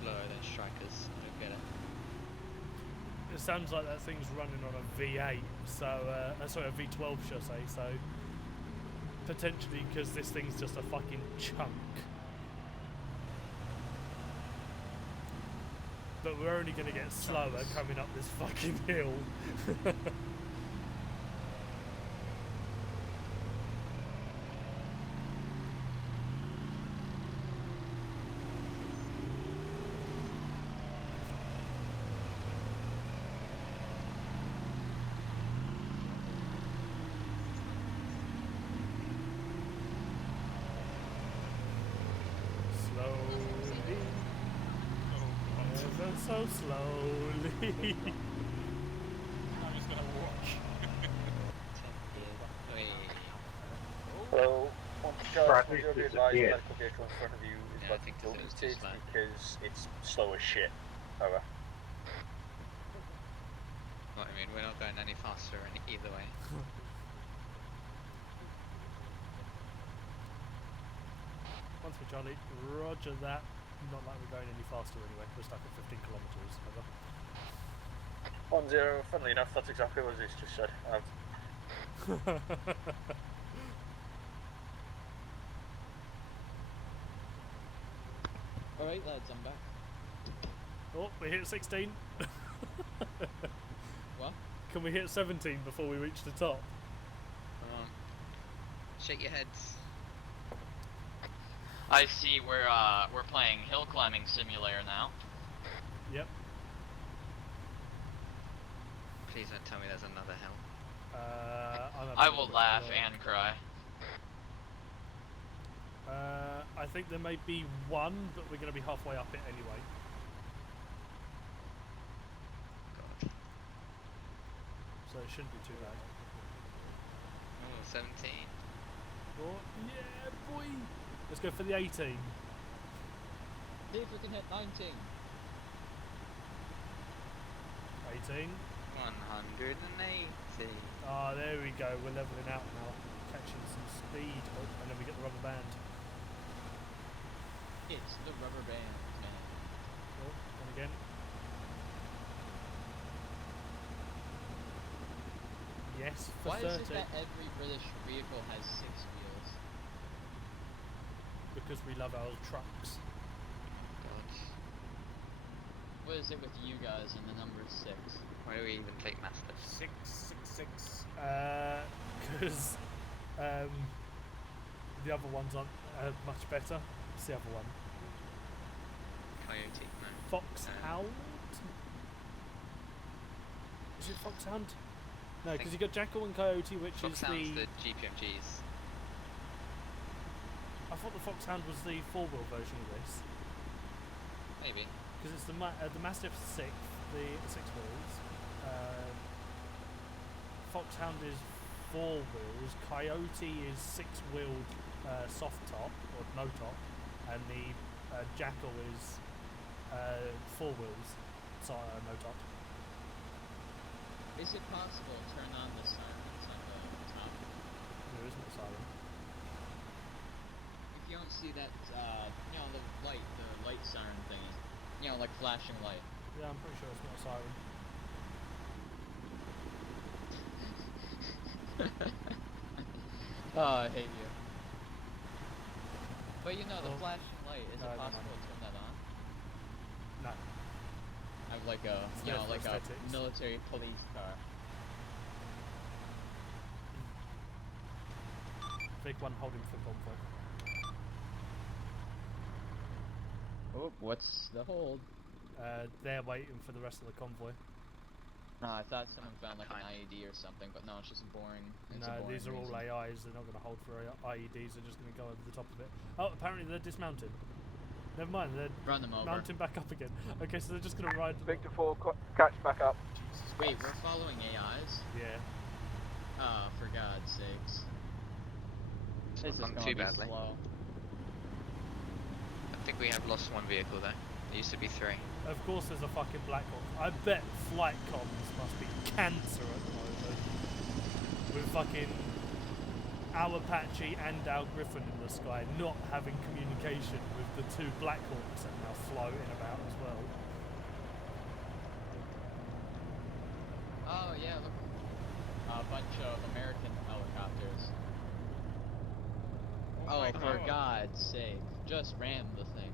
Slower than strikers. I don't get it. It sounds like that thing's running on a V8, so sorry, a V12, should I say? So potentially because this thing's just a fucking chunk. But we're only going to get slower coming up this fucking hill. So slowly. I'm just gonna watch. Hello, on Charles, would you be advised the medical vehicle in front of you is about to be deleted because it's slow as shit. Over. What I mean, we're not going any faster either way. Once for Charlie, roger that. Not like we're going any faster anyway. We're stuck at 15 kilometres. Over. 1-0. Funnily enough, that's exactly what Zeus just said. Alright lads, I'm back. Oh, we hit 16. What? Can we hit 17 before we reach the top? Come on. Shake your heads. I see we're playing hill climbing simulator now. Yep. Please don't tell me there's another hill. I will laugh and cry. I think there may be one, but we're going to be halfway up it anyway. God. So it shouldn't be too bad. Oh, 17. Oh, yeah, boy! Let's go for the 18. See if we can hit 19. 18. 180. Ah, there we go. We're leveling out now. Catching some speed. Oh, and then we get the rubber band. It's the rubber band, man. Oh, and again. Yes, for Why 30. is it that every British vehicle has 6 wheels? Because we love our trucks. God. What is it with you guys and the number 6? Why do we even take Mastiff? 666. Because the other ones aren't much better. What's the other one? Coyote, no. Foxhound? Is it Foxhound? No, because you got Jackal and Coyote, which Foxhound's is the GPMGs. I thought the Foxhound was the 4-wheel version of this. Maybe. Because it's the Mastiff 6, the 6 wheels. Foxhound is 4 wheels. Coyote is 6-wheeled soft top or no top, and the Jackal is 4 wheels, so no top. Is it possible to turn on the sirens on the top? There isn't a siren. If you don't see that, you know, the light siren thingy. You know, like flashing light. Yeah, I'm pretty sure it's not a siren. Oh, I hate you. But you know, the Oh. flashing light, is No, it no, possible no. to turn that on? No. I have like a, It's you there know, for like a aesthetics. military police car. Big one holding for convoy. Oh, what's the hold? They're waiting for the rest of the convoy. No, I thought someone found like an IED or something, but no, it's just boring. It's a No, boring these are all reason. AIs. They're not going to hold for IEDs. They're just going to go over the top of it. Oh, apparently they're dismounted. Never mind, they're Run them over. mounting back up again. Okay, so they're just going to ride. Victor 4, catch back up. Wait, we're following AIs? Yeah. Oh, for God's sakes. This is Not gonna too be badly. slow. I think we have lost one vehicle though. There used to be 3. Of course, there's a fucking Black Hawk. I bet flight comms must be cancer at the moment. With fucking our Apache and our Griffin in the sky not having communication with the 2 Black Hawks that are now floating about as well. Oh yeah, look. A bunch of American helicopters. Oh my for God. God's sake. Just ram the thing.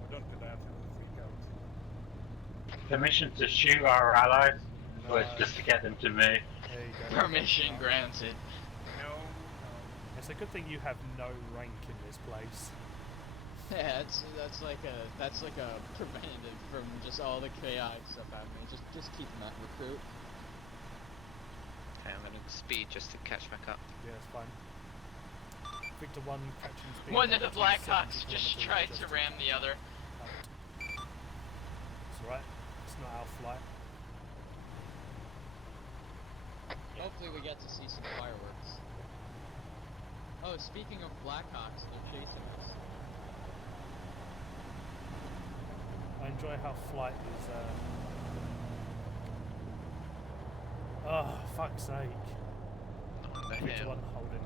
Oh, don't do that, it'll freak out. Permission to shoot our allies was just to get them to move. There you go. Permission granted. No. It's a good thing you have no rank in this place. Yeah, that's like a preventative from just all the KI stuff happening. Just keep them at recruit. Okay, I'm going to speed just to catch back up. Yeah, it's fine. Victor 1 catching speed. One of the up to Blackhawks 70 just kilometers tried to just ram the other. It's alright. It's not our flight. Hopefully we get to see some fireworks. Oh, speaking of Blackhawks, they're chasing us. I enjoy how flight is. Oh, fuck's sake. Victor 1 holding.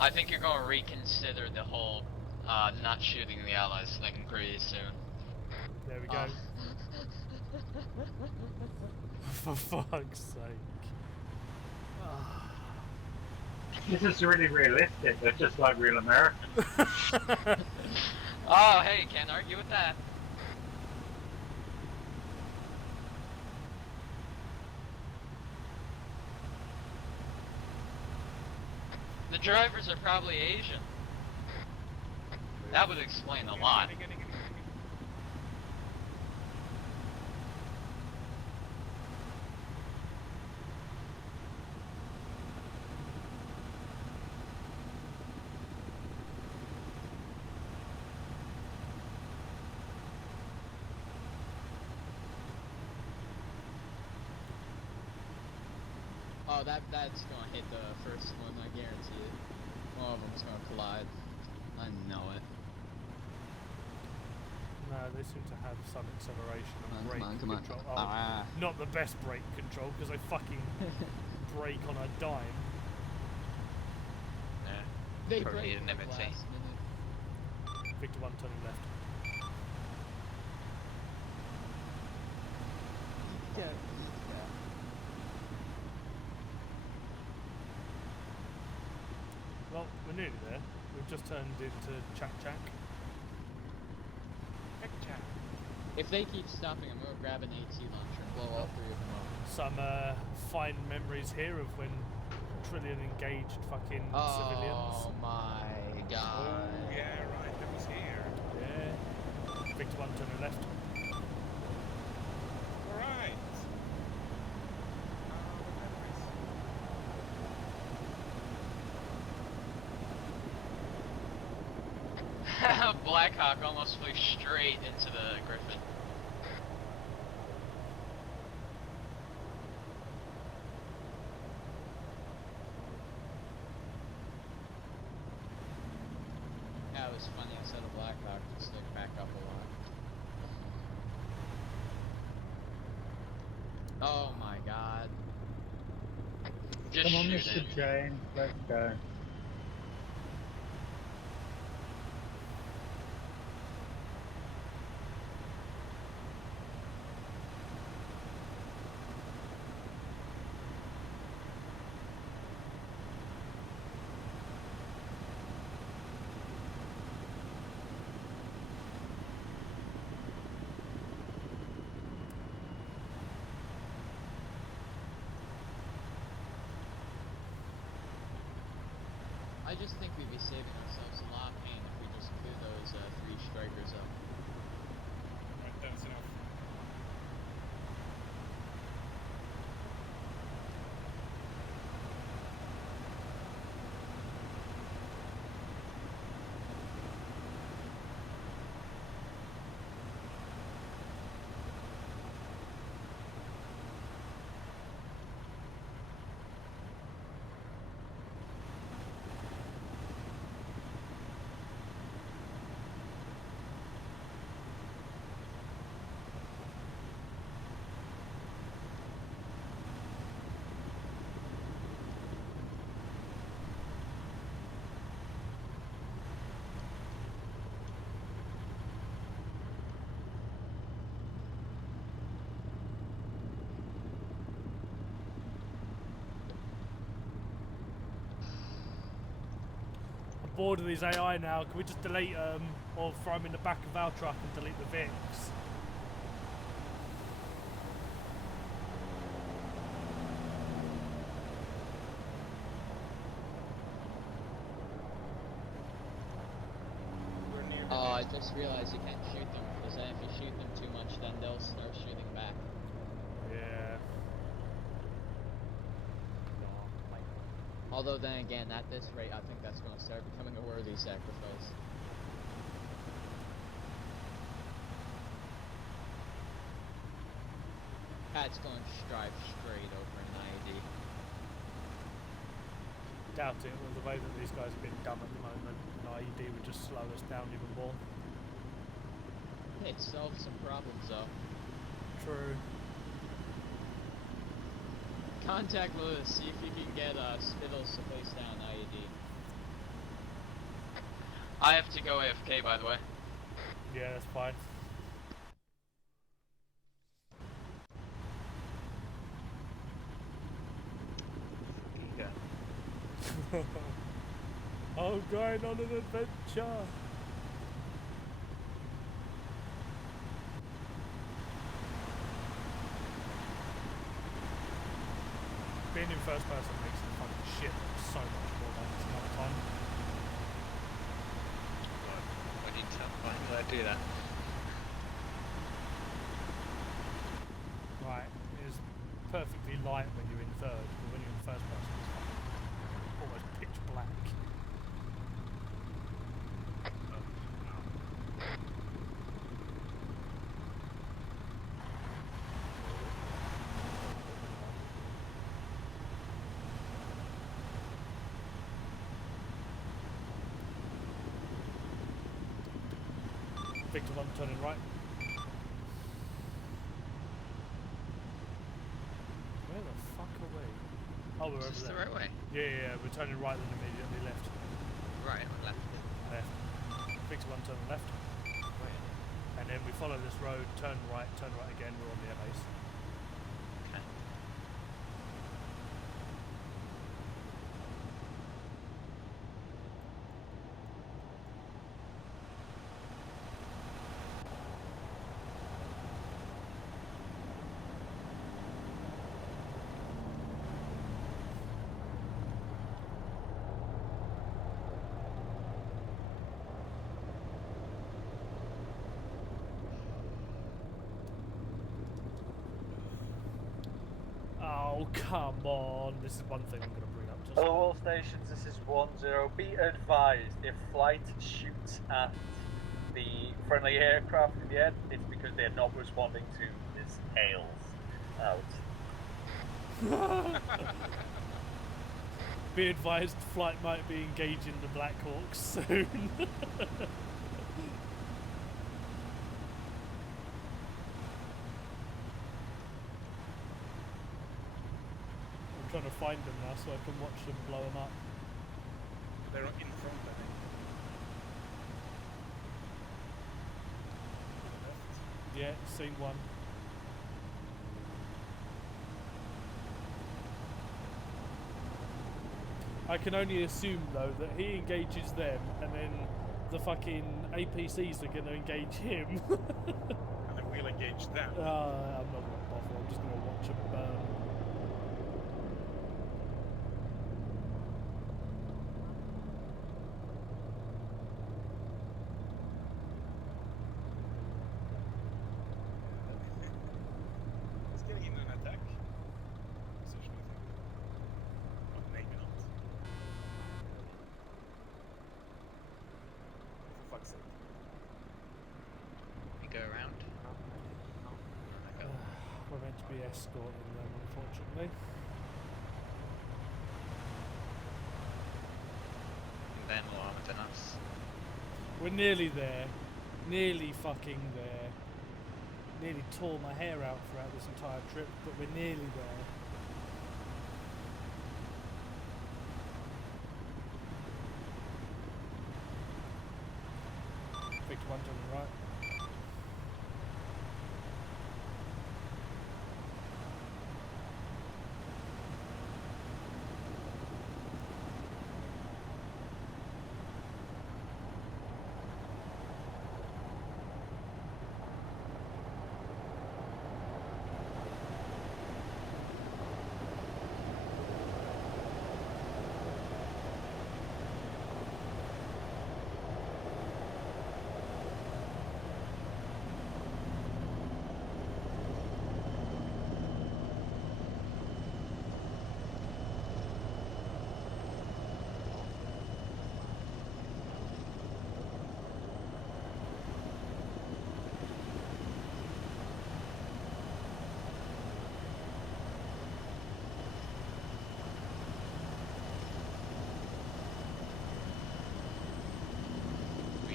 I think you're going to reconsider the whole not shooting the allies thing pretty soon. There we go. For fuck's sake. This is really realistic. They're just like real Americans. Oh, hey, can't argue with that. The drivers are probably Asian. That would explain a lot. Oh, that's gonna hit the first one, I guarantee it. One of them's gonna collide. I know it. No, they seem to have some acceleration and brake come on. control. Oh, not the best brake control because they fucking brake on a dime. Yeah. They Probably brake an at the MT. last minute. Victor 1 turning left. Yeah. Well, we're nearly there. We've just turned into Chak. If they keep stopping, I'm gonna grab an AT launcher and blow all three of them up. Some fine memories here of when Trillion engaged fucking civilians. Oh my god. Oh yeah, right. That was here. Yeah. Victor 1 turning left. All right. Blackhawk almost flew straight into the Griffin. Yeah, it was funny. I said a Blackhawk just like back up a lot. Oh my god. Just Come on, shoot Mr. it. James, let's go. I just think we'd be saving ourselves a lot of pain if we just clear those 3 strikers up. Right, that's enough. Bored of these AI now. Can we just delete them or throw them in the back of our truck and delete the Vics? Oh, I just realized you can't shoot them, because then if you shoot them too much, then they'll start shooting back. Yeah. Although then again, at this rate, I think that's going to start becoming a worthy sacrifice. Pat's going to strive straight over an IED. Doubt it. With the way that these guys have been dumb at the moment, an IED would just slow us down even more. It solves some problems though. True. Contact Lewis, see if you can get Spittles to place down IED. I have to go AFK, by the way. Yeah, that's fine. I'm going on an adventure. Being in first person makes the fucking shit so much more fun this amount of time. Why did I do that? Right, it's perfectly light when you're in third, but when you're in first person it's fucking almost pitch black. Victor 1 turning right. Where the fuck are we? Oh, we're over Is this there. the right way? Yeah, we're turning right then immediately left. Right or left? Left. Victor 1 turn left. Right. And then we follow this road, turn right again, we're on the airbase. Okay. Oh, come on. This is one thing I'm going to bring up. Just Hello all stations, this is 1-0. Be advised, if flight shoots at the friendly aircraft in the air, it's because they're not responding to his hails out. Be advised, flight might be engaging the Black Hawks soon. I'm trying to find them now so I can watch them blow them up. They're in front, I think. Yeah, seen one. I can only assume though that he engages them and then the fucking APCs are going to engage him. And then we'll engage them. I'm not going to bother, I'm just going to watch them burn. It's getting in an attack position, I think. But maybe not. For fuck's sake. We go around. We're meant to be escorting them, unfortunately. And they're more armoured than us. We're nearly there. Nearly fucking there. Nearly tore my hair out throughout this entire trip, but we're nearly there. Victor 1 to the right.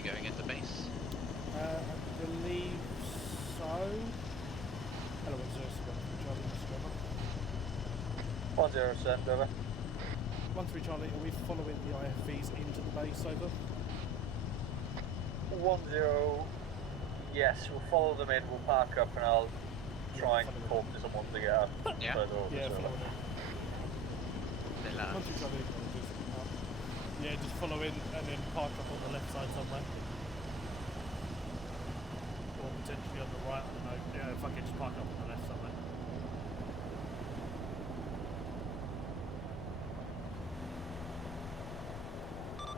Going into base? I believe so. Hello, 1-0, Charlie, 1-0, send over. 1-3 Charlie, are we following the IFVs into the base, over? 1-0, yes, we'll follow them in, we'll park up and I'll try and talk to someone to get up. Yeah? Further over, Yeah, so. follow them. They land. 1-3 Charlie, apologies. Yeah, just follow in and then park up on the left side somewhere. Or potentially on the right, I don't know. Yeah, fuck it, just park up on the left somewhere.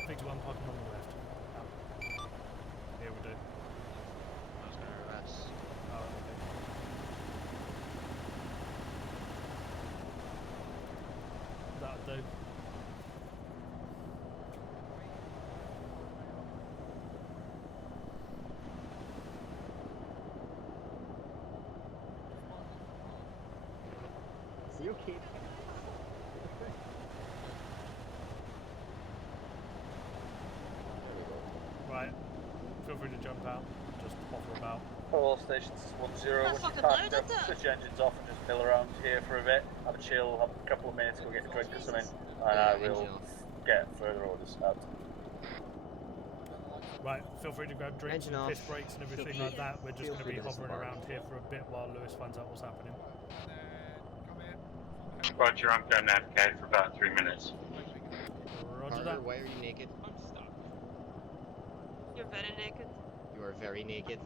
Victor 1 parking on the left. Here we do. I was going to reverse. Oh, okay. That'll do. You keep. Right. Feel free to jump out. Just for about. All stations is 1-0. Once you packed up, switch your engines off and just mill around here for a bit. Have a chill, have a couple of minutes, go get a drink or something, and we'll get further orders out. Right, feel free to grab drinks and piss breaks and everything like that. We're just going to be hovering around here for a bit while Lewis finds out what's happening. Roger, I'm going to navigate for about 3 minutes. Roger that. Why are you naked? I'm stuck. You're very naked. You are very naked.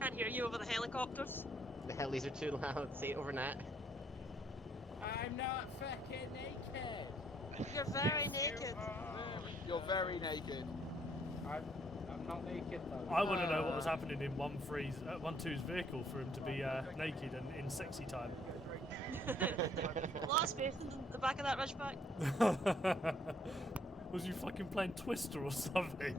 Can't hear you over the helicopters. The helis are too loud. Say it over Nat. I'm not fucking naked. You're very naked. You're very naked. I'm not naked though. I want to know what was happening in 1-2's vehicle for him to be naked and in sexy time. Last person in the back of that Ridgeback. Was you fucking playing Twister or something?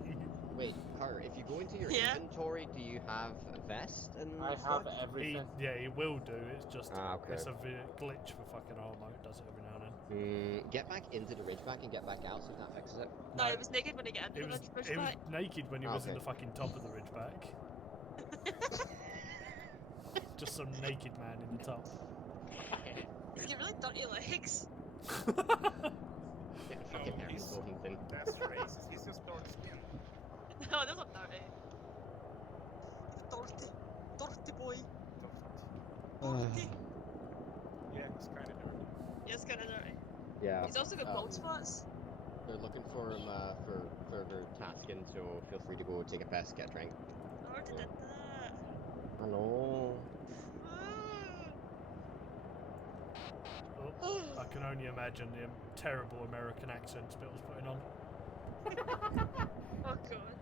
Wait, Carter, if you go into your inventory, do you have a vest and I have everything. He will do. It's just okay. it's a glitch for fucking Arma. It does it every now and then. Get back into the Ridgeback and get back out, see if that fixes it. No, it was naked when he got into the Ridgeback. It was naked when he was in the fucking top of the Ridgeback. Just some naked man in the top. He's got really dirty legs. Yeah, fucking Aaron. That's racist. He's just dark skin. No, those are dirty. Dirty boy. Dirty. Yeah, it's kind of dirty. Yeah, it's kind of dirty. Yeah. He's also got bald spots. They're looking for him for further tasking, so feel free to go take a piss, get a drink. I already did that. I know. Oh, I can only imagine the terrible American accents Bill was putting on. Oh god.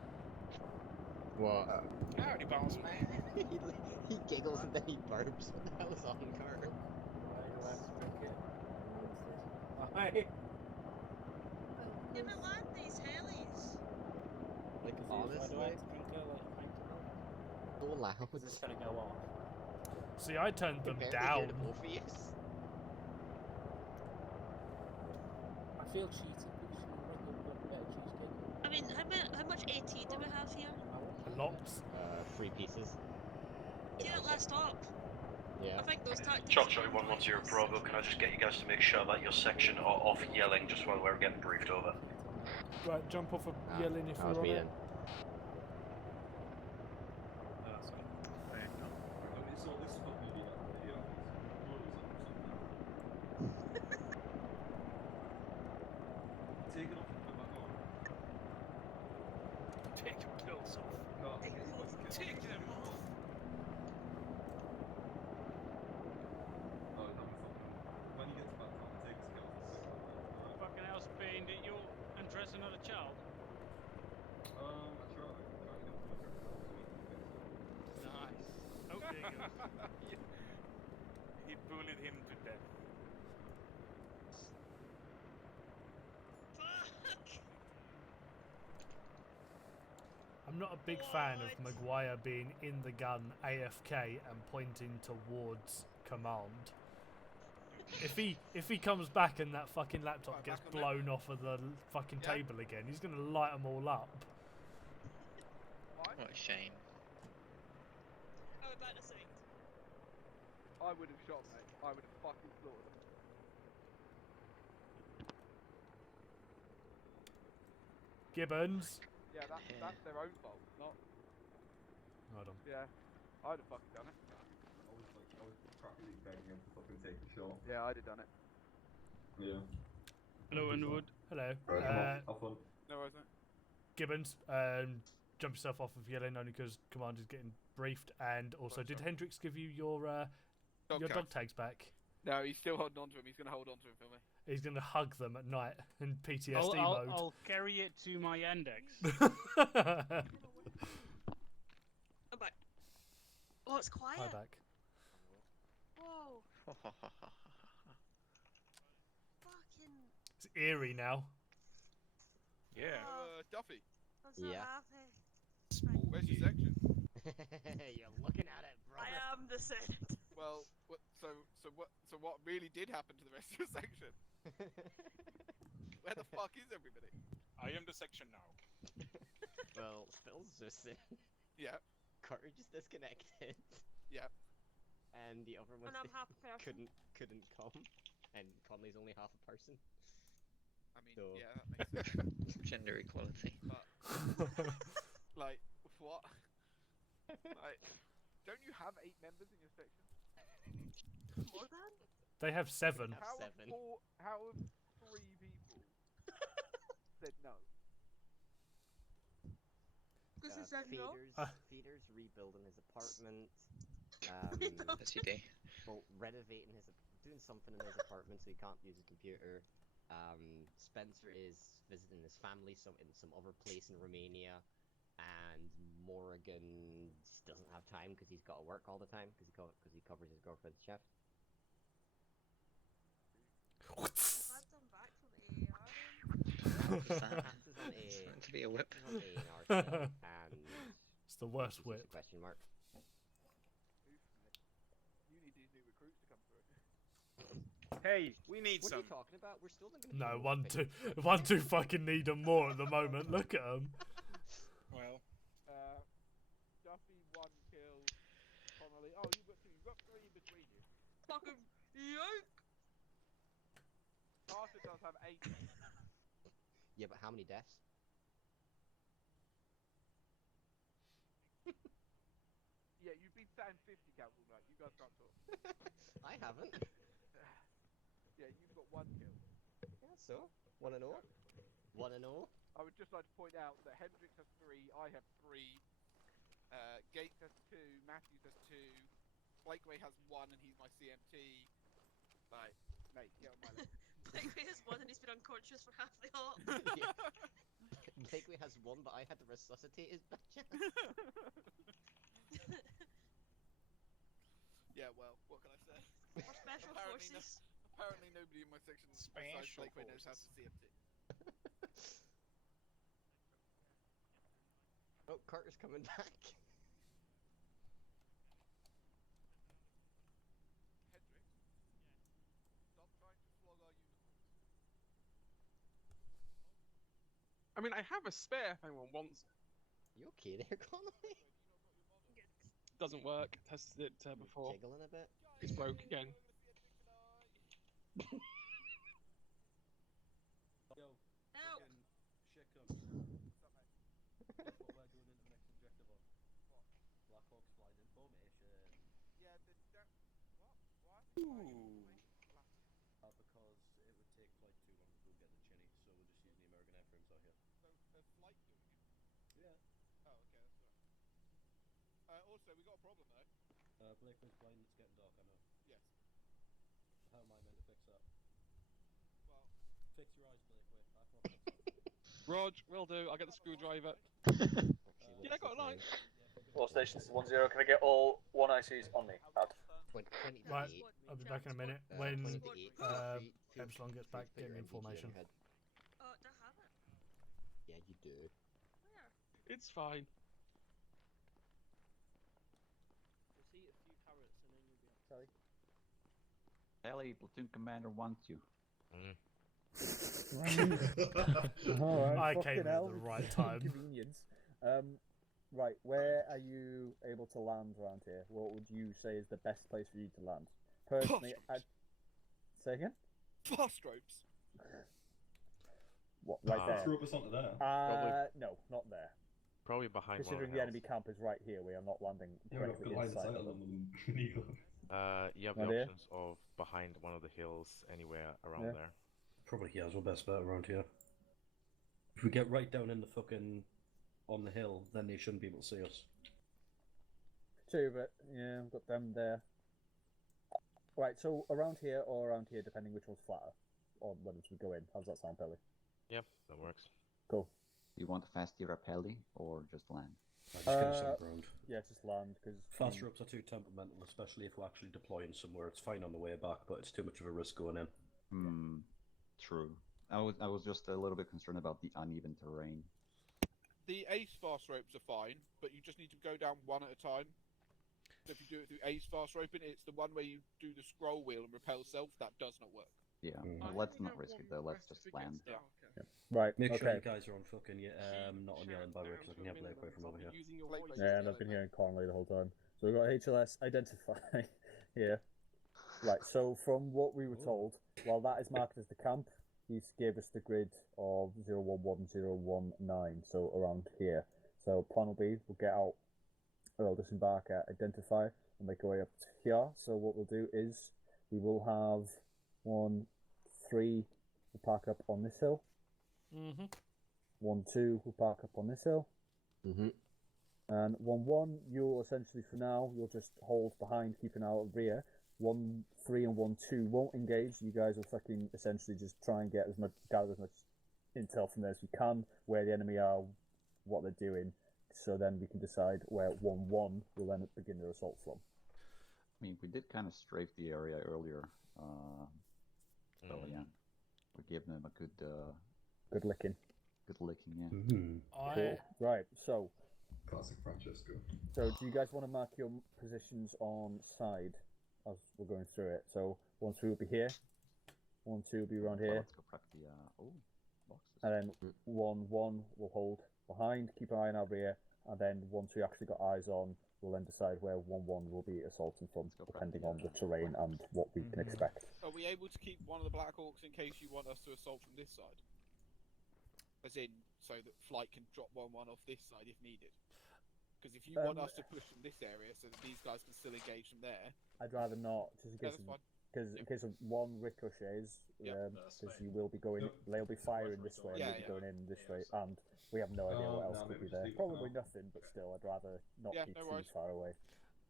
What? Howdy, boss man. He giggles and then he burps. What the hell is on Carter? Yeah, but land these helis. Like, honestly? So loud. Is this gonna go off? See, I turned them Compared down. To both of yous. I feel cheated because you got better cheesecake. I mean, how much AT do we have here? Lots. 3 pieces. Yeah, last stop. Yeah. I think those tactics. Charlie 110 Bravo, can I just get you guys to make sure that your section are off yelling just while we're getting briefed over? Right, jump off of yelling if you're on me it. then. Take it off and put it back on. Take your pills off. Take them off. Oh, no, when you get to back on, take the skills and put it back on. Fucking hell, Spain, did you undress another child? I tried to get it to my Nice. Okay, good. He bullied him to death. I'm not a big fan of Maguire being in the gun AFK and pointing towards command. If he comes back and that fucking laptop gets blown off of the fucking table again, he's gonna light them all up. What a shame. I was about to say. I would have shot, mate. I would have fucking slaughtered them. Gibbons. Yeah, that's their own fault, not. Hold on. Yeah, I'd have fucking done it. I was practically begging him to fucking take the shot. Yeah, I'd have done it. Yeah. Hello, Underwood. Hello. Right, come on, have fun. No, isn't it? Gibbons, jump yourself off of yelling only because Commander's getting briefed, and also did Hendrix give you your dog tags back? No, he's still holding on to him. He's going to hold on to him for me. He's going to hug them at night in PTSD mode. I'll carry it to my index. I'm back. Oh, it's quiet. Hi back. Whoa. Fucking. It's eerie now. Yeah. Duffy. I'm so Yeah. happy. Where's your section? You're looking at it, bro. I am the Senate. Well, so what really did happen to the rest of your section? Where the fuck is everybody? I am the section now. Well, Spill's just in. Yeah. Courage is disconnected. Yeah. And the other one And I'm half a person. couldn't come. And Conley's only half a person. I mean, So... yeah, that makes sense. Gender equality. But, like, what? Like, don't you have 8 members in your section? More than? They have 7. How have 3 people said no? Because he said no. Feeder's rebuilding his apartment. Yes, you do. Well, renovating doing something in his apartment so he can't use his computer. Spencer is visiting his family in some other place in Romania, and Morrigan doesn't have time because he's got to work all the time because he covers his girlfriend's shift. I've done back from AAR. It's meant to be a whip. It's the worst whip. Question mark. You need these new recruits to come through. Hey, we need What some. are you talking about? We're still gonna. No, 1-2 fucking need them more at the moment. Look at them. Well. Duffy 1 kill. Connolly. Oh, you've got 2. You've got 3 in between you. Fucking yoke. Arthur does have 8. Yeah, but how many deaths? Yeah, you've been sat in 50 counts all night. You guys can't talk. I haven't. Yeah, you've got 1 kill. Yeah, so 1 and 0. 1 and 0. I would just like to point out that Hendrix has 3, I have 3, Gates has 2, Matthews has 2, Blakeway has 1 and he's my CMT. Like, mate, get on my level. Blakeway has 1 and he's been unconscious for half the op. Blakeway has 1, but I had to resuscitate his bitch. Yeah, well, what can I say? For special forces. Apparently nobody in my section besides Blakeway knows how to CMT. Oh, Carter's coming back. Hendrix, stop trying to flog our uniforms. I mean, I have a spare if anyone wants it. You okay there, Connolly? Doesn't work. Tested it before. Jiggling a bit. It's broke again. Yo, Help. fucking shit cunt. Look what we're doing into the next objective on. What? Black Hawk's flight information. Yeah, what? Why? Ooh. Because it would take flight too long to go get the chinny, so we're just using the American airframes out here. So, a flight doing it? Yeah. Oh, okay, that's alright. Also, we got a problem though. Blakeway's blind, it's getting dark, I know. Yes. How am I meant to fix that? Well, fix your eyes, Blakeway. I've not fixed it. Rog, will do. I'll get the screwdriver. Yeah, I got a line. All stations 1-0. Can I get all 1 ICs on me? Out. Right, I'll be back in a minute. When Epsilon gets back, get me information. Oh, do I have it? Yeah, you do. Where? It's fine. Just eat a few carrots and then you'll be Sorry. Ellie, platoon commander wants you. Alright, I fucking came at hell. the right time. Inconvenience. Right, where are you able to land around here? What would you say is the best place for you to land? Personally, I'd... Say again? Fast ropes. What, right there? Threw us onto there. No, not there. Probably behind Considering the enemy camp is right here, we are not landing directly inside of them. you have Not the here? options of behind one of the hills, anywhere around Yeah. there. Probably here's our best bet around here. If we get right down in the fucking... on the hill, then they shouldn't be able to see us. True, but yeah, we've got them there. Right, so around here or around here, depending which one's flatter, or whether we go in. How's that sound, Billy? Yep, that works. Cool. You want a fast up heli or just land? I'm just gonna sit around. Yeah, just land, because... Fast ropes are too temperamental, especially if we're actually deploying somewhere. It's fine on the way back, but it's too much of a risk going in. True. I was just a little bit concerned about the uneven terrain. The ace fast ropes are fine, but you just need to go down one at a time. So if you do it through ace fast roping, it's the one where you do the scroll wheel and repel self. That does not work. Yeah, let's not risk it though. Let's just land. Right. Make okay. sure you guys are on fucking not on yelling by the way, because I can hear play from over here. Yeah, and I've been hearing Conley the whole time. So we've got HLS identify here. Right, so from what we were told, while that is marked as the camp, he gave us the grid of 011019, so around here. So plan will be, we'll get out, we'll disembark at identify and make our way up to here. So what we'll do is, we will have 1, 3, we'll park up on this hill. 1, 2, we'll park up on this hill. And 1, 1, you'll essentially, for now, you'll just hold behind, keeping out of rear. 1, 3, and 1, 2 won't engage. You guys will fucking essentially just try and gather as much intel from there as you can, where the enemy are, what they're doing, so then we can decide where 1, 1 will then begin their assault from. I mean, we did kind of strafe the area earlier, so yeah, we gave them a good licking. Good licking, yeah. Cool. Right, so. Classic Francesco. So, do you guys want to mark your positions on side as we're going through it? So, 1, 2 will be here. 1, 2 will be around here. Let's go crack the boxes. And then 1, 1 will hold behind, keep an eye on our rear, and then once we actually got eyes on, we'll then decide where 1, 1 will be assaulting from, depending on the terrain and what we can expect. Are we able to keep one of the Black Hawks in case you want us to assault from this side? As in, so that flight can drop 1, 1 off this side if needed. Because if you want us to push from this area so that these guys can still engage from there... I'd rather not, just in case of 1 ricochets, because you will be going, they'll be firing this way, and we'll be going in this way, and we have no idea what else could be there. Probably nothing, but still, I'd rather not be too far away.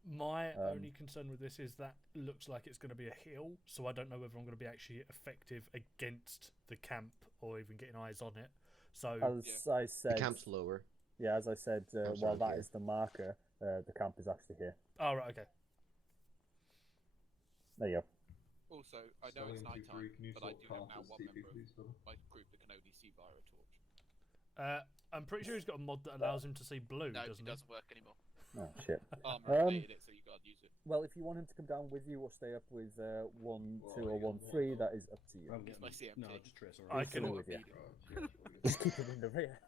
My only concern with this is that looks like it's going to be a hill, so I don't know whether I'm going to be actually effective against the camp or even getting eyes on it. So as I said, the camp's lower. Yeah, as I said, while that is the marker, the camp is actually here. Oh, right, okay. There you go. Also, I know it's night time, but I do have now one member of my group that can only see via a torch. I'm pretty sure he's got a mod that allows him to see blue, no, doesn't it doesn't work anymore. Oh, shit. Arma updated it, so you can't use it. Well, if you want him to come down with you or stay up with 1, 2, or 1, 3, that is up to you. It's my CMT. No, just trace I can with you. Just keep him in the rear.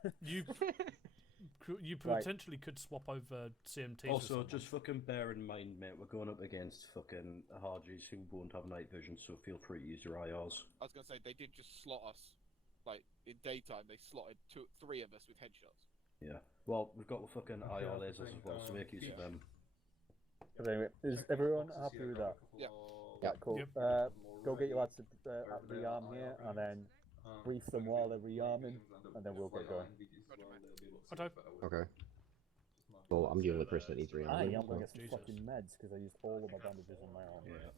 You potentially could swap over CMTs. Also, just fucking bear in mind, mate, we're going up against fucking Hargies who won't have night vision, so feel free to use your IRs. I was going to say, they did just slot us. Like, in daytime, they slotted 3 of us with headshots. Yeah. Well, we've got fucking IR lasers as well, so make use of them. But anyway, is everyone happy with that? Yeah. Yeah, cool. Yep. Go get your lads to rearm here, and then brief them while they're rearming, and then we'll get going. Okay. Well, I'm the only person that needs rearming. I'm gonna get some fucking meds because I used all of my bandages on my arm. Yeah.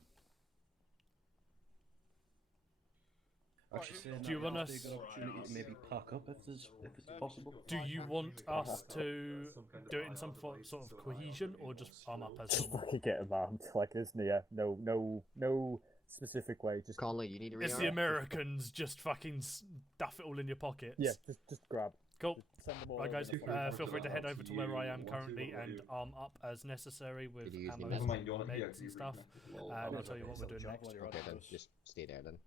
Actually, do you want us? Big opportunity to maybe pack up if it's possible. Do you want us to do it in some sort of cohesion, or just arm up as Just fucking get them armed, like there's no specific way. Just Conley, you need to rearm. It's the Americans. Just fucking stuff it all in your pockets. Yeah, just grab. Cool. Just send them all right, guys. over. Feel free to head over to where I am currently and arm up as necessary with ammo, meds, and stuff. And I'll tell you what we're doing next. Okay, then just stay there then.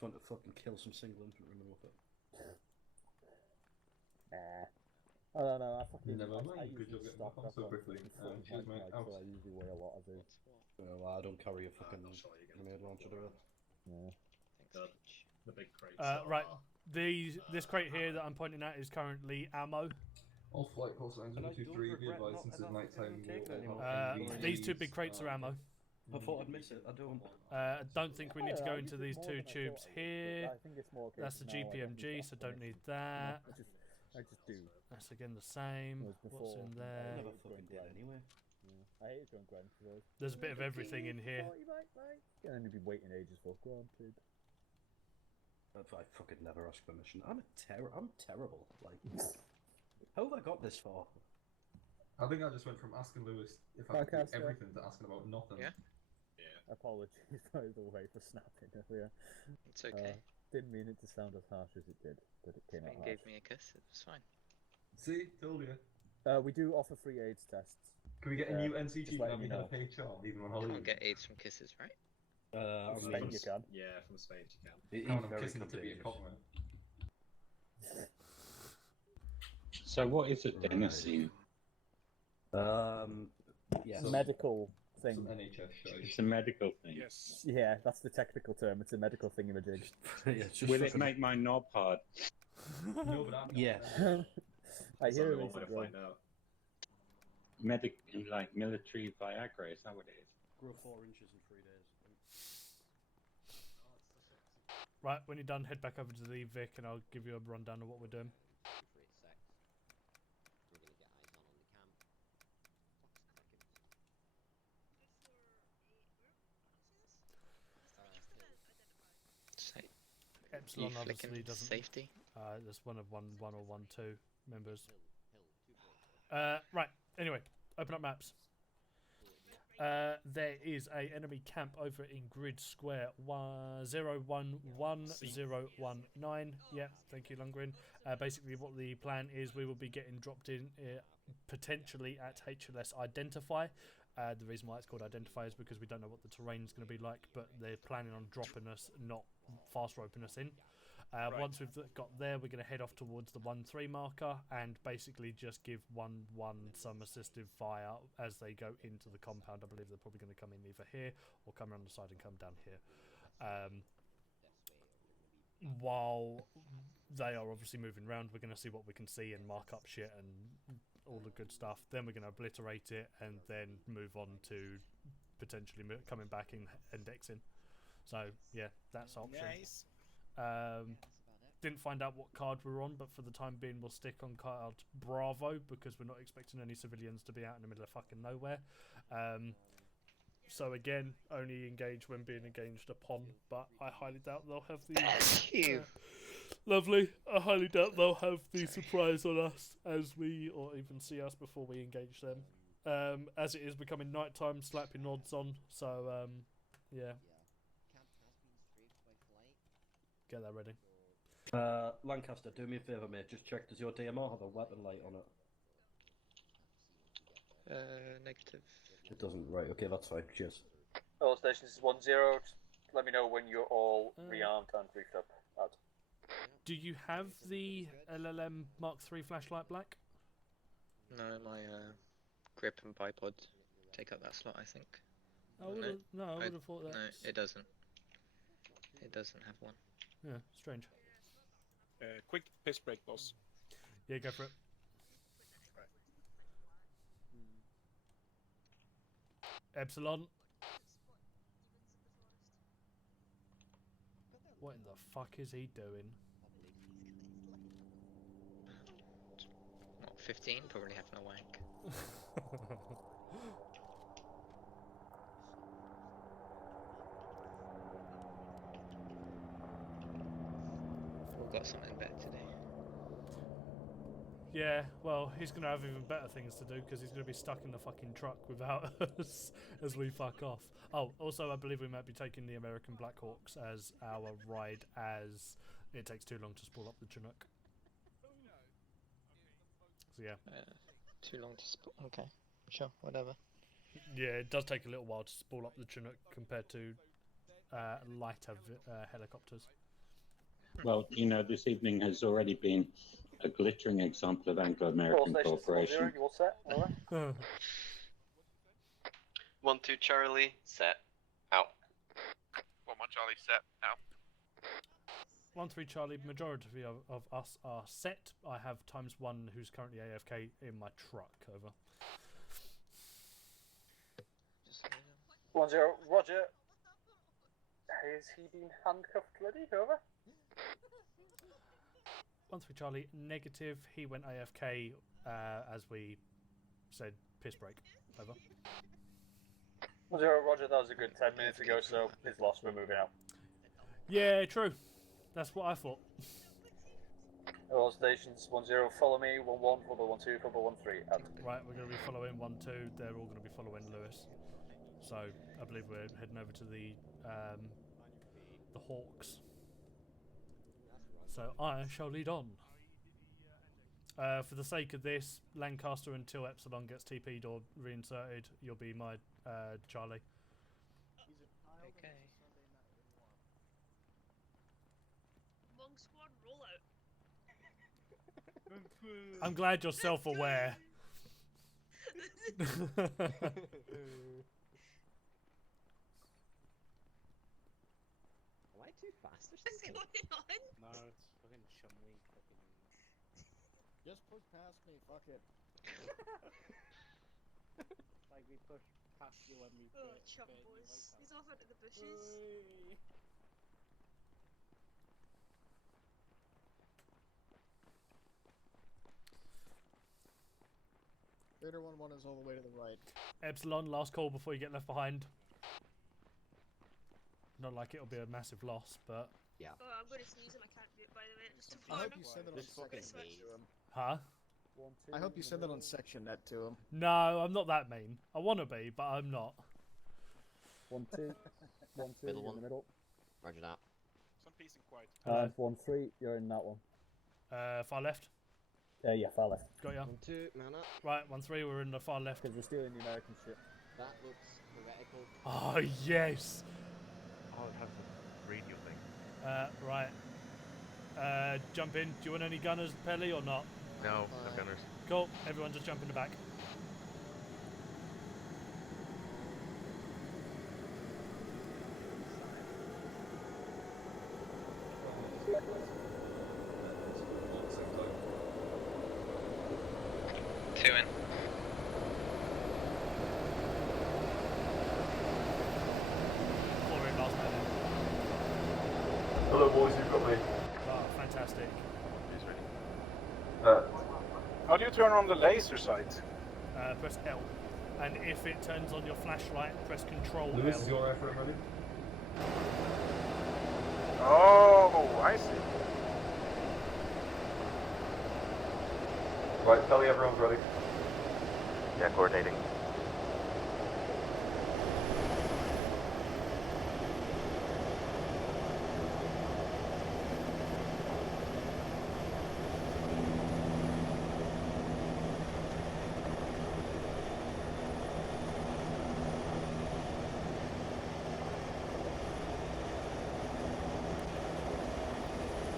Fun to fucking kill some single infantrymen with it. Nah. I don't know, I fucking Never mind, I good job usually getting stock back on up so on quickly. fucking Cheers, mate. so I usually weigh a lot of it. Well, I don't carry a fucking grenade launcher, do I? Yeah. The big crate. Right, this crate here that I'm pointing at is currently ammo. All flight course lines 1, 2, 3, be advised since it's night time. These 2 big crates are ammo. I thought I'd miss it. I don't. I don't think we need to go into these 2 tubes here. I think it's more That's the GPMG, so don't need that. I just do. That's again the same. What's in there? I never fucking did anyway. I hate going grand for those. There's a bit of everything in here. And then you'd be waiting ages for granted. I fucking never ask permission. I'm terrible. Like, how have I got this far? I think I just went from asking Lewis if I could do everything to asking about nothing. Yeah. Apologies, by the way, for snapping earlier. It's okay. Didn't mean it to sound as harsh as it did, but it came out harsh. Gave me a kiss. It was fine. See, told you. We do offer free AIDS tests. Can we get a new NCG let and you we know. have HR even on You holiday? can't get AIDS from kisses, right? I From mean, Spain you can. Yeah, from Spain you can. It Come is on, I'm very kissing it to be a contagious. compliment. So what is a adenosine? Yes. Medical thing. Some NHS show. It's a medical thing. Yes. Yeah, that's the technical term. It's a medical thingamajig. Will it make my knob hard? No, but I'm Yes. I hear Something it. I want to find out. Like military Viagra, is that what it is? Grow 4 inches in 3 days. Right, when you're done, head back over to the Vic and I'll give you a rundown of what we're doing. Epsilon obviously doesn't. Safety. There's one of 1 or 1 2 members. Right. Anyway, open up maps. There is a enemy camp over in Grid Square 011019. Yeah, thank you, Lundgren. Basically, what the plan is, we will be getting dropped in potentially at HLS Identify. The reason why it's called Identify is because we don't know what the terrain is going to be like, but they're planning on dropping us, not fast roping us in. Once we've got there, we're going to head off towards the 1-3 marker and basically just give 1-1 some assistive fire as they go into the compound. I believe they're probably going to come in either here or come around the side and come down here. While they are obviously moving around, we're going to see what we can see and mark up shit and all the good stuff. Then we're going to obliterate it and then move on to potentially coming back and indexing. So yeah, that's an option. Nice. Didn't find out what card we're on, but for the time being we'll stick on card Bravo because we're not expecting any civilians to be out in the middle of fucking nowhere. So again, only engage when being engaged upon, but I highly doubt they'll have the lovely. I highly doubt they'll have the surprise on us as we, or even see us before we engage them. As it is becoming nighttime, slapping odds on, so yeah. Get that ready. Lancaster, do me a favour, mate. Just check, does your DMR have a weapon light on it? Negative. It doesn't, right, okay, that's fine, cheers. All stations is 10. Just let me know when you're all rearmed and briefed up. Out. Do you have the LLM Mark III flashlight black? No, my grip and bipod take up that slot, I think. I would have thought that. No, it doesn't. It doesn't have one. Yeah, strange. Quick piss break, boss. Yeah, go for it. Epsilon. What in the fuck is he doing? Not 15, probably having a wank. We've got something better to do. Yeah, well, he's going to have even better things to do because he's going to be stuck in the fucking truck without us as we fuck off. Oh, also, I believe we might be taking the American Blackhawks as our ride as it takes too long to spool up the Chinook. So, yeah. Too long to spool. Okay, sure, whatever. Yeah, it does take a little while to spool up the Chinook compared to lighter helicopters. Well, you know, this evening has already been a glittering example of Anglo-American cooperation. You all set? All right. 1-2 Charlie, set, out. 1-1 Charlie, set, out. 1-3 Charlie, majority of us are set. I have ×1 who's currently AFK in my truck, over. 1-0, Roger. Has he been handcuffed ready? Over. 1-3 Charlie, negative. He went AFK as we said, piss break. Over. 1-0, Roger. That was a good 10 minutes ago, so it's lost. We're moving out. Yeah, true. That's what I thought. All stations 10. Follow me. 1-1. Follow 1-2. Follow 1-3. Out. Right, we're going to be following 1-2. They're all going to be following Lewis. So I believe we're heading over to the Hawks. So I shall lead on. For the sake of this, Lancaster, until Epsilon gets TP'd or reinserted, you'll be my Charlie. Okay. I'm glad you're self-aware. Am I too fast or What's something? going on? No, it's fucking Chumley. Fucking. Just push past me, fuck it. Like we push past you when we. Oh, chop boys. He's off into the bushes. Raider 1-1 is all the way to the right. Epsilon, last call before you get left behind. Not like it'll be a massive loss, but... Yeah. Oh, I'm going to sneeze and I can't do it, by the way. Just I hope you said that on section net to him. Huh? I hope you said that on section net to him. No, I'm not that mean. I want to be, but I'm not. 1-2. 1-2, Middle in one. the middle. Roger that. Some peace and quiet. 1-3, you're in that one. Far left. Yeah, far left. Got ya. 1-2, man up. Right, 1-3, we're in the far left. Because we're stealing the American ship. That looks heretical. Oh, yes! Oh, it has a radio thing. Right. Jump in. Do you want any gunners, Pelly, or not? No, no gunners. Cool. Everyone just jump in the back. Two in. Four in, last man in. Hello, boys, you've got me. Oh, fantastic. How do you turn on the laser sight? Press L. And if it turns on your flashlight, press Control Lewis, L. is your effort ready? Oh, I see. Right, tell me everyone's ready. Yeah, coordinating.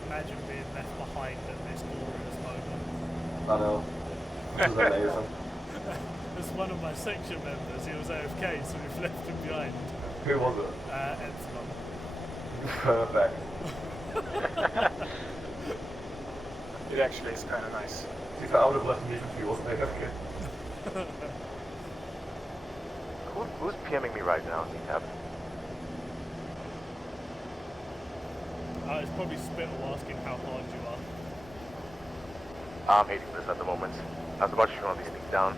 Imagine being left behind at this glorious moment. I know. This is amazing. As one of my section members, he was AFK, so we've left him behind. Who was it? Epsilon. Perfect. It actually is kind of nice. See, I would have left him even if he wasn't AFK. Who's PMing me right now, Tab? It's probably Spittle asking how hard you are. I'm hating this at the moment. I was about to shoot one of these things down.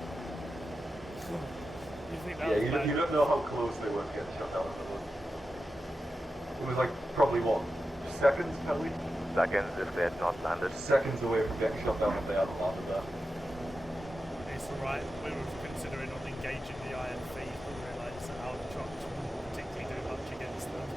You think that Yeah, was bad? you don't know how close they were to getting shut down in the wood. It was like probably what? Seconds, probably? Seconds if they had not landed. Seconds away from getting shut down if they hadn't landed there. It's alright, we were considering not engaging the IMVs, but realised that our trucks wouldn't particularly do much against them.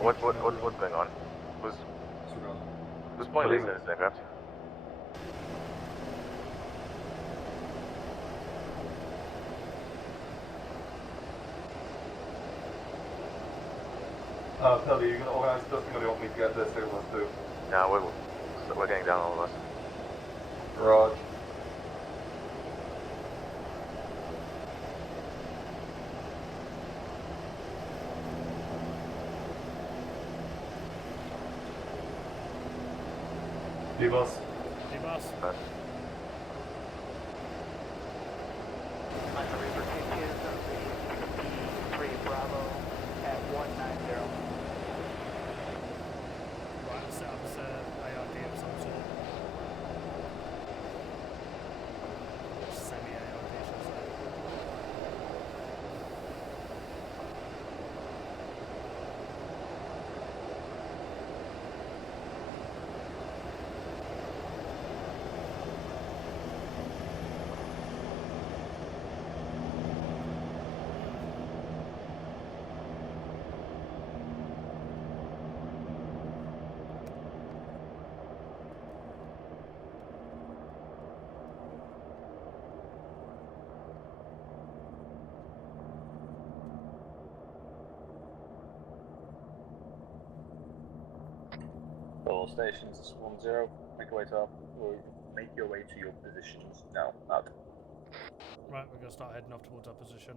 What's going on? Who's playing laser in this aircraft? Pelly, you're going to organise stuff, you're going to want me to get this, everyone's too. No, we're getting down, all of us. Raj. D-bus. D-bus. Bravo at 190. Right, I'll set up as ARD of some sort. Semi-ARD, should I say. All stations 1-0. Make your way to your positions now. Out. Right, we're going to start heading off towards our position.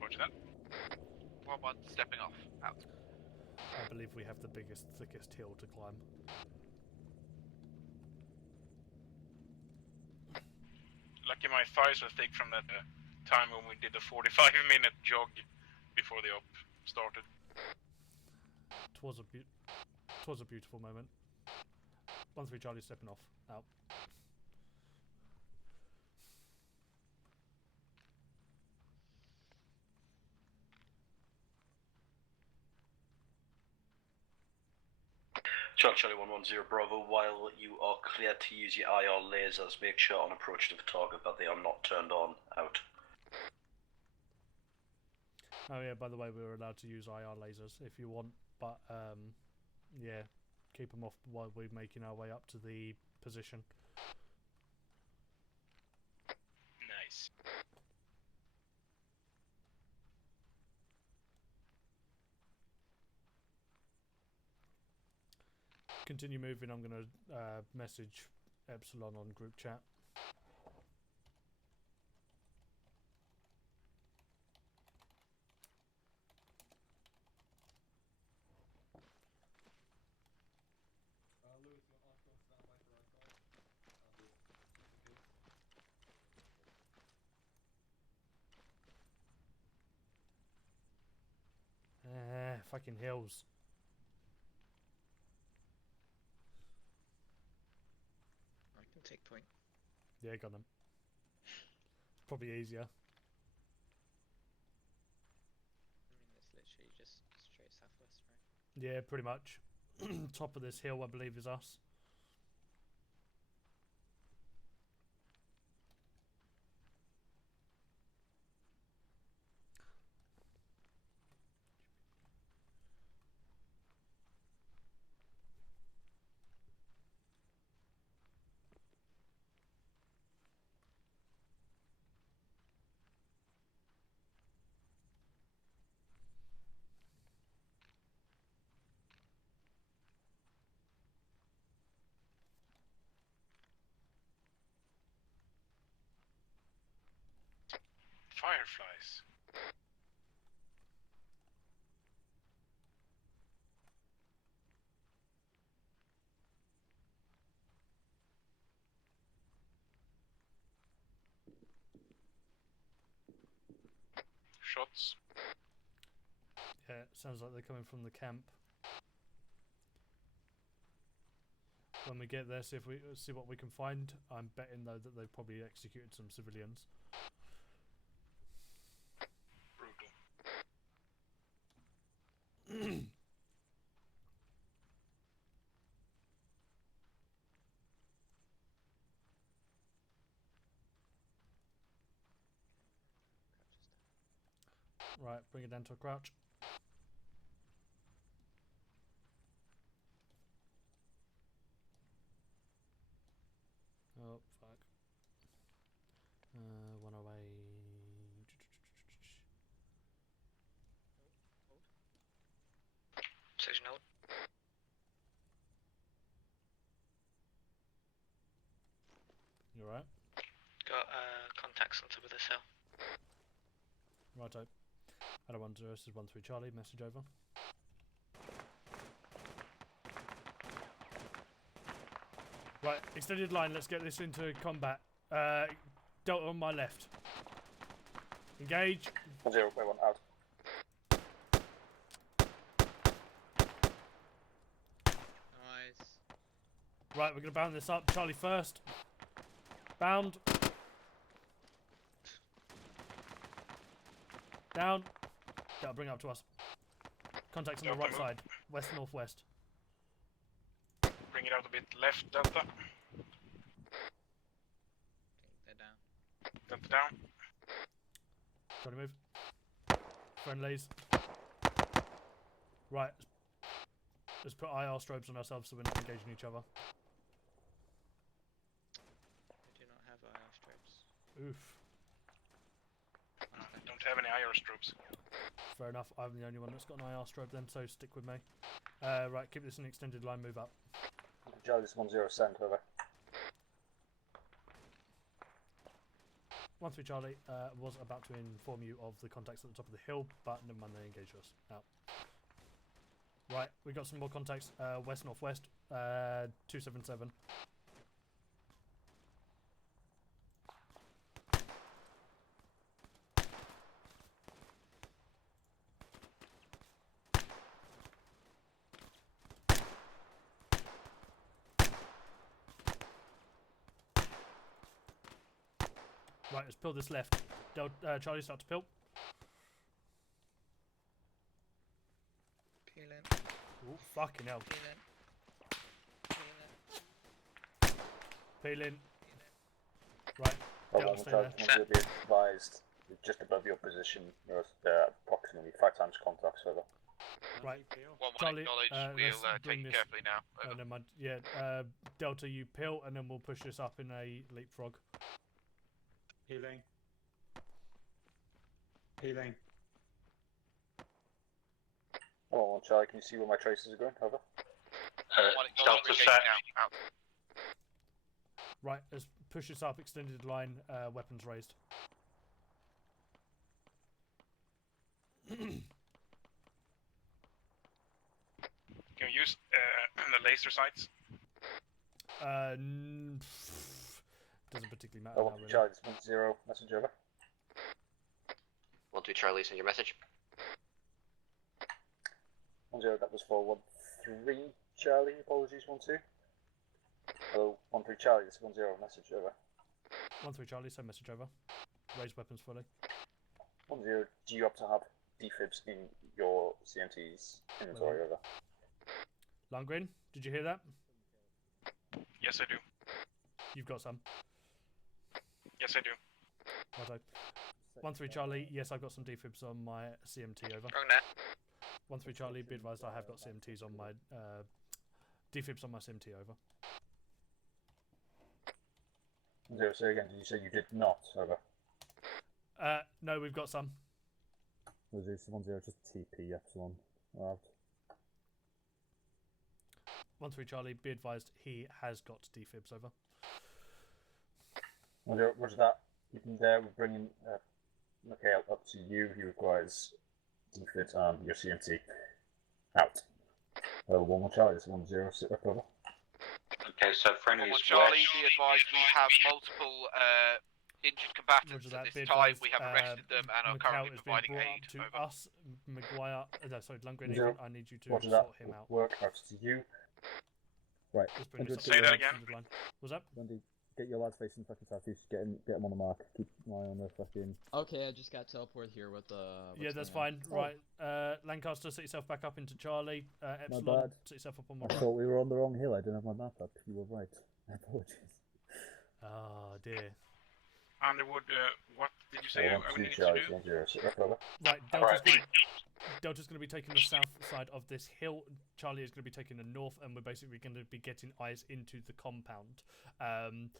Roger that. 1-1, stepping off. Out. I believe we have the biggest, thickest hill to climb. Lucky my thighs were thick from that time when we did the 45-minute jog before the op started. It was a beautiful moment. 1-3 Charlie stepping off. Out. Charlie 110 Bravo, while you are clear to use your IR lasers, make sure on approach to the target that they are not turned on. Out. Oh yeah, by the way, we were allowed to use IR lasers if you want, but yeah, keep them off while we're making our way up to the position. Nice. Continue moving. I'm going to message Epsilon on group chat. Fucking hills. I can take point. Yeah, got them. Probably easier. I mean, it's literally just straight southwest, right? Yeah, pretty much. Top of this hill, I believe, is us. Fireflies. Shots. Yeah, sounds like they're coming from the camp. When we get there, see what we can find. I'm betting though that they've probably executed some civilians. Brutal. Right, bring it down to a crouch. Oh, fuck. One away. Precision hold. You alright? Got contacts on top of this hill. Righto. Hello 10, this is 13 Charlie, message over. Right, extended line, let's get this into combat. Delta on my left. Engage. 10, wait one, out. Nice. Right, we're going to bound this up. Charlie first. Bound. Down. That'll bring it up to us. Contacts on the right side. West, northwest. Bring it out a bit left, Delta. They're down. Delta down. Trying to move. Friendlies. Right. Let's put IR strobes on ourselves so we're not engaging each other. We do not have IR strips. Oof. I don't have any IR strobes. Fair enough. I'm the only one that's got an IR strobe then, so stick with me. Right, keep this an extended line, move up. Charlie, this 10, send over. 13 Charlie was about to inform you of the contacts at the top of the hill, but never mind, they engaged us. Out. Right, we got some more contacts. West, northwest. 277. Right, let's pill this left. Charlie, start to pill. Peeling. Oh, fucking hell. Peeling. Right, Delta, stay there. You'll be advised, just above your position, there's approximately 5 times contacts over. Right, 1-1 Charlie, acknowledged. let's We'll bring take it this- carefully now. Over. never mind. Yeah, Delta, you pill, and then we'll push this up in a leapfrog. Healing. Healing. Oh, Charlie, can you see where my traces are going? Over. Delta set. Out. Right, let's push this up, extended line, weapons raised. Can you use the laser sights? Doesn't particularly matter. Oh, now, really. Charlie, this 10, message over. 12 Charlie, send your message. 10, that was for 13 Charlie, apologies, 12. Hello, 13 Charlie, this is 10, message over. 13 Charlie, send message over. Raise weapons fully. 10, do you have to have defibs in your CMT's inventory over? Lundgren, did you hear that? Yes, I do. You've got some. Yes, I do. Righto. 13 Charlie, yes, I've got some defibs on my CMT over. Wrong there. 13 Charlie, be advised I have got CMTs on my defibs on my CMT over. 10, say again, did you say you did not? Over. No, we've got some. Was this 10, just TP Epsilon? Out. 13 Charlie, be advised he has got defibs over. 10, roger that. You can there, we're bringing Mikhail up to you. He requires defibs and your CMT. Out. 1 Charlie, this 10, sit up over. Okay, so friendly's 1-1 Charlie, west. be advised we have multiple injured combatants Roger that, at be this time. advised, We have arrested them and are Mikhail currently has been providing brought aid. up to Over. us. Maguire, no, sorry, Lundgren, Zero. I need you to Roger sort that. him out. Work out to you. Right. Let's bring this up Say to that the again. extended line. What's that? Wendy, get your lads facing fucking southeast. Get them on the mark. Keep an eye on the fucking. Okay, I just got teleported here with Yeah, that's fine. Right, Lancaster, set yourself back up into Charlie. Epsilon, bad. set yourself up on my I right. thought we were on the wrong hill. I didn't have my map up. You were right. Apologies. Oh dear. Underwood, what did you say I 2 needed to Charlie, do? 10, sit up over. Right, Alright. Delta's going to be taking the south side of this hill. Charlie is going to be taking the north, and we're basically going to be getting eyes into the compound. 1,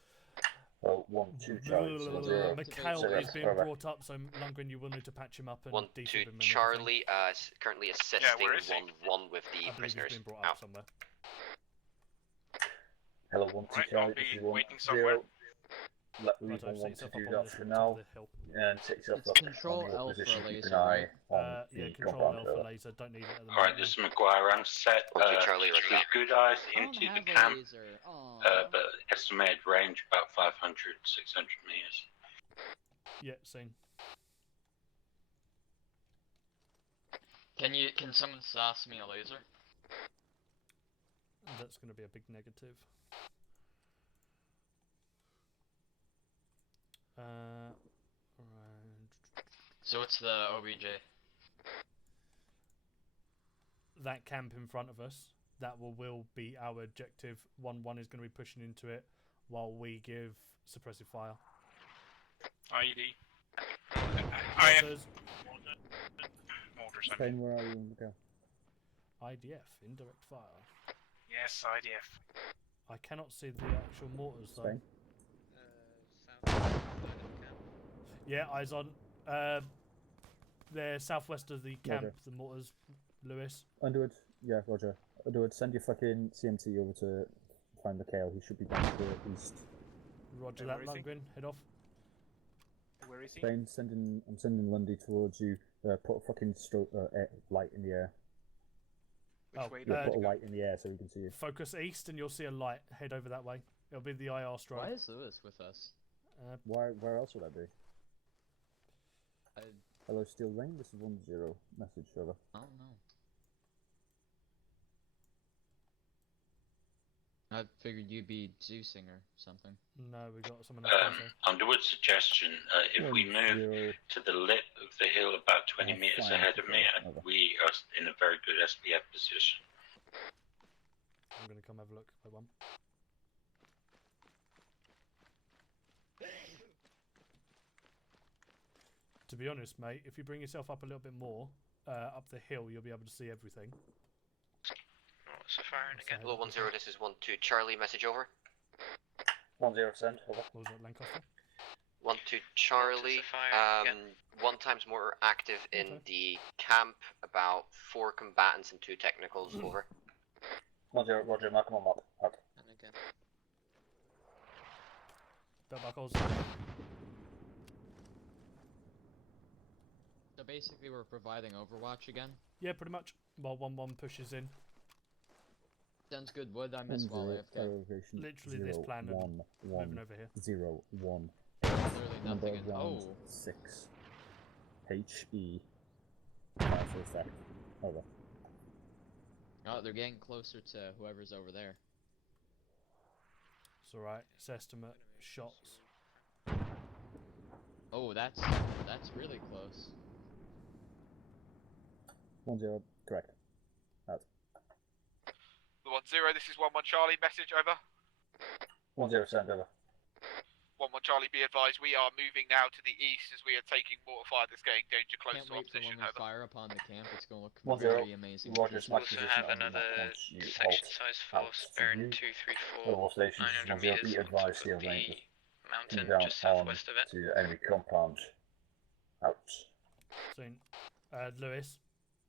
2 Charlie, 10. Mikhail sit is being over. brought up, so Lundgren, you will need to patch him up and 1 defib 2 him and Charlie, currently assisting where is he? 1 with the everything. I believe prisoners. he's been brought up Out. somewhere. Hello, 1, 2 Right, Charlie, I'll this be is 1, waiting somewhere. 0. leave Right, on set one to yourself do up on that this for top now, of the hill. and set yourself It's up Control on your L for position. Keep laser, an eye right? on Yeah, the control compound L for further. laser. Don't need it at the Alright, moment. this is McGuire. I'm set Charlie, with roger that. good eyes I into don't the have a camp, laser. Aw. but estimated range about 500, 600 meters. Yeah, seen. Can someone sauce me a laser? That's going to be a big negative. Right. So what's the OBJ? That camp in front of us, that will be our objective. 1-1 is going to be pushing into it while we give suppressive fire. IED. Mortars. Mortars, I Spain, mean. where are you? Okay. IDF, indirect fire. Yes, IDF. I cannot see the actual mortars though. Spain. Yeah, eyes on. They're southwest of the camp, Roger. the mortars, Lewis. Underwood, yeah, Roger. Underwood, send your fucking CMT over to find Mikhail. He should be down to the east. Roger Where that, is he? Lundgren. Head off. Where is he? Spain, I'm sending Lundy towards you. Put a fucking light in the air. Which way Yeah, do put a you go? light in the air so we can see you. Focus east and you'll see a light. Head over that way. It'll be the IR stroke. Why is Lewis with us? Where else would I be? I Hello, Steel Rain. This is 1-0. Message, over. don't know. I figured you'd be Zeusing or something. No, we got someone else. Underwood's suggestion, if we move to the lip of the hill about 20 meters ahead of me, we are in a very good SPF position. I'm going to come have a look. Wait one. To be honest, mate, if you bring yourself up a little bit more, up the hill, you'll be able to see everything. So firing again. Hello, 1-0, this is 1-2 Charlie, message over. 1-0, send, over. What was that, Lancaster? 1-2 Charlie, one times more active in the camp, about 4 combatants and 2 technicals, over. 1-0, Roger, Malcolm on map. Out. Belt buckles. So basically we're providing Overwatch again? Yeah, pretty much. While 1-1 pushes in. Sounds good, Wood. I miss Wally AFK. Literally this plan and moving over here. 0-1. Literally Number nothing of in. rounds, Oh! 6. HE. Powerful effect. Over. Oh, they're getting closer to whoever's over there. It's alright. It's estimate shots. Oh, that's really close. 1-0, correct. Out. The 1-0, this is 1-1 Charlie, message over. 1-0, send, over. 1-1 Charlie, be advised, we are moving now to the east as we are taking mortar fire that's getting danger close Can't to our wait for position, when we over. fire upon the camp. It's gonna look 1-0, very amazing. Roger's We also have another section size force bearing 234 all stations, 900 1-0, meters be on top advised, of Steel Rain. the mountain Down just southwest of it. to enemy compound. Out. Seen. Lewis.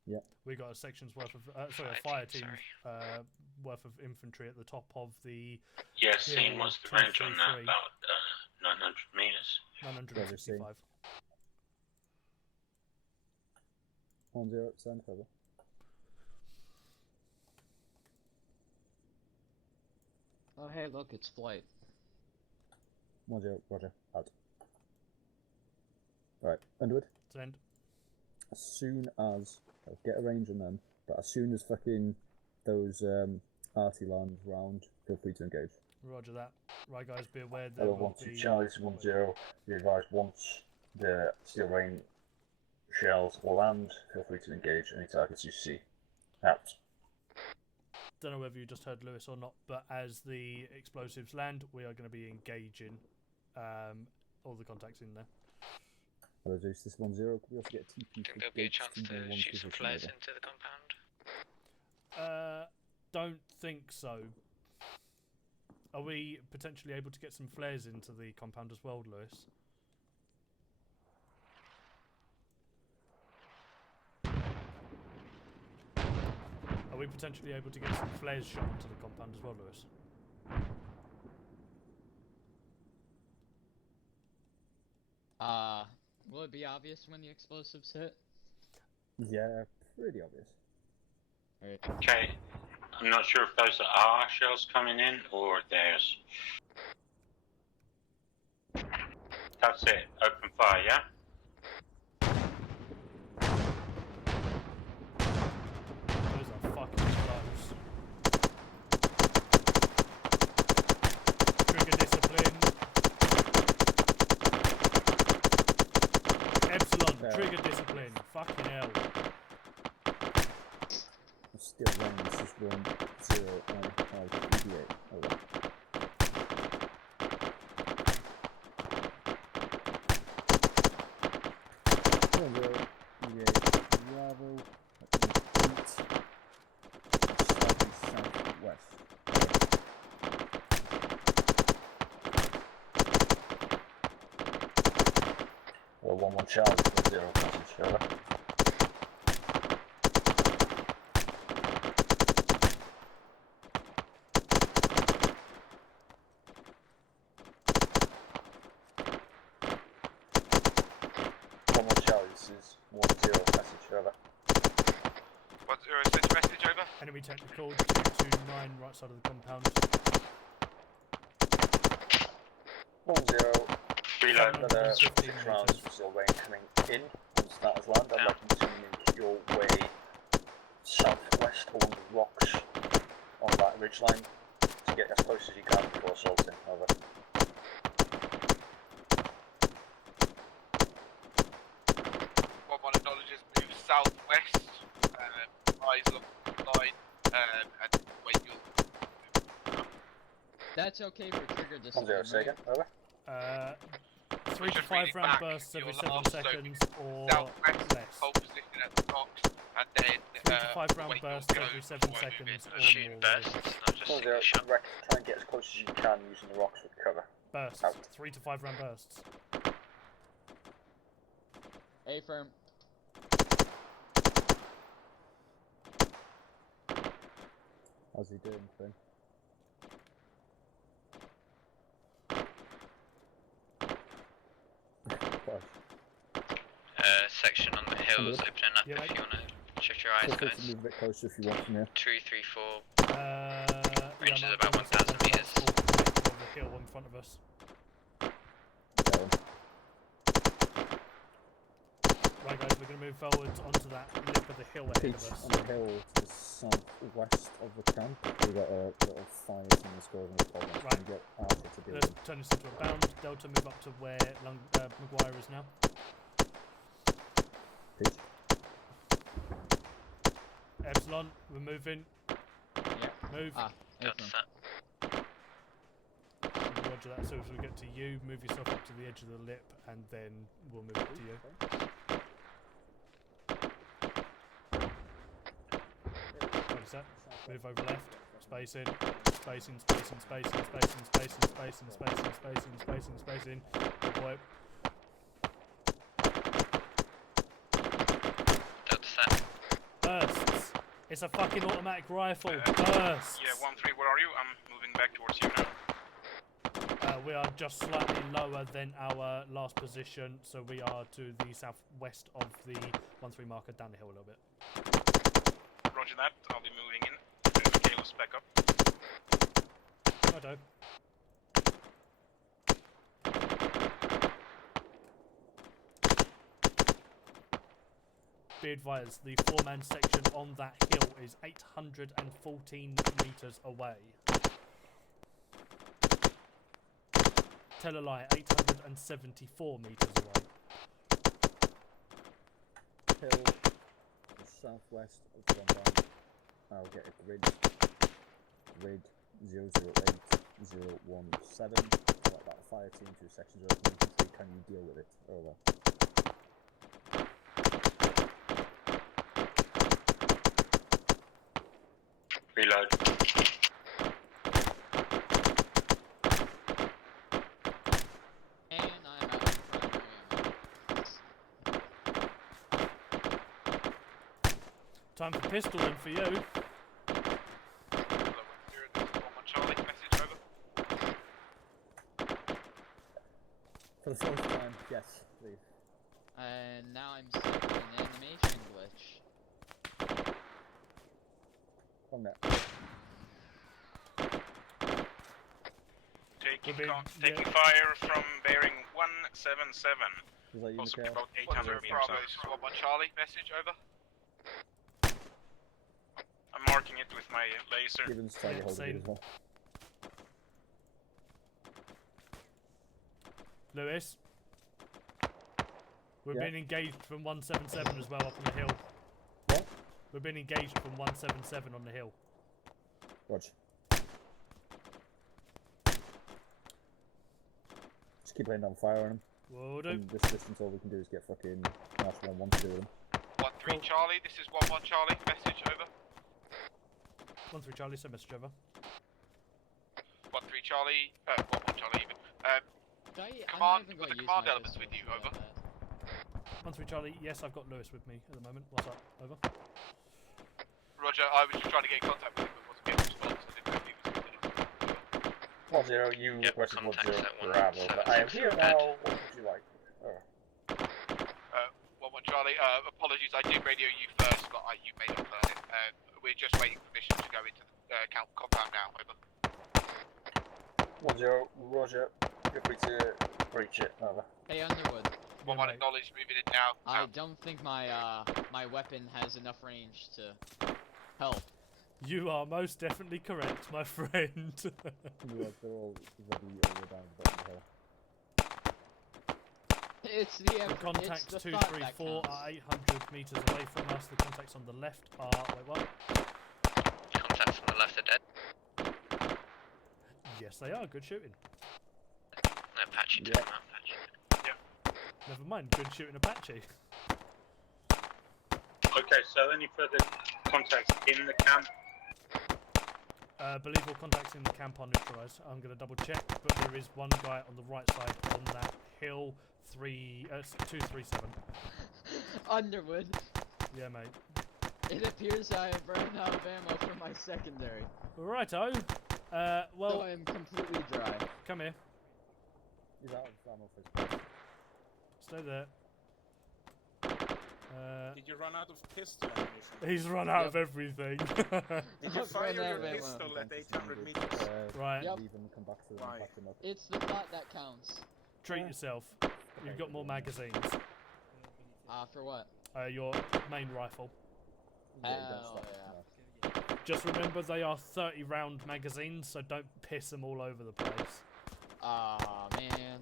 Yeah. We got a section's worth of a fire team worth of infantry at the top of the. Yeah, seen what's the range on that? About 900 meters. 965. 1-0, send, over. Oh, hey, look, it's flight. 1-0, Roger, out. Right, Underwood. Send. As soon as I'll get a range on them, but as soon as fucking those arty lands round, feel free to engage. Roger that. Right, guys, be aware there Hello, will 1-2 be. Charlie, this is 1-0. Be advised, once the Steel Rain shells land, feel free to engage any targets you see. Out. Don't know whether you just heard Lewis or not, but as the explosives land, we are going to be engaging all the contacts in there. Hello, Zeus, this is 1-0. Could we also get a TP? I think there'll be a chance to shoot some flares into the compound. Don't think so. Are we potentially able to get some flares into the compound as well, Lewis? Are we potentially able to get some flares shot into the compound as well, Lewis? it be obvious when the explosives hit? Yeah, pretty obvious. Okay. I'm not sure if those are our shells coming in or theirs. That's it. Open fire, yeah? Those are fucking close. Trigger discipline. Epsilon, trigger discipline. Fucking hell. Still running, this is 1-0-5-8. Over. Bravo, east, slightly southwest. Well, 1-1 Charlie, 0 passage, over. This is 1-0 message over. 1-0 send message over. Enemy technical 229 right side of the compound. 1-0. Reload. Another 6 rounds with your way coming in on starter's land. I'd like you to make your way southwest along the rocks on that ridgeline to get as close as you can before assaulting. Over. Acknowledges move southwest, eyes along the line, and when you'll... That's okay for trigger discipline. 1-0 second, over. 3 to 5 round bursts every 7 seconds or southwest, less. hold position at the rocks, and then 3 to 5 round bursts every 7 seconds or more. Bursts, not just single shot. Try and get as close as you can using the rocks with cover. Bursts. Out. 3 to 5 round bursts. A firm. How's he doing, Finn? Section on the hills opening up if you want to shut your eyes, Feel free guys. to move a bit closer if you want from here. 234. Range is about 1,000 meters. The hill in front of us. Right guys, we're going to move forwards onto that lip of the hill ahead of us. On the hill to the southwest of the camp, we've got a little fire in the score and we'll Right. get Arthur to deal Let's with. turn this into a bound. Delta, move up to where Maguire is now. Peach. Epsilon, we're moving. Yeah. Move. Delta set. Roger that. So if we get to you, move yourself up to the edge of the lip, and then we'll move up to you. Ready, set. Move over left. Spacing. Spacing. Spacing. Spacing. Spacing. Spacing. Spacing. Spacing. Spacing. Spacing. Spacing. Good boy. Delta set. Bursts. It's a fucking automatic rifle. Bursts. Yeah, 1-3, where are you? I'm moving back towards you now. We are just slightly lower than our last position, so we are to the southwest of the 1-3 marker, down the hill a little bit. Roger that, I'll be moving in. Michaela's back up. Righto. Be advised, the 4-man section on that hill is 814 metres away. Tell a lie, 874 metres away. Hill to the southwest of the compound. I'll get a grid 008017. Let that fire team to sections open infantry. Can you deal with it? Over. Reload. And I'm out of primary ammo. Time for pistoling for you. Charlie, message over. For the first time, yes, please. And now I'm stuck in an animation glitch. On that. Taking fire from bearing 177. Was that you, Possibly Mikhail? about 800 meters Bravo, out. this is 1-1 Charlie, message over. I'm marking it with my laser. Gibbons try to hold it as well. Lewis? We're being engaged from 177 as well up on the hill. What? We're being engaged from 177 on the hill. Roger. Just keep laying down fire on him. Will do. From this distance, all we can do is get fucking National 1 to do with him. 1-3 Charlie, this is 1-1 Charlie, message over. 1-3 Charlie, send message over. 1-3 Charlie, 1-1 Charlie even. Command, with the command elements with you, over. 1-3 Charlie, yes, I've got Lewis with me at the moment. What's up? Over. Roger, I was just trying to get in contact with him, but wasn't getting a response. I didn't know if he was with us. 1-0, you requested 1-0 Bravo, but I am here now. What would you like? 1-1 Charlie, apologies, I did radio you first, but you may not heard it. We're just waiting for permission to go into the compound now, over. 1-0, Roger. Feel free to breach it, over. Hey, Underwood. 1-1 acknowledged, moving in now. I don't think my my weapon has enough range to help. You are most definitely correct, my friend. They're all ready over down the bottom of the hill. It's the contacts it's the 234 are 800 meters away from us. The contacts on the left are. Wait, what? Contacts on the left are dead. Yes, they are. Good shooting. No, Apache down, Apache. Yeah. Never mind. Good shooting, Apache. Okay, so any further contacts in the camp? Believe all contacts in the camp are neutralised. I'm going to double check, but there is one guy on the right side on that hill. 237. Underwood. Yeah, mate. It appears I have run out of ammo for my secondary. Righto. Well. So I am completely dry. Come here. He's out of ammo for his place. Stay there. Did you run out of pistol ammunition? He's run out of everything. Did you fire your pistol at 800 meters? Right. Leave him, come back to them, and pack them up. It's the thought that counts. Treat yourself. You've got more magazines. For what? Your main rifle. Hell yeah. Just remember they are 30 round magazines, so don't piss them all over the place. Aw, man.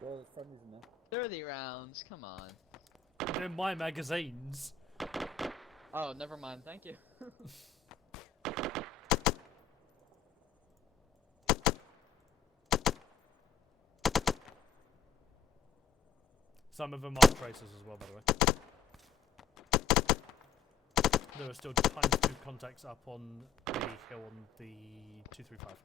Well, there's friendlies in there. 30 rounds, come on. They're my magazines. Oh, never mind, thank you. Some of them are tracers as well, by the way. There are still times 2 contacts up on the hill on the 235.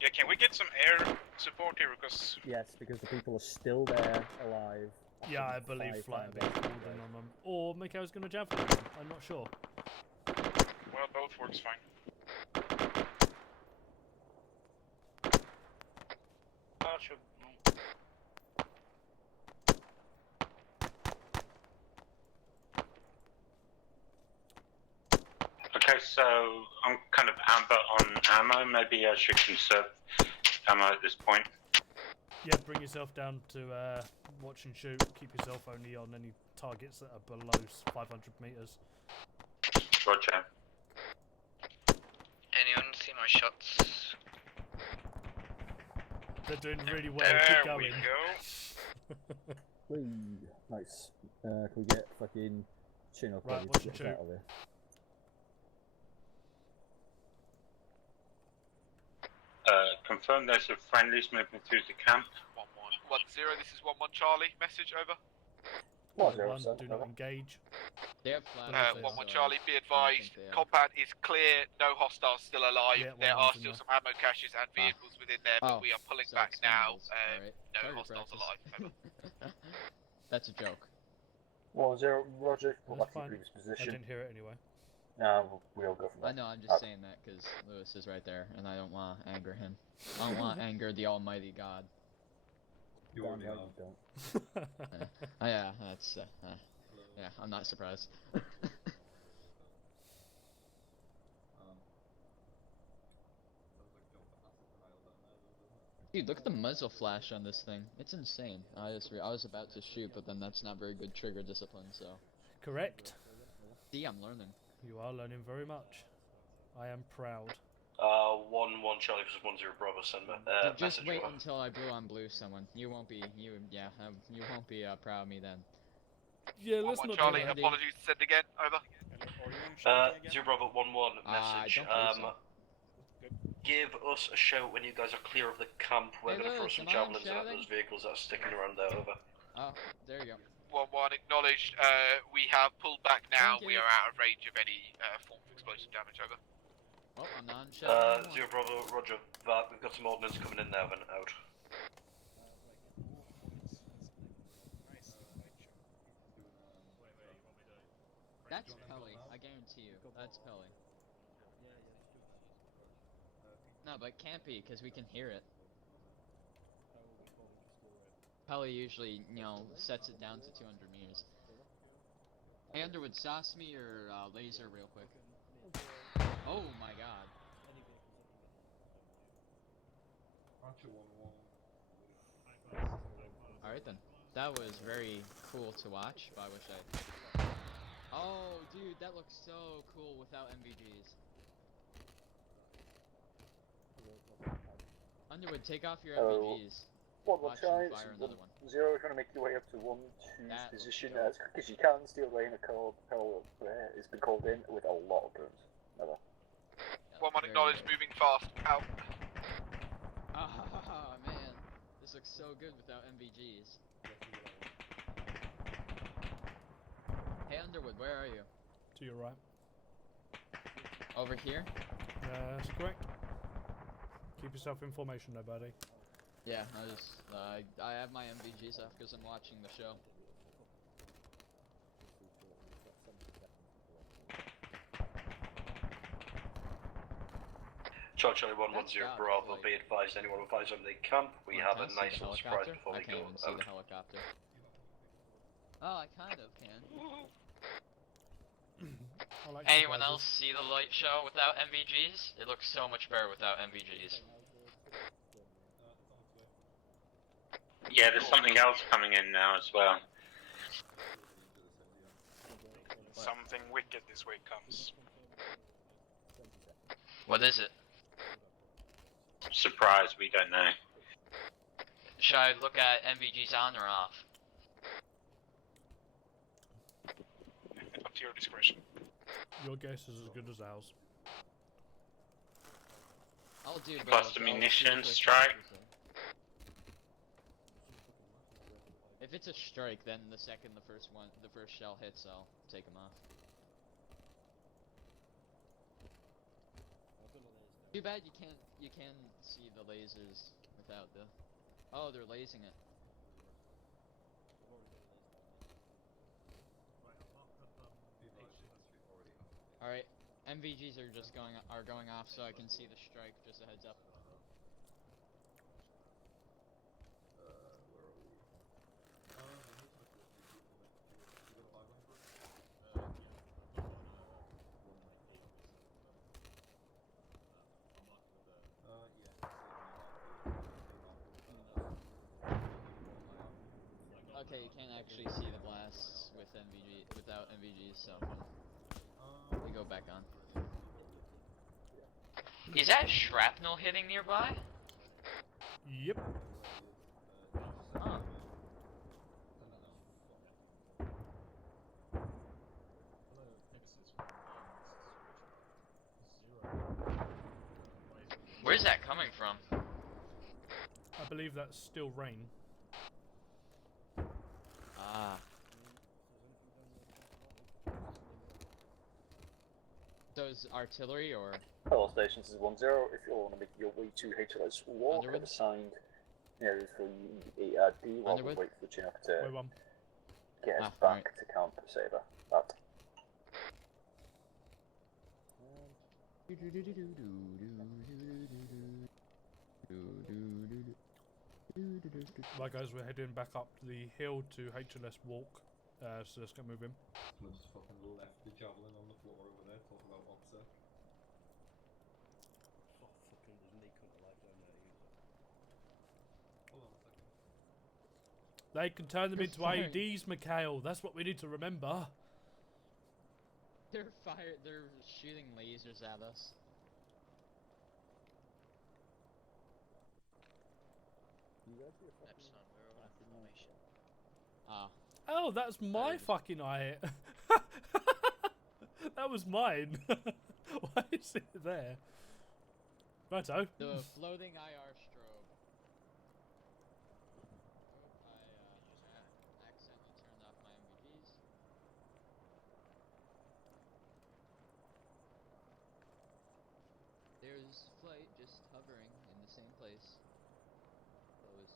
Yeah, can we get some air support here? Because Yes, because the people are still there, alive. Yeah, I believe flight are being called in on them. Or Mikhail's going to javelin them. I'm not sure. well, both works fine. Okay, so I'm kind of amber on ammo. Maybe I should conserve ammo at this point. Yeah, bring yourself down to watch and shoot. Keep yourself only on any targets that are below 500 meters. Roger. Anyone see my shots? They're doing really well. There Keep going. we go. Whee! Nice. Can we get fucking Chinook Right, ready watch to and get us shoot. out of here? Confirm there's a friendlies moving through the camp. 1-1. 1-0, this is 1-1 Charlie, message over. 1, do not engage. They have flags. 1-1 Charlie, be advised, compound is clear, no hostiles still alive. Yeah, there one are in still there. some ammo caches and vehicles within there, but Oh, we are pulling so back it's now. symbols. Alright. No Target hostiles practice. alive. That's a joke. 1-0, Roger. Go That's back to your fine. previous I position. didn't hear it anyway. We'll go from there. I know, I'm just saying that because Lewis is right there, and I don't want to anger him. I don't want to anger the almighty God. You Damn already right are. you don't. Yeah, that's yeah, I'm not surprised. Dude, look at the muzzle flash on this thing. It's insane. I was about to shoot, but then that's not very good trigger discipline, so. Correct. See, I'm learning. You are learning very much. I am proud. 1-1 Charlie versus 1-0 Bravo. Send me Just message wait over. until I blue on blue someone. You won't be proud of me then. Yeah, let's not Charlie, do that. apologies, send again, over. 0 Bravo 1-1 message. don't believe so. Give us a shout when you guys are clear of the camp. We're going to throw Lewis, some am I javelins at shouting? those vehicles that are sticking around there. Over. Oh, there you go. 1-1 acknowledged. We have pulled back now. Thank We you. are out of range of any form of explosive damage. Over. Well, I'm not shouting. 0 Bravo, Roger. That we've got some ordnance coming in now and out. That's Pelly. I guarantee you. That's Pelly. No, but it can't be, because we can hear it. Pelly usually, sets it down to 200 meters. Hey, Underwood, sauce me your laser real quick. Oh my god. Alright then. That was very cool to watch, but I wish I... Oh, dude, that looks so cool without MVGs. Underwood, take off your MVGs. Watch them fire another one. 0, trying to make your way up to 1-2's position as quick as you can. Steel lane, a call has been called in with a lot of guns. Never. 1-1 acknowledged, moving fast. Out. Ah, man. This looks so good without MVGs. Hey, Underwood, where are you? To your right. Over here? That's correct. Keep yourself in formation, though, buddy. Yeah, I have my MVGs off because I'm watching the show. Charlie 110 Bravo, be advised, anyone advised on the camp, we have a nice little surprise before we go I can't even see out. the helicopter. Oh, I kind of can. Anyone else see the light show without MVGs? It looks so much better without MVGs. Yeah, there's something else coming in now as well. Something wicked this way comes. What is it? Surprise, we don't know. Should I look at MVGs on or off? Up to your discretion. Your guess is as good as ours. I'll do both. Cluster munitions strike. If it's a strike, then the second the first shell hits, I'll take them off. Too bad you can see the lasers without the... Oh, they're lasing it. Alright, MVGs are just going off so I can see the strike, just a heads up. Okay, you can't actually see the blasts without MVGs, so we go back on. Is that shrapnel hitting nearby? Yep. Huh. Where's that coming from? I believe that's still rain. Ah. So is artillery or? Hello, stations is 10. If you want to make your way to HLS Walk, Underwood? I've assigned areas for EAD while we Underwood? wait for Chinook to Wait, one. get us Ah, back to Camp Saber. That. Right guys, we're heading back up the hill to HLS Walk, so let's get moving. We'll just fucking left the javelin on the floor over there, talk about OPSEC. Oh, fucking, there's Nick on the life down there either. Hold on a second. They can turn them into They're firing. IEDs, Mikhail. That's what we need to remember. They're shooting lasers at us. Epsilon, we're all in formation. Ah. Oh, that's my fucking eye. That was mine. Why is it there? Righto. The floating IR strobe. Oh, I accidentally turned off my MVGs. There's flight just hovering in the same place. Close.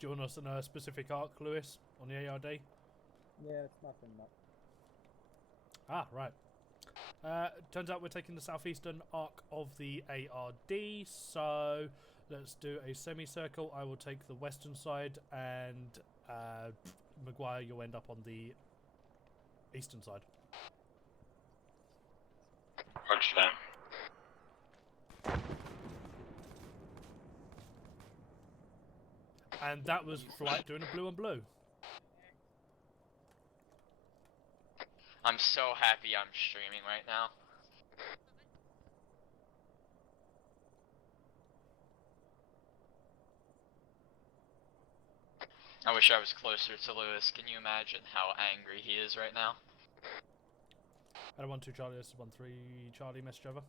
Do you want us on a specific arc, Lewis, on the ARD? Yeah, it's nothing much. Ah, right. Turns out we're taking the southeastern arc of the ARD, so let's do a semicircle. I will take the western side, and Maguire, you'll end up on the eastern side. Roger that. And that was Flight doing a blue on blue. I'm so happy I'm streaming right now. I wish I was closer to Lewis. Can you imagine how angry he is right now? I don't want 2 Charlie, this is 1-3 Charlie, message over.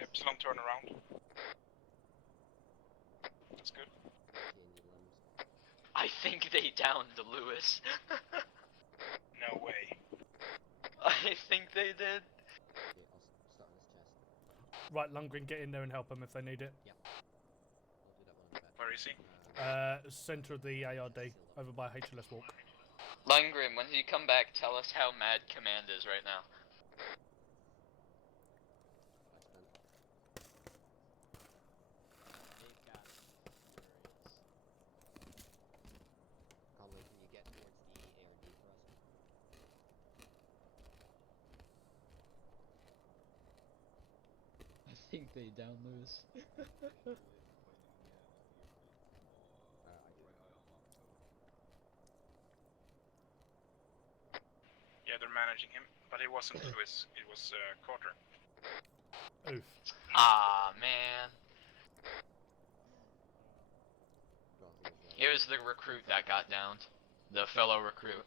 Epsilon turn around. That's good. I think they downed Lewis. No way. I think they did. Right, Lundgren, get in there and help them if they need it. Where is he? Centre of the ARD, over by HLS Walk. Lundgren, when you come back, tell us how mad Command is right now. Conway, can you get towards the ARD for us? I think they down Lewis. Yeah, they're managing him, but it wasn't Lewis, it was Carter. Oof. Ah, man. It was the recruit that got downed. The fellow recruit.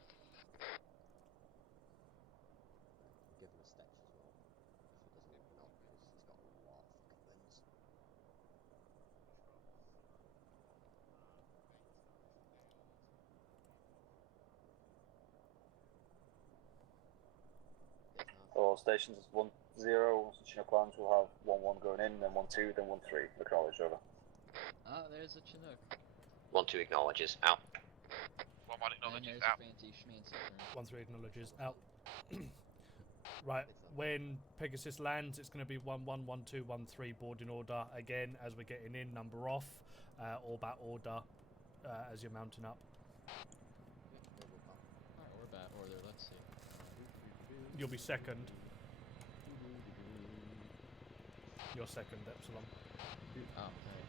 Give him a stitch as well. If he doesn't even know, because he's got a lot of fucking wins. All stations 1-0, switching your plans, we'll have 1-1 going in, then 1-2, then 1-3. Acknowledge, over. Ah, there's a Chinook. 1-2 acknowledges, out. 1-1 acknowledges, and out. Once we acknowledges out. Right, when Pegasus lands, it's going to be 1-1, 1-2, 1-3 boarding order again as we're getting in, number off, or bat order as you're mounting up. Or bat order, let's see. You'll be second. You're second, Epsilon. Oh, okay.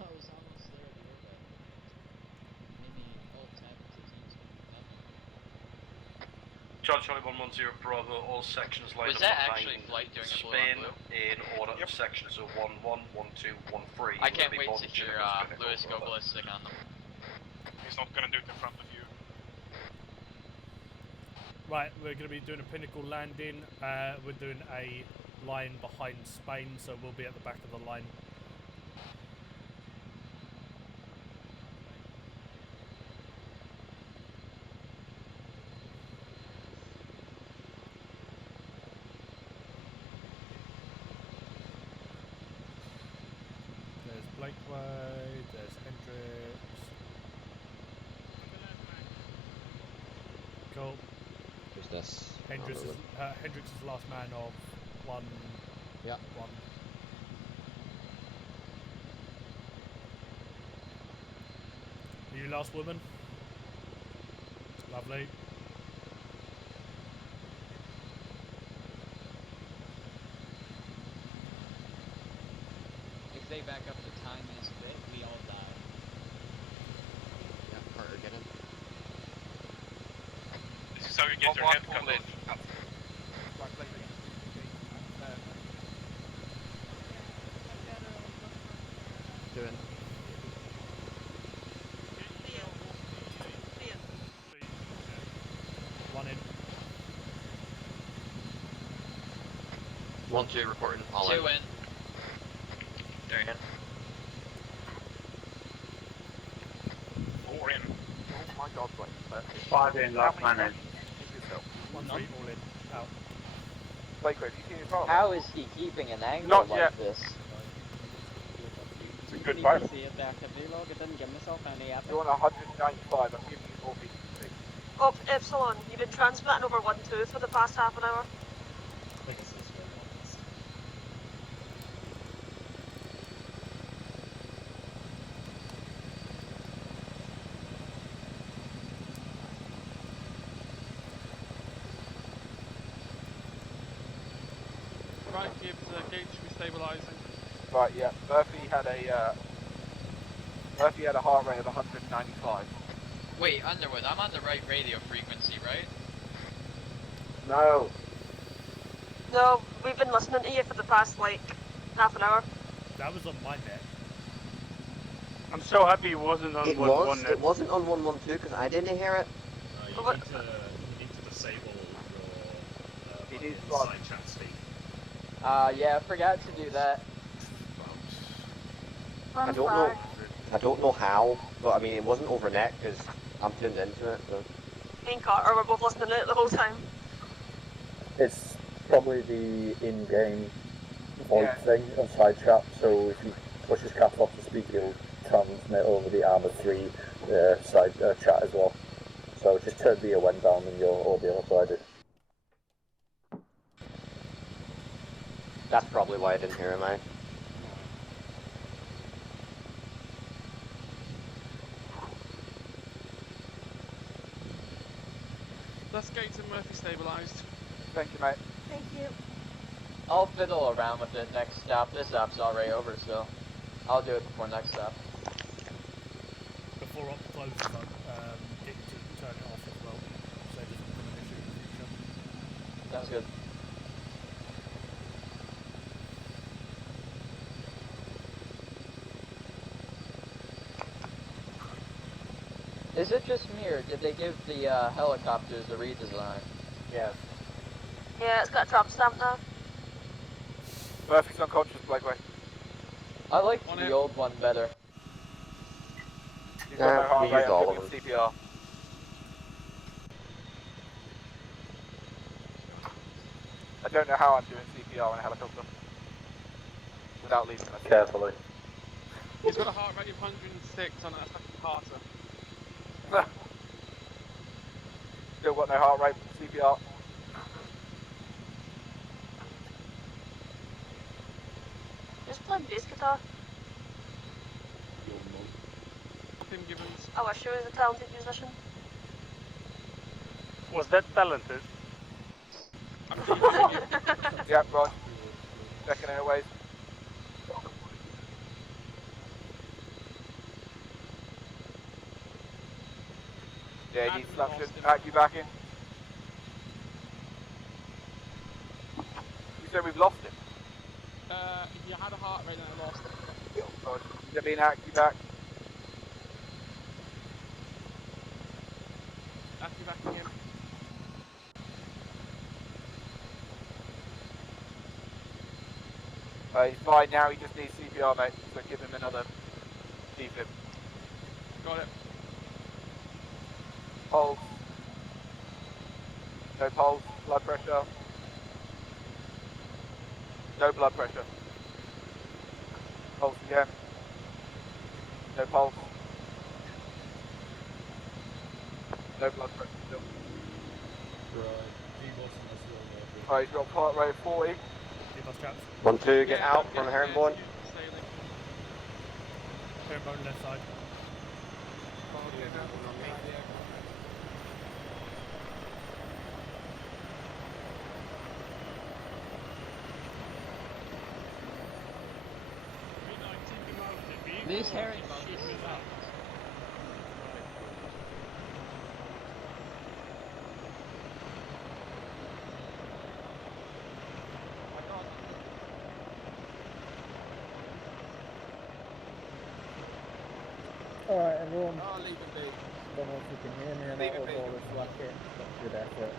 I was almost there at the orbit. Maybe alt tab to teams. Charlie 110 Bravo, all sections line Was up that behind actually Flight doing a blue Spain on blue? in order of sections, so 1-1, 1-2, 1-3. I can't wait to hear Lewis go ballistic on them. He's not gonna do it in front of you. Right, we're going to be doing a pinnacle landing. We're doing a line behind Spain, so we'll be at the back of the line. There's Blakeway, there's Hendricks. Cool. Who's this? Hendrix is the last man of 1. Yeah. 1. Are you last woman? Lovely. If they back up the tiniest bit, we all die. Yeah, Carter, get in. This is how you get your head cut off. Doing. One in. 1-2 reporting. All 2 in. in. They're in. 4 in. Oh my god, Blake. 5 in, last man in. 1 3 all in. Out. Blake, have you seen his father? How is he keeping an angle Not like yet. this? It's a good Need fight. to see it back at vlog. It didn't give myself any effort. You're on 195, I'm giving you 4 feet. Up Epsilon, you've been transmitting over 1-2 for the past half an hour. Right, Gibbs, gauge should be stabilising. Right, yeah. Murphy had a heart rate of 195. Wait, Underwood, I'm on the right radio frequency, right? No. No, we've been listening to you for the past, like, half an hour. That was on my net. I'm so happy it wasn't on It 1-1 was. net. It wasn't on 112 because I didn't hear it. You need to disable your inside chat speak. Yeah, I forgot to do that. I don't know how, but I mean it wasn't over net because I'm tuned into it. So. Me and Carter were both listening to it the whole time. It's probably the in-game VoIP thing on side chat, so if you push his caps off the speaker, it'll transmit over the Arma 3 side chat as well. So just turn the when down and your audio uploaded. That's probably why I didn't hear him, That's Gates and Murphy stabilised. Thank you, mate. Thank you. I'll fiddle around with it next stop. This stop's already over, so I'll do it before next stop. Before op closes, get you to turn it off as well, so it doesn't become an issue in the future. Sounds good. Is it just me, or did they give the helicopters a redesign? Yes. Yeah, it's got a drop stamp now. Murphy's unconscious, Blakeway. I like the old one better. He's got no heart we rate, used all I'm of giving him CPR. I don't know how I'm doing CPR in a helicopter. Without leaving us. Carefully. He's got a heart rate of 106 on that fucking Carter. Still got no heart rate, CPR. Just playing bass guitar. Tim Gibbons. I wish he was a talented musician. Was that talented? Yep, right. Checking airways. Yeah, he needs suction. You back in. You said we've lost him. He had a heart rate and I lost it. God, he's being active back. Activating him. He's fine now, he just needs CPR, mate. So give him another defib. Got it. Pulse. No pulse. Blood pressure. No blood pressure. Pulse again. No pulse. No blood pressure still. Alright, he's got part rate 40. D-bus chaps. 1-2, get out from Herringbone. Herringbone left side. This herringbone is out. Alright, everyone. Oh, leave it be. Don't know if you can hear me or Leave not it be. over this racket. Good effort.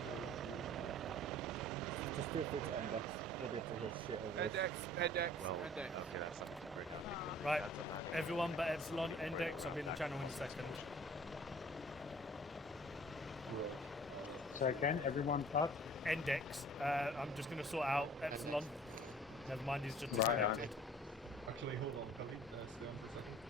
Just feel free to end us. We'll be able to hear shit over this. Index. Okay, that's something great. Right, everyone but Epsilon, Index, I'll be in the channel in a second. So again, everyone up. Index, I'm just going to sort out Epsilon. Never mind, he's just Right, disconnected. Actually, hold on, can we stay on for a second?